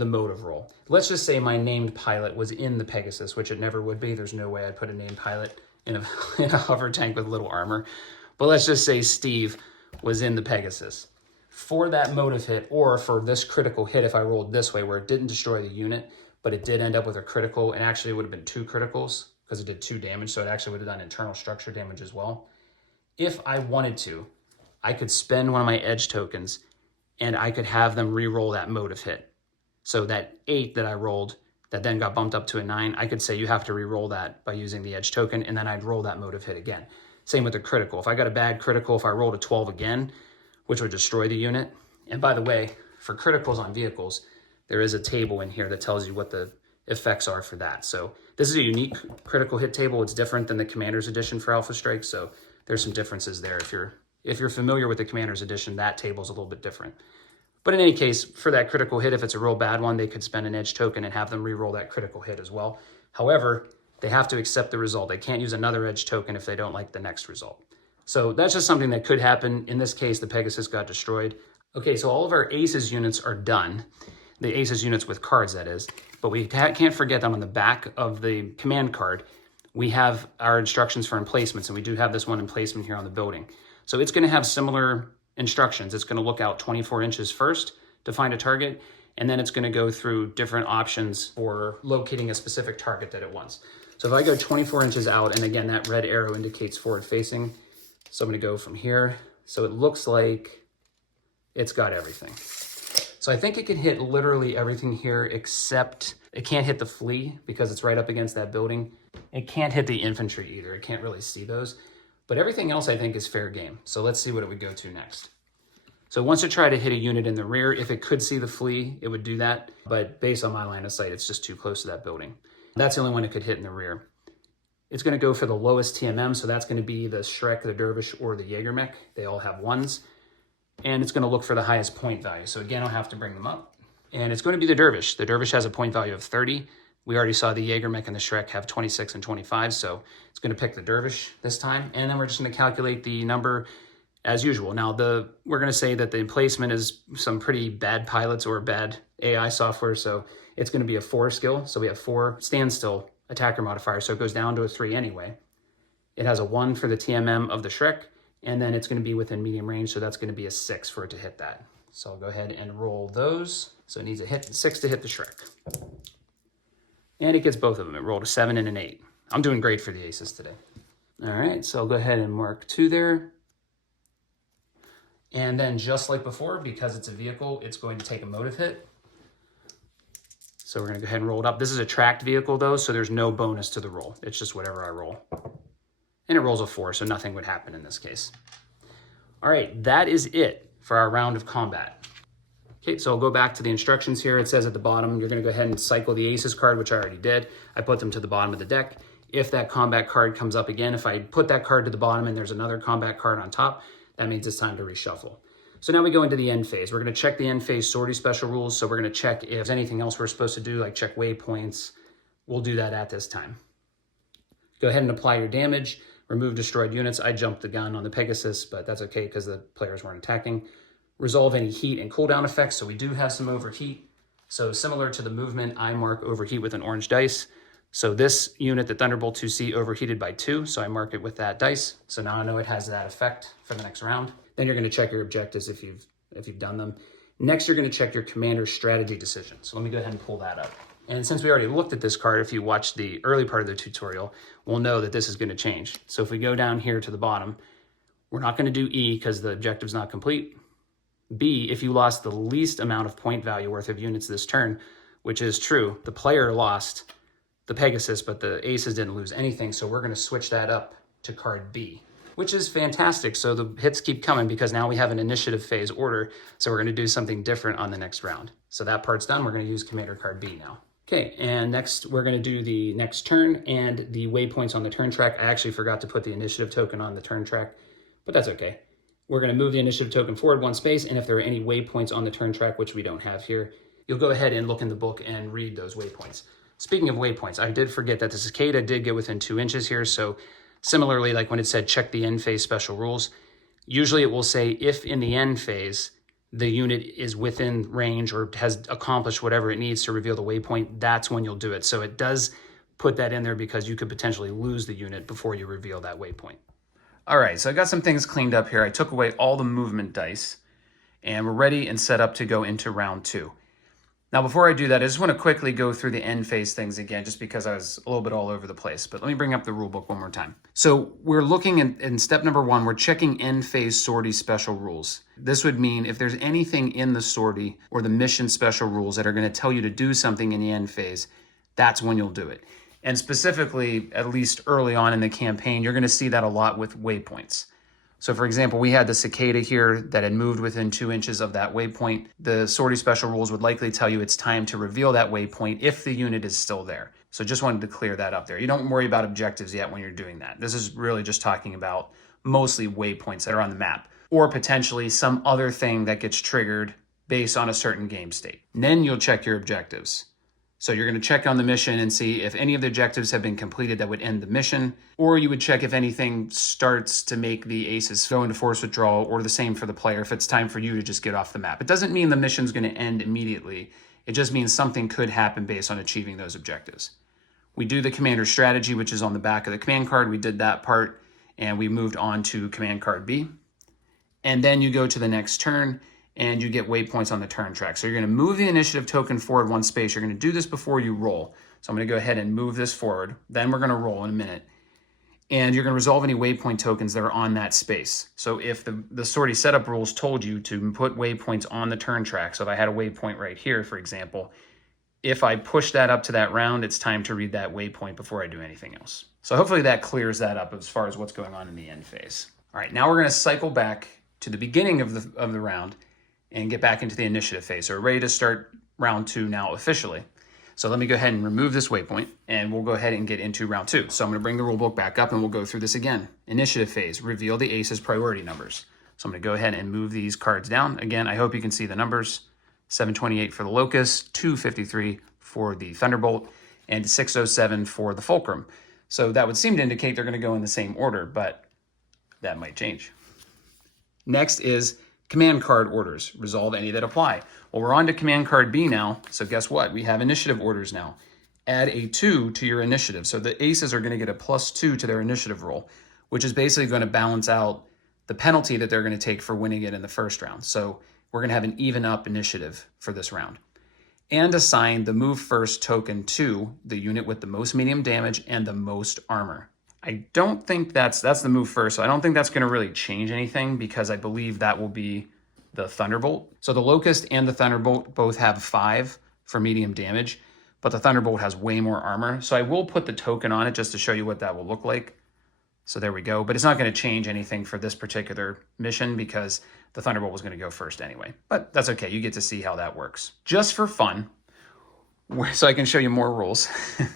mode of roll, let's just say my named pilot was in the Pegasus, which it never would be. There's no way I'd put a named pilot in a hover tank with little armor. But let's just say Steve was in the Pegasus. For that motive hit, or for this critical hit, if I rolled this way where it didn't destroy the unit, but it did end up with a critical, and actually it would have been 2 criticals because it did 2 damage, so it actually would have done internal structure damage as well. If I wanted to, I could spend one of my edge tokens and I could have them re-roll that motive hit. So that 8 that I rolled that then got bumped up to a 9, I could say you have to re-roll that by using the edge token, and then I'd roll that motive hit again. Same with the critical. If I got a bad critical, if I rolled a 12 again, which would destroy the unit. And by the way, for criticals on vehicles, there is a table in here that tells you what the effects are for that. So this is a unique critical hit table. It's different than the Commander's Edition for Alpha Strike, so there's some differences there. If you're familiar with the Commander's Edition, that table's a little bit different. But in any case, for that critical hit, if it's a real bad one, they could spend an edge token and have them re-roll that critical hit as well. However, they have to accept the result. They can't use another edge token if they don't like the next result. So that's just something that could happen. In this case, the Pegasus got destroyed. Okay, so all of our Aces units are done. The Aces units with cards, that is. But we can't forget that on the back of the command card, we have our instructions for emplacements, and we do have this one emplacement here on the building. So it's gonna have similar instructions. It's gonna look out 24 inches first to find a target, and then it's gonna go through different options for locating a specific target that it wants. So if I go 24 inches out, and again, that red arrow indicates forward facing. So I'm gonna go from here. So it looks like it's got everything. So I think it can hit literally everything here except it can't hit the flea because it's right up against that building. It can't hit the infantry either. It can't really see those. But everything else I think is fair game. So let's see what it would go to next. So once it tried to hit a unit in the rear, if it could see the flea, it would do that. But based on my line of sight, it's just too close to that building. That's the only one it could hit in the rear. It's gonna go for the lowest TMM, so that's gonna be the Shrek, the Dervish, or the Jägermech. They all have 1s. And it's gonna look for the highest point value. So again, I'll have to bring them up. And it's gonna be the Dervish. The Dervish has a point value of 30. We already saw the Jägermech and the Shrek have 26 and 25, so it's gonna pick the Dervish this time. And then we're just gonna calculate the number as usual. Now, we're gonna say that the emplacement is some pretty bad pilots or bad AI software, so it's gonna be a 4 skill. So we have 4 standstill attacker modifiers, so it goes down to a 3 anyway. It has a 1 for the TMM of the Shrek, and then it's gonna be within medium range, so that's gonna be a 6 for it to hit that. So I'll go ahead and roll those. So it needs a 6 to hit the Shrek. And it gets both of them. It rolled a 7 and an 8. I'm doing great for the aces today. All right, so I'll go ahead and mark 2 there. And then just like before, because it's a vehicle, it's going to take a motive hit. So we're gonna go ahead and roll it up. This is a tracked vehicle though, so there's no bonus to the roll. It's just whatever I roll. And it rolls a 4, so nothing would happen in this case. All right, that is it for our round of combat. Okay, so I'll go back to the instructions here. It says at the bottom, you're gonna go ahead and cycle the aces card, which I already did. I put them to the bottom of the deck. If that combat card comes up again, if I put that card to the bottom and there's another combat card on top, that means it's time to reshuffle. So now we go into the end phase. We're gonna check the end phase sortie special rules. So we're gonna check if there's anything else we're supposed to do, like check waypoints. We'll do that at this time. Go ahead and apply your damage, remove destroyed units. I jumped the gun on the Pegasus, but that's okay because the players weren't attacking. Resolve any heat and cooldown effects. So we do have some overheat. So similar to the movement, I mark overheat with an orange dice. So this unit, the Thunderbolt 2C, overheated by 2. So I mark it with that dice. So now I know it has that effect for the next round. Then you're going to check your objectives if you've done them. Next, you're going to check your commander's strategy decision. So let me go ahead and pull that up. And since we already looked at this card, if you watched the early part of the tutorial, we'll know that this is going to change. So if we go down here to the bottom, we're not going to do E because the objective's not complete. B, if you lost the least amount of point value worth of units this turn, which is true, the player lost the Pegasus, but the aces didn't lose anything. So we're going to switch that up to card B, which is fantastic. So the hits keep coming because now we have an initiative phase order. So we're going to do something different on the next round. So that part's done. We're going to use commander card B now. Okay, and next we're going to do the next turn and the waypoints on the turn track. I actually forgot to put the initiative token on the turn track, but that's okay. We're going to move the initiative token forward 1 space, and if there are any waypoints on the turn track, which we don't have here, you'll go ahead and look in the book and read those waypoints. Speaking of waypoints, I did forget that the cicada did get within 2 inches here. So similarly, like when it said check the end phase special rules, usually it will say if in the end phase, the unit is within range or has accomplished whatever it needs to reveal the waypoint, that's when you'll do it. So it does put that in there because you could potentially lose the unit before you reveal that waypoint. All right, so I got some things cleaned up here. I took away all the movement dice and we're ready and set up to go into round 2. Now, before I do that, I just want to quickly go through the end phase things again, just because I was a little bit all over the place. But let me bring up the rule book one more time. So we're looking in step number 1, we're checking end phase sortie special rules. This would mean if there's anything in the sortie or the mission special rules that are going to tell you to do something in the end phase, that's when you'll do it. And specifically, at least early on in the campaign, you're going to see that a lot with waypoints. So for example, we had the cicada here that had moved within 2 inches of that waypoint. The sortie special rules would likely tell you it's time to reveal that waypoint if the unit is still there. So just wanted to clear that up there. You don't worry about objectives yet when you're doing that. This is really just talking about mostly waypoints that are on the map, or potentially some other thing that gets triggered based on a certain game state. And then you'll check your objectives. So you're going to check on the mission and see if any of the objectives have been completed that would end the mission, or you would check if anything starts to make the aces go into force withdrawal, or the same for the player if it's time for you to just get off the map. It doesn't mean the mission's going to end immediately. It just means something could happen based on achieving those objectives. We do the commander strategy, which is on the back of the command card. We did that part and we moved on to command card B. And then you go to the next turn and you get waypoints on the turn track. So you're going to move the initiative token forward 1 space. You're going to do this before you roll. So I'm going to go ahead and move this forward. Then we're going to roll in a minute. And you're going to resolve any waypoint tokens that are on that space. So if the sortie setup rules told you to put waypoints on the turn track, so if I had a waypoint right here, for example, if I push that up to that round, it's time to read that waypoint before I do anything else. So hopefully that clears that up as far as what's going on in the end phase. All right, now we're going to cycle back to the beginning of the round and get back into the initiative phase. So we're ready to start round 2 now officially. So let me go ahead and remove this waypoint and we'll go ahead and get into round 2. So I'm going to bring the rulebook back up and we'll go through this again. Initiative phase, reveal the aces priority numbers. So I'm going to go ahead and move these cards down. Again, I hope you can see the numbers. 728 for the Locust, 253 for the Thunderbolt, and 607 for the Fulcrum. So that would seem to indicate they're going to go in the same order, but that might change. Next is command card orders. Resolve any that apply. Well, we're on to command card B now. So guess what? We have initiative orders now. Add a 2 to your initiative. So the aces are going to get a +2 to their initiative roll, which is basically going to balance out the penalty that they're going to take for winning it in the first round. So we're going to have an even up initiative for this round. and assign the move first token to the unit with the most medium damage and the most armor. I don't think that's the move first, so I don't think that's going to really change anything because I believe that will be the Thunderbolt. So the Locust and the Thunderbolt both have 5 for medium damage, but the Thunderbolt has way more armor. So I will put the token on it just to show you what that will look like. So there we go, but it's not going to change anything for this particular mission because the Thunderbolt was going to go first anyway. But that's okay, you get to see how that works. Just for fun, so I can show you more rules,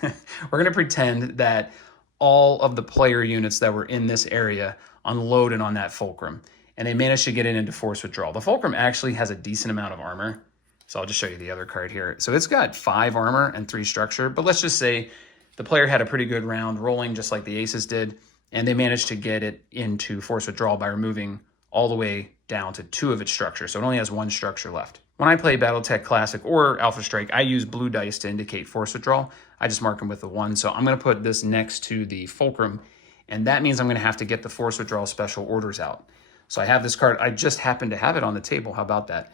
we're going to pretend that all of the player units that were in this area unloaded on that Fulcrum, and they managed to get it into force withdrawal. The Fulcrum actually has a decent amount of armor, so I'll just show you the other card here. So it's got 5 armor and 3 structure, but let's just say the player had a pretty good round rolling just like the aces did, and they managed to get it into force withdrawal by removing all the way down to 2 of its structure, so it only has 1 structure left. When I play BattleTech Classic or Alpha Strike, I use blue dice to indicate force withdrawal. I just mark them with the 1, so I'm going to put this next to the Fulcrum, and that means I'm going to have to get the force withdrawal special orders out. So I have this card. I just happen to have it on the table. How about that?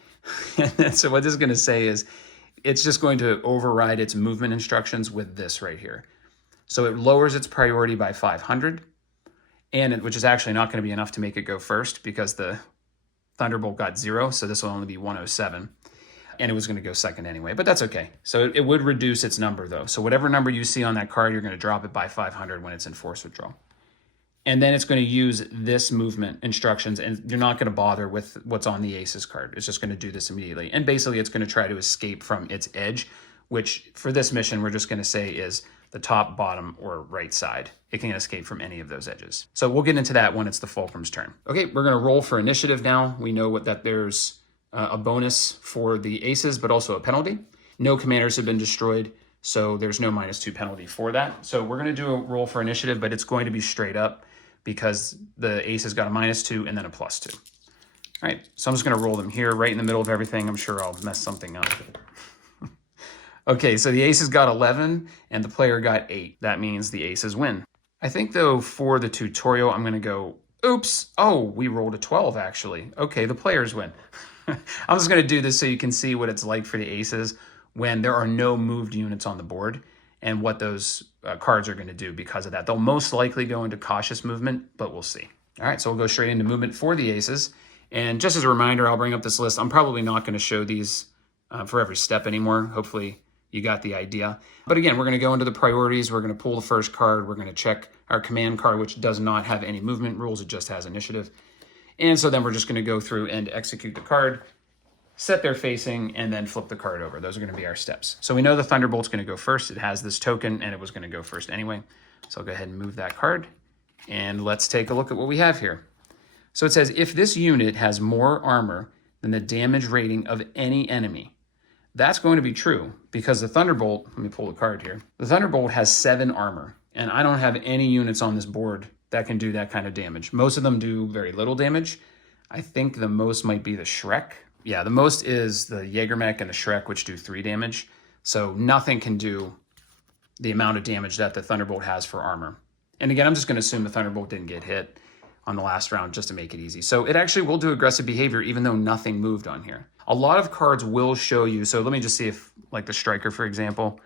And so what this is going to say is it's just going to override its movement instructions with this right here. So it lowers its priority by 500, which is actually not going to be enough to make it go first because the Thunderbolt got 0, so this will only be 107. And it was going to go second anyway, but that's okay. So it would reduce its number though. So whatever number you see on that card, you're going to drop it by 500 when it's in force withdrawal. And then it's going to use this movement instructions, and you're not going to bother with what's on the aces card. It's just going to do this immediately. And basically it's going to try to escape from its edge, which for this mission, we're just going to say is the top, bottom, or right side. It can escape from any of those edges. So we'll get into that when it's the Fulcrum's turn. Okay, we're going to roll for initiative now. We know that there's a bonus for the aces, but also a penalty. No commanders have been destroyed, so there's no -2 penalty for that. So we're going to do a roll for initiative, but it's going to be straight up because the ace has got a -2 and then a +2. All right, so I'm just going to roll them here right in the middle of everything. I'm sure I'll mess something up. Okay, so the aces got 11 and the player got 8. That means the aces win. I think though for the tutorial, I'm going to go, oops, oh, we rolled a 12 actually. Okay, the players win. I'm just going to do this so you can see what it's like for the aces when there are no moved units on the board and what those cards are going to do because of that. They'll most likely go into cautious movement, but we'll see. All right, so we'll go straight into movement for the aces. And just as a reminder, I'll bring up this list. I'm probably not going to show these for every step anymore. Hopefully you got the idea. But again, we're going to go into the priorities. We're going to pull the first card. We're going to check our command card, which does not have any movement rules. It just has initiative. And so then we're just going to go through and execute the card, set their facing, and then flip the card over. Those are going to be our steps. So we know the Thunderbolt's going to go first. It has this token, and it was going to go first anyway. So I'll go ahead and move that card. And let's take a look at what we have here. So it says, if this unit has more armor than the damage rating of any enemy, that's going to be true because the Thunderbolt, let me pull the card here. The Thunderbolt has 7 armor, and I don't have any units on this board that can do that kind of damage. Most of them do very little damage. I think the most might be the Shrek. Yeah, the most is the Jägermech and the Shrek, which do 3 damage. So nothing can do the amount of damage that the Thunderbolt has for armor. And again, I'm just going to assume the Thunderbolt didn't get hit on the last round just to make it easy. So it actually will do aggressive behavior even though nothing moved on here. A lot of cards will show you, so let me just see if, like the Striker, for example,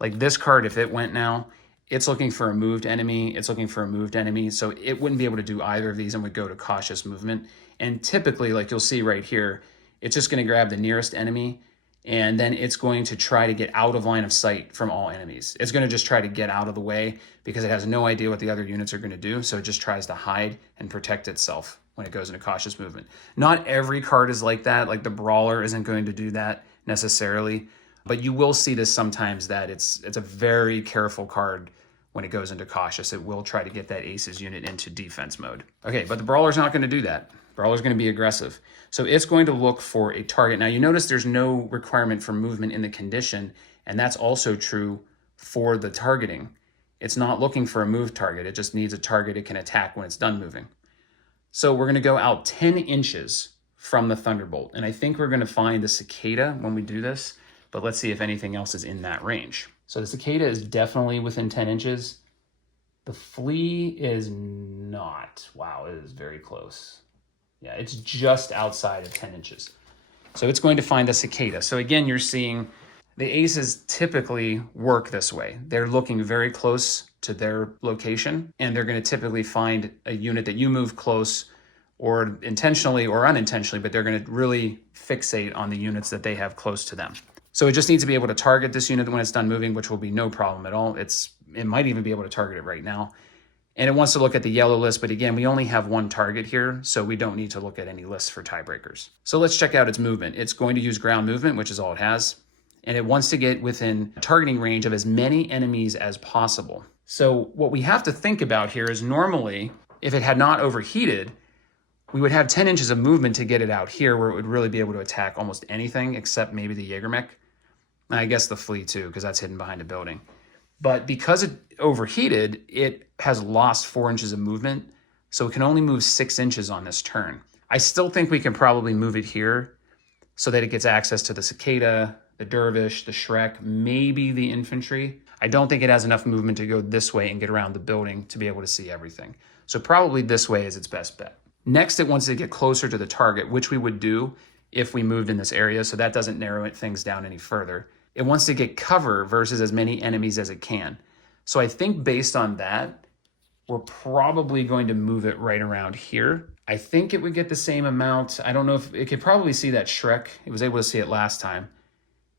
like this card, if it went now, it's looking for a moved enemy, it's looking for a moved enemy, so it wouldn't be able to do either of these and would go to cautious movement. And typically, like you'll see right here, it's just going to grab the nearest enemy, and then it's going to try to get out of line of sight from all enemies. It's going to just try to get out of the way because it has no idea what the other units are going to do, so it just tries to hide and protect itself when it goes into cautious movement. Not every card is like that, like the Brawler isn't going to do that necessarily, but you will see this sometimes that it's a very careful card when it goes into cautious. It will try to get that Aces unit into defense mode. Okay, but the Brawler's not going to do that. Brawler's going to be aggressive. So it's going to look for a target. Now you notice there's no requirement for movement in the condition, and that's also true for the targeting. It's not looking for a moved target. It just needs a target it can attack when it's done moving. So we're going to go out 10 inches from the Thunderbolt. And I think we're going to find the Cicada when we do this, but let's see if anything else is in that range. So the Cicada is definitely within 10 inches. The Flea is not. Wow, it is very close. Yeah, it's just outside of 10 inches. So it's going to find the Cicada. So again, you're seeing The aces typically work this way. They're looking very close to their location, and they're going to typically find a unit that you move close, or intentionally or unintentionally, but they're going to really fixate on the units that they have close to them. So it just needs to be able to target this unit when it's done moving, which will be no problem at all. It might even be able to target it right now. And it wants to look at the yellow list, but again, we only have one target here, so we don't need to look at any lists for tiebreakers. So let's check out its movement. It's going to use ground movement, which is all it has, and it wants to get within targeting range of as many enemies as possible. So what we have to think about here is normally, if it had not overheated, we would have 10 inches of movement to get it out here where it would really be able to attack almost anything except maybe the Jägermech. And I guess the flea too, because that's hidden behind a building. But because it overheated, it has lost 4 inches of movement, so it can only move 6 inches on this turn. I still think we can probably move it here so that it gets access to the cicada, the dervish, the Shrek, maybe the infantry. I don't think it has enough movement to go this way and get around the building to be able to see everything. So probably this way is its best bet. Next, it wants to get closer to the target, which we would do if we moved in this area, so that doesn't narrow things down any further. It wants to get cover versus as many enemies as it can. So I think based on that, we're probably going to move it right around here. I think it would get the same amount. I don't know if it could probably see that Shrek. It was able to see it last time.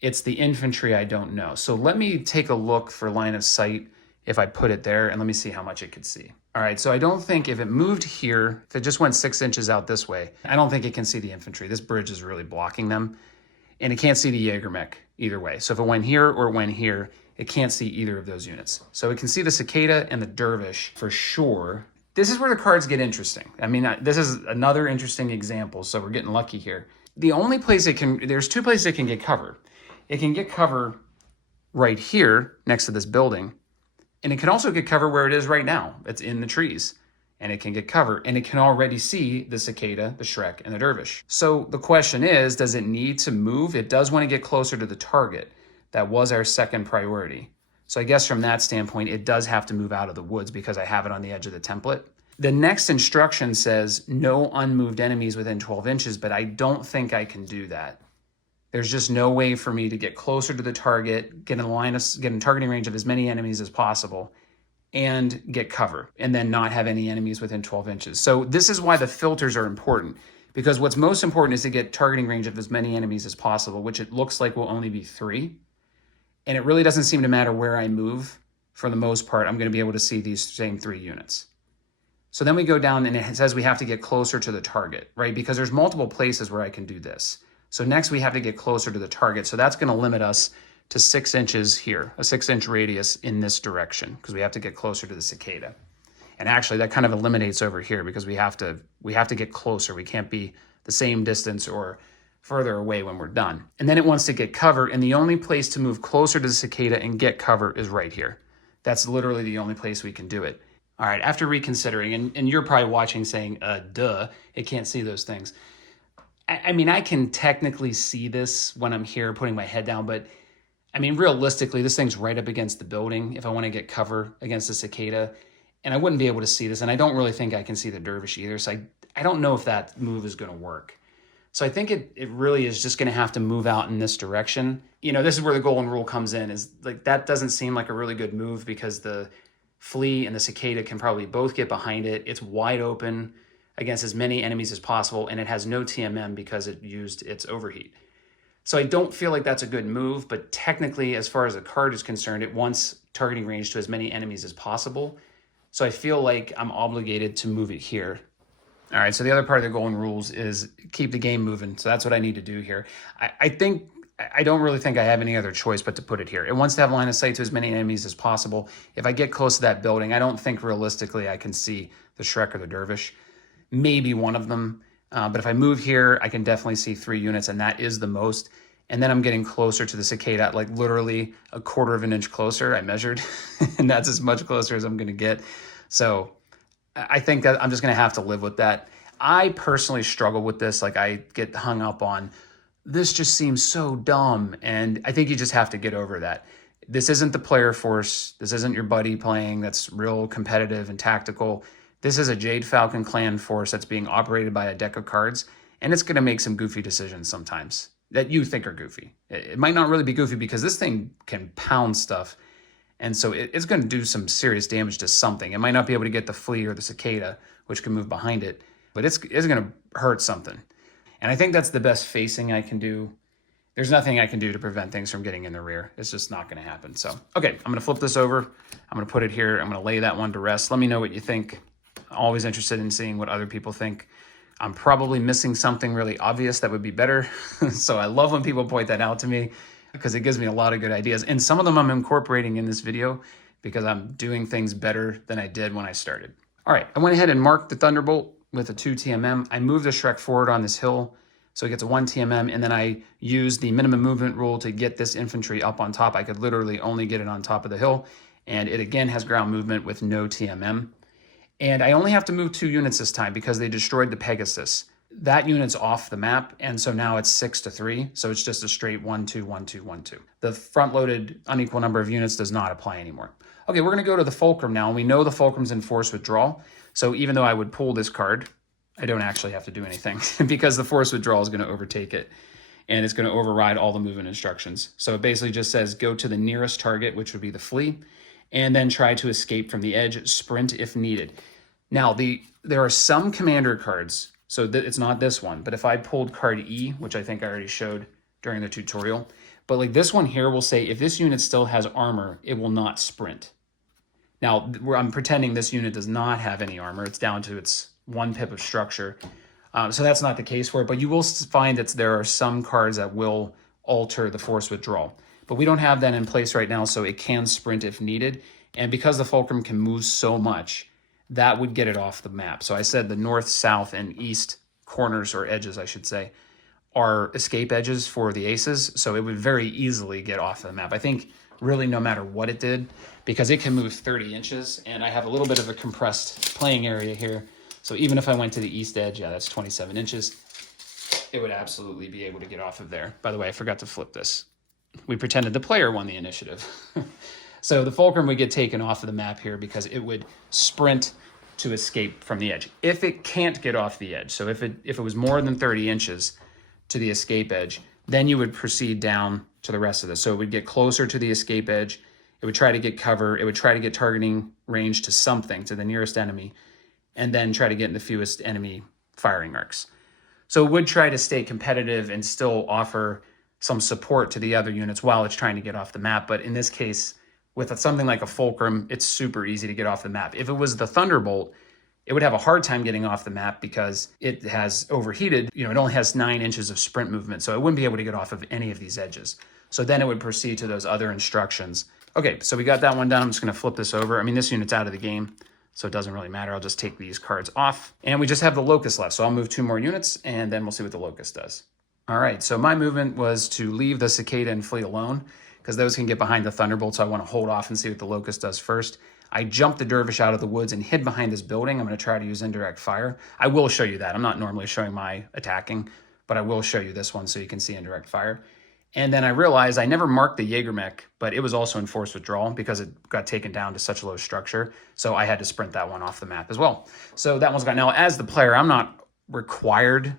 It's the infantry I don't know. So let me take a look for line of sight if I put it there, and let me see how much it could see. All right, so I don't think if it moved here, if it just went 6 inches out this way, I don't think it can see the infantry. This bridge is really blocking them, and it can't see the Jägermech either way. So if it went here or it went here, it can't see either of those units. So it can see the cicada and the dervish for sure. This is where the cards get interesting. I mean, this is another interesting example, so we're getting lucky here. The only place it can, there's two places it can get cover. It can get cover right here next to this building, and it can also get cover where it is right now. It's in the trees, and it can get cover, and it can already see the cicada, the Shrek, and the dervish. So the question is, does it need to move? It does want to get closer to the target. That was our second priority. So I guess from that standpoint, it does have to move out of the woods because I have it on the edge of the template. The next instruction says no unmoved enemies within 12 inches, but I don't think I can do that. There's just no way for me to get closer to the target, get in targeting range of as many enemies as possible, and get cover, and then not have any enemies within 12 inches. So this is why the filters are important, because what's most important is to get targeting range of as many enemies as possible, which it looks like will only be 3. And it really doesn't seem to matter where I move. For the most part, I'm going to be able to see these same 3 units. So then we go down and it says we have to get closer to the target, right? Because there's multiple places where I can do this. So next we have to get closer to the target. So that's going to limit us to 6 inches here, a 6-inch radius in this direction, because we have to get closer to the cicada. And actually that kind of eliminates over here because we have to get closer. We can't be the same distance or further away when we're done. And then it wants to get cover, and the only place to move closer to the cicada and get cover is right here. That's literally the only place we can do it. All right, after reconsidering, and you're probably watching saying, duh, it can't see those things. I mean, I can technically see this when I'm here putting my head down, but I mean, realistically, this thing's right up against the building if I want to get cover against the cicada, and I wouldn't be able to see this, and I don't really think I can see the dervish either, so I don't know if that move is going to work. So I think it really is just going to have to move out in this direction. You know, this is where the golden rule comes in, is like that doesn't seem like a really good move because the flea and the cicada can probably both get behind it. It's wide open against as many enemies as possible, and it has no TMM because it used its overheat. So I don't feel like that's a good move, but technically, as far as the card is concerned, it wants targeting range to as many enemies as possible. So I feel like I'm obligated to move it here. All right, so the other part of the golden rules is keep the game moving. So that's what I need to do here. I don't really think I have any other choice but to put it here. It wants to have line of sight to as many enemies as possible. If I get close to that building, I don't think realistically I can see the Shrek or the dervish. Maybe one of them. But if I move here, I can definitely see 3 units, and that is the most. And then I'm getting closer to the cicada, like literally a 1/4 of an inch closer. I measured, and that's as much closer as I'm going to get. So I think that I'm just going to have to live with that. I personally struggle with this. Like I get hung up on, this just seems so dumb. And I think you just have to get over that. This isn't the player force. This isn't your buddy playing that's real competitive and tactical. This is a Jade Falcon clan force that's being operated by a deck of cards, and it's going to make some goofy decisions sometimes. that you think are goofy. It might not really be goofy because this thing can pound stuff. And so it's going to do some serious damage to something. It might not be able to get the flea or the cicada, which can move behind it, but it's going to hurt something. And I think that's the best facing I can do. There's nothing I can do to prevent things from getting in the rear. It's just not going to happen. So, okay, I'm going to flip this over. I'm going to put it here. I'm going to lay that one to rest. Let me know what you think. I'm always interested in seeing what other people think. I'm probably missing something really obvious that would be better. So I love when people point that out to me because it gives me a lot of good ideas. And some of them I'm incorporating in this video because I'm doing things better than I did when I started. All right, I went ahead and marked the Thunderbolt with a 2 TMM. I moved the Shrek forward on this hill, so it gets a 1 TMM, and then I used the minimum movement rule to get this infantry up on top. I could literally only get it on top of the hill, and it again has ground movement with no TMM. And I only have to move 2 units this time because they destroyed the Pegasus. That unit's off the map, and so now it's 6-3, so it's just a straight 1-2, 1-2, 1-2. The front-loaded unequal number of units does not apply anymore. Okay, we're going to go to the Fulcrum now, and we know the Fulcrum's in force withdrawal, so even though I would pull this card, I don't actually have to do anything because the force withdrawal is going to overtake it, and it's going to override all the movement instructions. So it basically just says go to the nearest target, which would be the flea, and then try to escape from the edge, sprint if needed. Now, there are some commander cards, so it's not this one, but if I pulled card E, which I think I already showed during the tutorial, but like this one here will say if this unit still has armor, it will not sprint. Now, I'm pretending this unit does not have any armor. It's down to its 1 pip of structure. So that's not the case for it, but you will find that there are some cards that will alter the force withdrawal. But we don't have that in place right now, so it can sprint if needed. And because the Fulcrum can move so much, that would get it off the map. So I said the north, south, and east corners, or edges, I should say, are escape edges for the aces. So it would very easily get off the map. I think really no matter what it did, because it can move 30 inches, and I have a little bit of a compressed playing area here. So even if I went to the east edge, yeah, that's 27 inches, it would absolutely be able to get off of there. By the way, I forgot to flip this. We pretended the player won the initiative. So the Fulcrum would get taken off of the map here because it would sprint to escape from the edge. If it can't get off the edge, so if it was more than 30 inches to the escape edge, then you would proceed down to the rest of this. So it would get closer to the escape edge. It would try to get cover. It would try to get targeting range to something, to the nearest enemy, and then try to get in the fewest enemy firing arcs. So it would try to stay competitive and still offer some support to the other units while it's trying to get off the map. But in this case, with something like a Fulcrum, it's super easy to get off the map. If it was the Thunderbolt, it would have a hard time getting off the map because it has overheated. You know, it only has 9 inches of sprint movement, so it wouldn't be able to get off of any of these edges. So then it would proceed to those other instructions. Okay, so we got that one done. I'm just going to flip this over. I mean, this unit's out of the game, so it doesn't really matter. I'll just take these cards off. And we just have the Locust left, so I'll move 2 more units, and then we'll see what the Locust does. All right, so my movement was to leave the Cicada and Flea alone, because those can get behind the Thunderbolt, so I want to hold off and see what the Locust does first. I jumped the Dervish out of the woods and hid behind this building. I'm going to try to use indirect fire. I will show you that. I'm not normally showing my attacking, but I will show you this one so you can see indirect fire. And then I realized I never marked the Jägermech, but it was also in force withdrawal because it got taken down to such a low structure. So I had to sprint that one off the map as well. So that one's gone. Now, as the player, I'm not required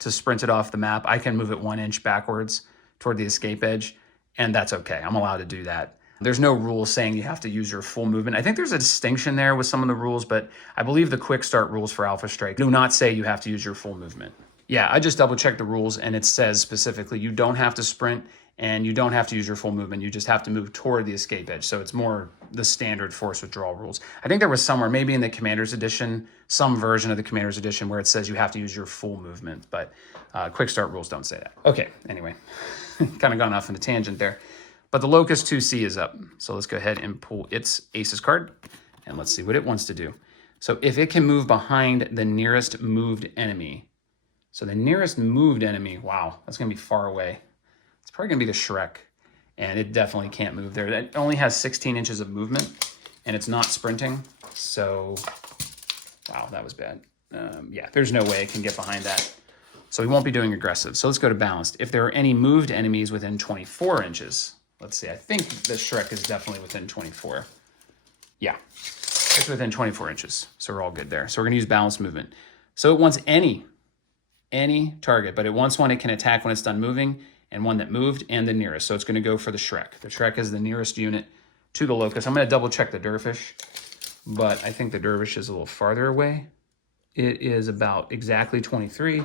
to sprint it off the map. I can move it 1 inch backwards toward the escape edge, and that's okay. I'm allowed to do that. There's no rule saying you have to use your full movement. I think there's a distinction there with some of the rules, but I believe the quick start rules for Alpha Strike do not say you have to use your full movement. Yeah, I just double checked the rules, and it says specifically you don't have to sprint and you don't have to use your full movement. You just have to move toward the escape edge. So it's more the standard force withdrawal rules. I think there was somewhere, maybe in the Commander's Edition, some version of the Commander's Edition where it says you have to use your full movement, but quick start rules don't say that. Okay, anyway, kind of gone off on a tangent there. But the Locust 2C is up. So let's go ahead and pull its Aces card, and let's see what it wants to do. So if it can move behind the nearest moved enemy, so the nearest moved enemy, wow, that's going to be far away. It's probably going to be the Shrek, and it definitely can't move there. That only has 16 inches of movement, and it's not sprinting. So, wow, that was bad. Yeah, there's no way it can get behind that. So we won't be doing aggressive. So let's go to balanced. If there are any moved enemies within 24 inches, let's see, I think the Shrek is definitely within 24. Yeah, it's within 24 inches. So we're all good there. So we're going to use balanced movement. So it wants any target, but it wants one it can attack when it's done moving, and one that moved, and the nearest. So it's going to go for the Shrek. The Shrek is the nearest unit to the Locust. I'm going to double check the Dervish, but I think the Dervish is a little farther away. It is about exactly 23,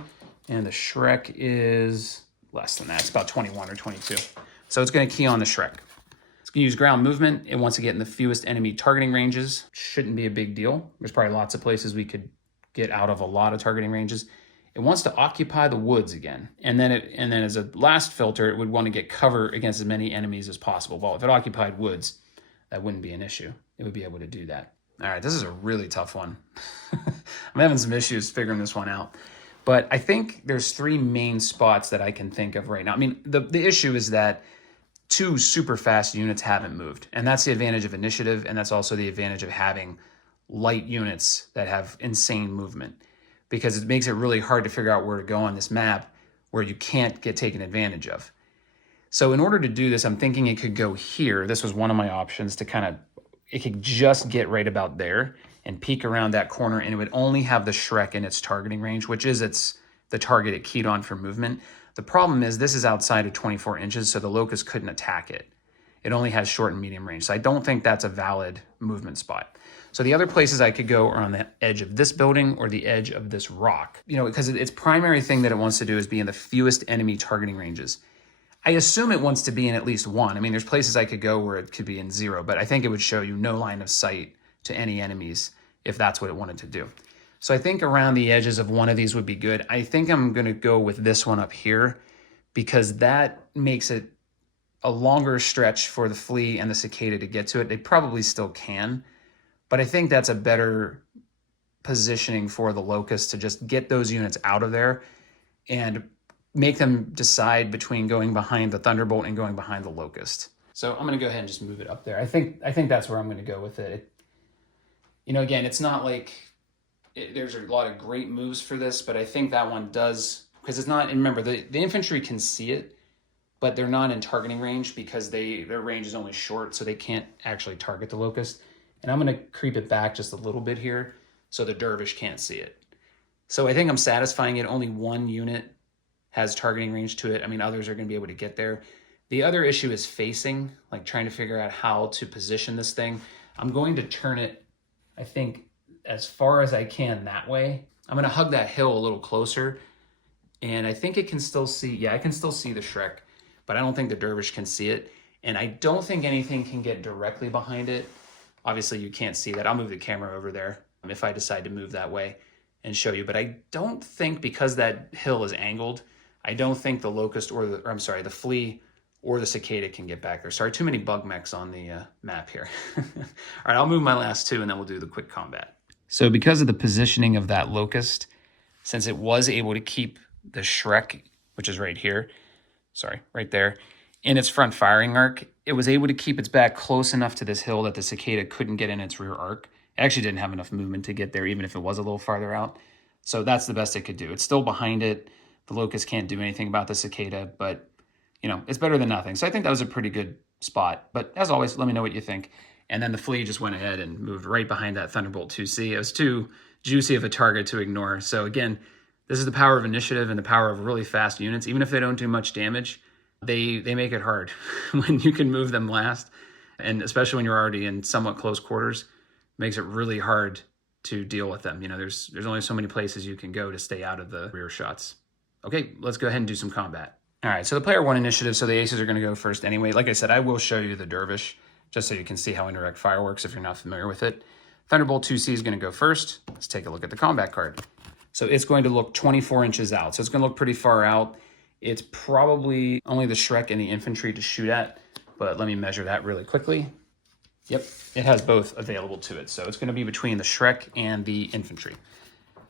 and the Shrek is less than that. It's about 21 or 22. So it's going to key on the Shrek. It's going to use ground movement. It wants to get in the fewest enemy targeting ranges. Shouldn't be a big deal. There's probably lots of places we could get out of a lot of targeting ranges. It wants to occupy the woods again. And then as a last filter, it would want to get cover against as many enemies as possible. Well, if it occupied woods, that wouldn't be an issue. It would be able to do that. All right, this is a really tough one. I'm having some issues figuring this one out. But I think there's three main spots that I can think of right now. I mean, the issue is that two super fast units haven't moved. And that's the advantage of initiative, and that's also the advantage of having light units that have insane movement, because it makes it really hard to figure out where to go on this map where you can't get taken advantage of. So in order to do this, I'm thinking it could go here. This was one of my options to kind of, it could just get right about there and peek around that corner, and it would only have the Shrek in its targeting range, which is the target it keyed on for movement. The problem is this is outside of 24 inches, so the Locust couldn't attack it. It only has short and medium range, so I don't think that's a valid movement spot. So the other places I could go are on the edge of this building or the edge of this rock, because its primary thing that it wants to do is be in the fewest enemy targeting ranges. I assume it wants to be in at least one. I mean, there's places I could go where it could be in 0, but I think it would show you no line of sight to any enemies if that's what it wanted to do. So I think around the edges of one of these would be good. I think I'm going to go with this one up here because that makes it a longer stretch for the Flea and the Cicada to get to it. They probably still can, but I think that's a better positioning for the Locust to just get those units out of there and make them decide between going behind the Thunderbolt and going behind the Locust. So I'm going to go ahead and just move it up there. I think that's where I'm going to go with it. Again, it's not like there's a lot of great moves for this, but I think that one does, because it's not, and remember, the infantry can see it, but they're not in targeting range because their range is only short, so they can't actually target the Locust. And I'm going to creep it back just a little bit here so the Dervish can't see it. So I think I'm satisfying it. Only one unit has targeting range to it. I mean, others are going to be able to get there. The other issue is facing, like trying to figure out how to position this thing. I'm going to turn it, I think, as far as I can that way. I'm going to hug that hill a little closer, and I think it can still see, yeah, I can still see the Shrek, but I don't think the Dervish can see it, and I don't think anything can get directly behind it. Obviously, you can't see that. I'll move the camera over there if I decide to move that way and show you, but I don't think, because that hill is angled, I don't think the Locust the Flea or the Cicada can get back there. Sorry, too many bug mechs on the map here. All right, I'll move my last two and then we'll do the quick combat. So because of the positioning of that Locust, since it was able to keep the Shrek, which is right here, right there, in its front firing arc, it was able to keep its back close enough to this hill that the Cicada couldn't get in its rear arc. It actually didn't have enough movement to get there, even if it was a little farther out. So that's the best it could do. It's still behind it. The Locust can't do anything about the Cicada, but it's better than nothing. So I think that was a pretty good spot. But as always, let me know what you think. And then the Flea just went ahead and moved right behind that Thunderbolt 2C. It was too juicy of a target to ignore. So again, this is the power of initiative and the power of really fast units. Even if they don't do much damage, they make it hard when you can move them last. And especially when you're already in somewhat close quarters, it makes it really hard to deal with them. There's only so many places you can go to stay out of the rear shots. Okay, let's go ahead and do some combat. All right, so the player 1 initiative, so the aces are going to go first anyway. Like I said, I will show you the Dervish, just so you can see how indirect fire works if you're not familiar with it. Thunderbolt 2C is going to go first. Let's take a look at the combat card. So it's going to look 24 inches out. So it's going to look pretty far out. It's probably only the Shrek and the Infantry to shoot at, but let me measure that really quickly. Yep, it has both available to it. So it's going to be between the Shrek and the Infantry.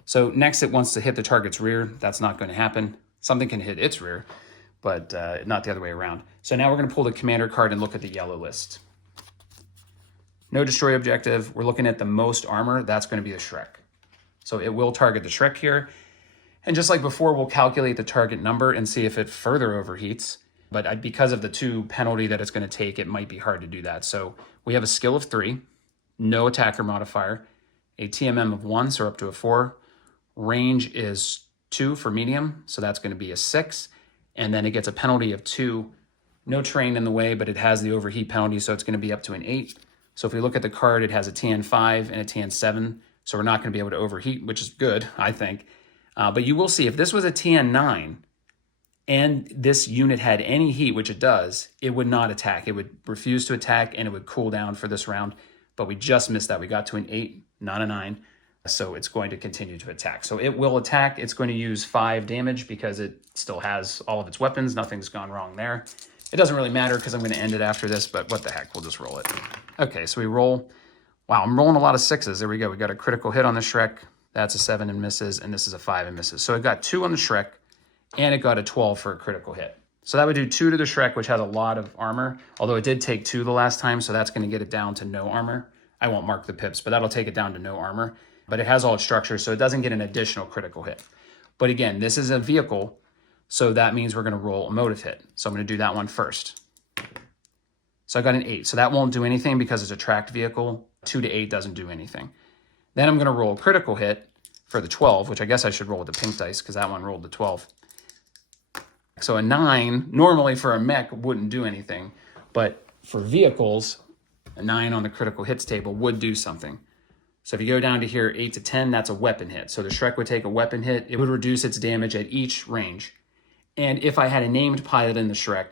So next it wants to hit the target's rear. That's not going to happen. Something can hit its rear, but not the other way around. So now we're going to pull the commander card and look at the yellow list. No destroy objective. We're looking at the most armor. That's going to be the Shrek. So it will target the Shrek here. And just like before, we'll calculate the target number and see if it further overheats. But because of the 2 penalty that it's going to take, it might be hard to do that. So we have a skill of 3, no attacker modifier, a TMM of 1, so up to a 4. Range is 2 for medium, so that's going to be a 6. and then it gets a penalty of 2. No terrain in the way, but it has the overheat penalty, so it's going to be up to an 8. So if we look at the card, it has a TN5 and a TN7, so we're not going to be able to overheat, which is good, I think. But you will see, if this was a TN9 and this unit had any heat, which it does, it would not attack. It would refuse to attack, and it would cool down for this round. But we just missed that. We got to an 8, not a 9. So it's going to continue to attack. So it will attack. It's going to use 5 damage because it still has all of its weapons. Nothing's gone wrong there. It doesn't really matter because I'm going to end it after this, but what the heck, we'll just roll it. Okay, so we roll. Wow, I'm rolling a lot of 6s. There we go. We got a critical hit on the Shrek. That's a 7 and misses, and this is a 5 and misses. So it got 2 on the Shrek, and it got a 12 for a critical hit. So that would do 2 to the Shrek, which has a lot of armor, although it did take 2 the last time, so that's going to get it down to no armor. I won't mark the pips, but that'll take it down to no armor. But it has all its structure, so it doesn't get an additional critical hit. But again, this is a vehicle, so that means we're going to roll a motive hit. So I'm going to do that one first. So I got an 8. So that won't do anything because it's a tracked vehicle. 2 to 8 doesn't do anything. Then I'm going to roll a critical hit for the 12, which I guess I should roll with the pink dice because that one rolled the 12. So a 9, normally for a mech, wouldn't do anything. But for vehicles, a 9 on the critical hits table would do something. So if you go down to here, 8 to 10, that's a weapon hit. So the Shrek would take a weapon hit. It would reduce its damage at each range. And if I had a named pilot in the Shrek,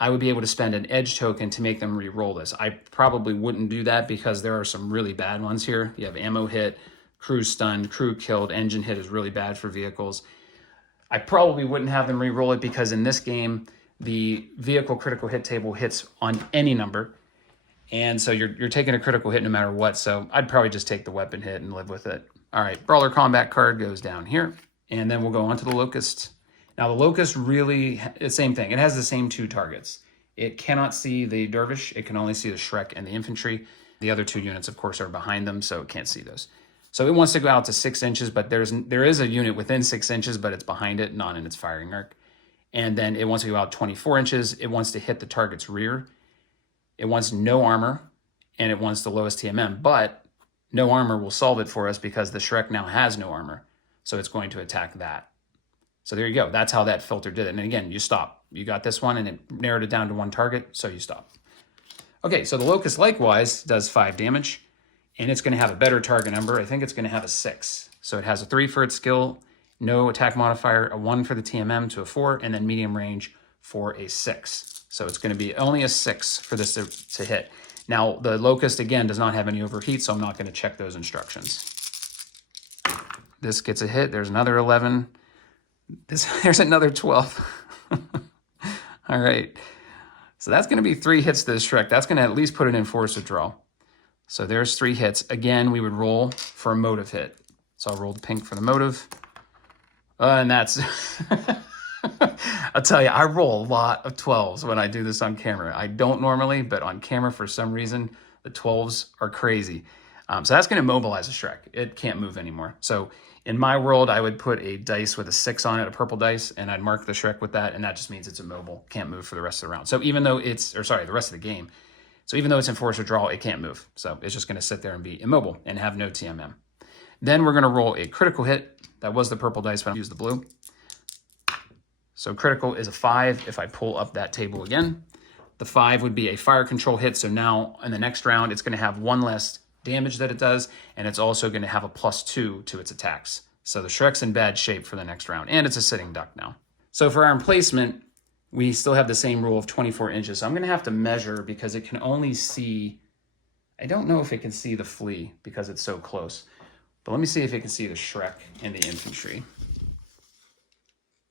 I would be able to spend an edge token to make them re-roll this. I probably wouldn't do that because there are some really bad ones here. You have ammo hit, crew stunned, crew killed, engine hit is really bad for vehicles. I probably wouldn't have them re-roll it because in this game, the vehicle critical hit table hits on any number. And so you're taking a critical hit no matter what. So I'd probably just take the weapon hit and live with it. All right, Brawler Combat card goes down here. And then we'll go on to the Locust. Now the Locust really, the same thing. It has the same 2 targets. It cannot see the Dervish. It can only see the Shrek and the Infantry. The other 2 units, of course, are behind them, so it can't see those. So it wants to go out to 6 inches, but there is a unit within 6 inches, but it's behind it, not in its firing arc. And then it wants to go out 24 inches. It wants to hit the target's rear. It wants no armor, and it wants the lowest TMM, but no armor will solve it for us because the Shrek now has no armor, so it's going to attack that. So there you go. That's how that filter did it. And again, you stop. You got this one, and it narrowed it down to 1 target, so you stop. Okay, so the Locust likewise does 5 damage, and it's going to have a better target number. I think it's going to have a 6. So it has a 3 for its skill, no attack modifier, a 1 for the TMM to a 4, and then medium range for a 6. So it's going to be only a 6 for this to hit. Now, the Locust, again, does not have any overheat, so I'm not going to check those instructions. This gets a hit. There's another 11. There's another 12. All right. So that's going to be 3 hits to this Shrek. That's going to at least put it in force withdrawal. So there's 3 hits. Again, we would roll for a motive hit. So I'll roll the pink for the motive. And that's... I'll tell you, I roll a lot of 12s when I do this on camera. I don't normally, but on camera, for some reason, the 12s are crazy. So that's going to mobilize a Shrek. It can't move anymore. So in my world, I would put a dice with a 6 on it, a purple dice, and I'd mark the Shrek with that, and that just means it's immobile. Can't move for the rest of the round. So even though it's, or sorry, the rest of the game. So even though it's in force withdrawal, it can't move. So it's just going to sit there and be immobile and have no TMM. Then we're going to roll a critical hit. That was the purple dice, but I used the blue. So critical is a 5 if I pull up that table again. The 5 would be a fire control hit. So now in the next round, it's going to have 1 less damage that it does, and it's also going to have a +2 to its attacks. So the Shrek's in bad shape for the next round, and it's a sitting duck now. So for our emplacement, we still have the same rule of 24 inches. So I'm going to have to measure because it can only see, I don't know if it can see the flea because it's so close, but let me see if it can see the Shrek and the Infantry.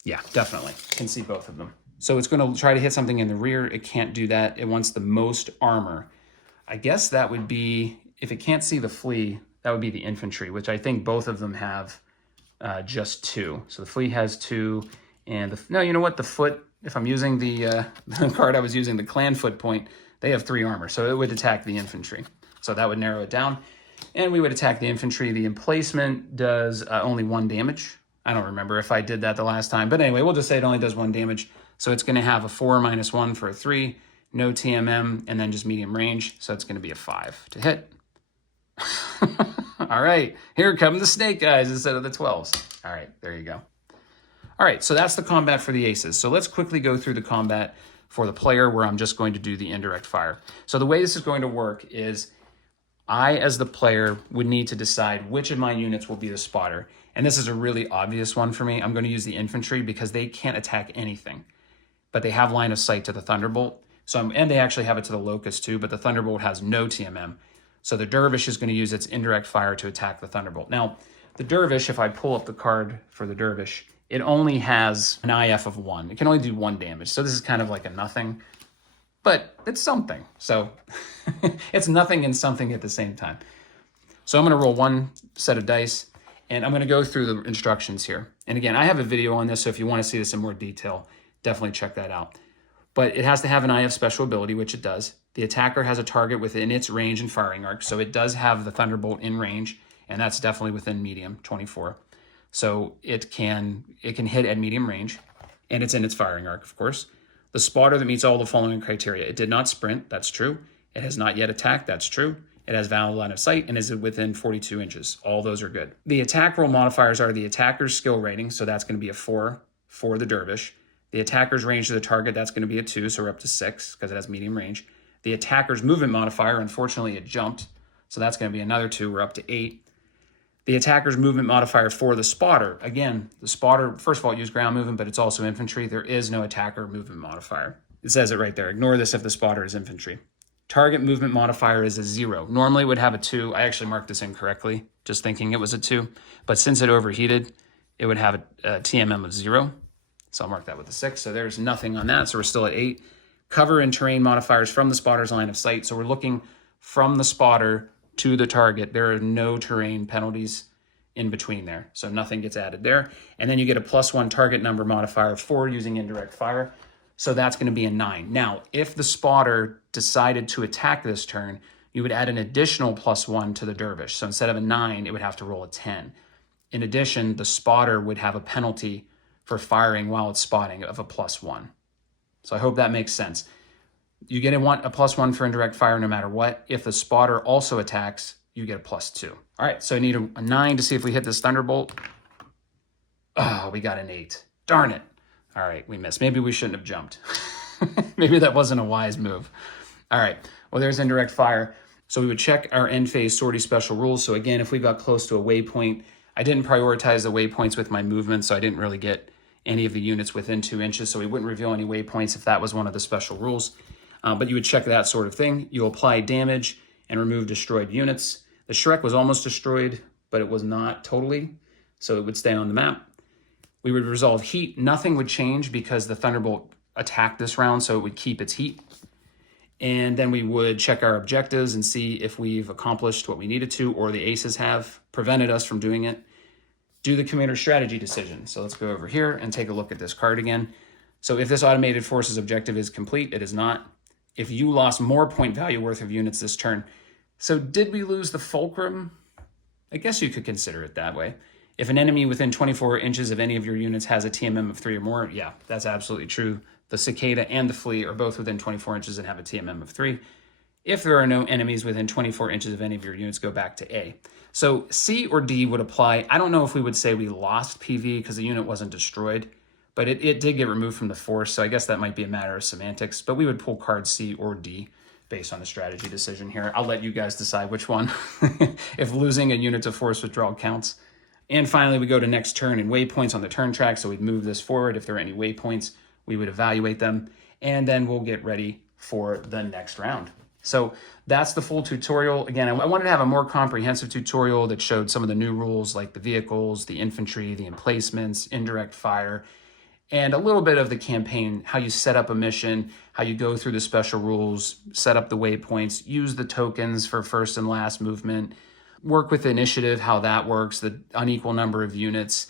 Yeah, definitely. Can see both of them. So it's going to try to hit something in the rear. It can't do that. It wants the most armor. I guess that would be, if it can't see the flea, that would be the Infantry, which I think both of them have just 2. So the flea has 2, and no, you know what? The foot, if I'm using the card I was using, the clan foot point, they have 3 armor. So it would attack the Infantry. So that would narrow it down. And we would attack the Infantry. The emplacement does only 1 damage. I don't remember if I did that the last time. But anyway, we'll just say it only does 1 damage. So it's going to have a 4 - 1 for a 3, no TMM, and then just medium range. So it's going to be a 5 to hit. All right, here come the snake eyes instead of the 12s. All right, there you go. All right, so that's the combat for the aces. So let's quickly go through the combat for the player where I'm just going to do the indirect fire. So the way this is going to work is I, as the player, would need to decide which of my units will be the spotter. And this is a really obvious one for me. I'm going to use the infantry because they can't attack anything, but they have line of sight to the Thunderbolt. And they actually have it to the Locust too, but the Thunderbolt has no TMM. So the Dervish is going to use its indirect fire to attack the Thunderbolt. Now, the Dervish, if I pull up the card for the Dervish, it only has an IF of 1. It can only do 1 damage. So this is kind of like a nothing, but it's something. So it's nothing and something at the same time. So I'm going to roll 1 set of dice, and I'm going to go through the instructions here. And again, I have a video on this, so if you want to see this in more detail, definitely check that out. But it has to have an IF special ability, which it does. The attacker has a target within its range and firing arc, so it does have the Thunderbolt in range, and that's definitely within medium, 24. So it can hit at medium range, and it's in its firing arc, of course. The spotter that meets all the following criteria. It did not sprint, that's true. It has not yet attacked, that's true. It has valid line of sight and is within 42 inches. All those are good. The attack roll modifiers are the attacker's skill rating, so that's going to be a 4 for the Dervish. The attacker's range to the target, that's going to be a 2, so we're up to 6 because it has medium range. The attacker's movement modifier, unfortunately it jumped, so that's going to be another 2, we're up to 8. The attacker's movement modifier for the spotter, again, the spotter, first of all, use ground movement, but it's also infantry. There is no attacker movement modifier. It says it right there. Ignore this if the spotter is infantry. Target movement modifier is a 0. Normally it would have a 2. I actually marked this incorrectly, just thinking it was a 2. But since it overheated, it would have a TMM of 0. So I'll mark that with a 6. So there's nothing on that. So we're still at 8. Cover and terrain modifiers from the spotter's line of sight. So we're looking from the spotter to the target. There are no terrain penalties in between there. So nothing gets added there. And then you get a +1 target number modifier for using indirect fire. So that's going to be a 9. Now, if the spotter decided to attack this turn, you would add an additional +1 to the Dervish. So instead of a 9, it would have to roll a 10. In addition, the spotter would have a penalty for firing while it's spotting of a +1. So I hope that makes sense. You get a +1 for indirect fire no matter what. If the spotter also attacks, you get a +2. All right, so I need a 9 to see if we hit this Thunderbolt. Oh, we got an 8. Darn it. All right, we missed. Maybe we shouldn't have jumped. Maybe that wasn't a wise move. All right, well, there's indirect fire. So we would check our end phase sortie special rules. So again, if we got close to a waypoint, I didn't prioritize the waypoints with my movement, so I didn't really get any of the units within 2 inches, so we wouldn't reveal any waypoints if that was one of the special rules. But you would check that sort of thing. You apply damage and remove destroyed units. The Shrek was almost destroyed, but it was not totally, so it would stay on the map. We would resolve heat. Nothing would change because the Thunderbolt attacked this round, so it would keep its heat. And then we would check our objectives and see if we've accomplished what we needed to, or the aces have prevented us from doing it. Do the commander strategy decision. So let's go over here and take a look at this card again. So if this automated forces objective is complete, it is not. If you lost more point value worth of units this turn. So did we lose the Fulcrum? I guess you could consider it that way. If an enemy within 24 inches of any of your units has a TMM of 3 or more, yeah, that's absolutely true. The Cicada and the Flea are both within 24 inches and have a TMM of 3. If there are no enemies within 24 inches of any of your units, go back to A. So C or D would apply. I don't know if we would say we lost PV because the unit wasn't destroyed, but it did get removed from the force, so I guess that might be a matter of semantics, but we would pull card C or D based on the strategy decision here. I'll let you guys decide which one, if losing a unit to force withdrawal counts. And finally, we go to next turn and waypoints on the turn track, so we'd move this forward. If there are any waypoints, we would evaluate them, and then we'll get ready for the next round. So that's the full tutorial. Again, I wanted to have a more comprehensive tutorial that showed some of the new rules like the vehicles, the infantry, the emplacements, indirect fire, and a little bit of the campaign, how you set up a mission, how you go through the special rules, set up the waypoints, use the tokens for first and last movement, work with initiative, how that works, the unequal number of units,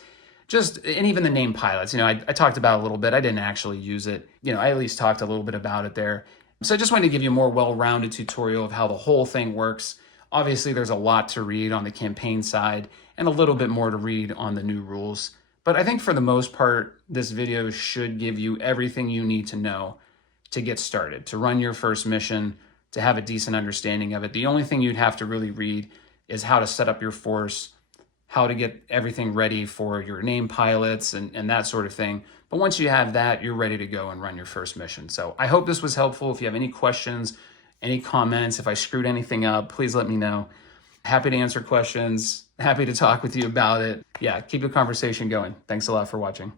and even the name pilots. I talked about a little bit. I didn't actually use it. I at least talked a little bit about it there. So I just wanted to give you a more well-rounded tutorial of how the whole thing works. Obviously, there's a lot to read on the campaign side and a little bit more to read on the new rules. But I think for the most part, this video should give you everything you need to know to get started, to run your first mission, to have a decent understanding of it. The only thing you'd have to really read is how to set up your force, how to get everything ready for your named pilots and that sort of thing. But once you have that, you're ready to go and run your first mission. So I hope this was helpful. If you have any questions, any comments, if I screwed anything up, please let me know. Happy to answer questions. Happy to talk with you about it. Yeah, keep the conversation going. Thanks a lot for watching.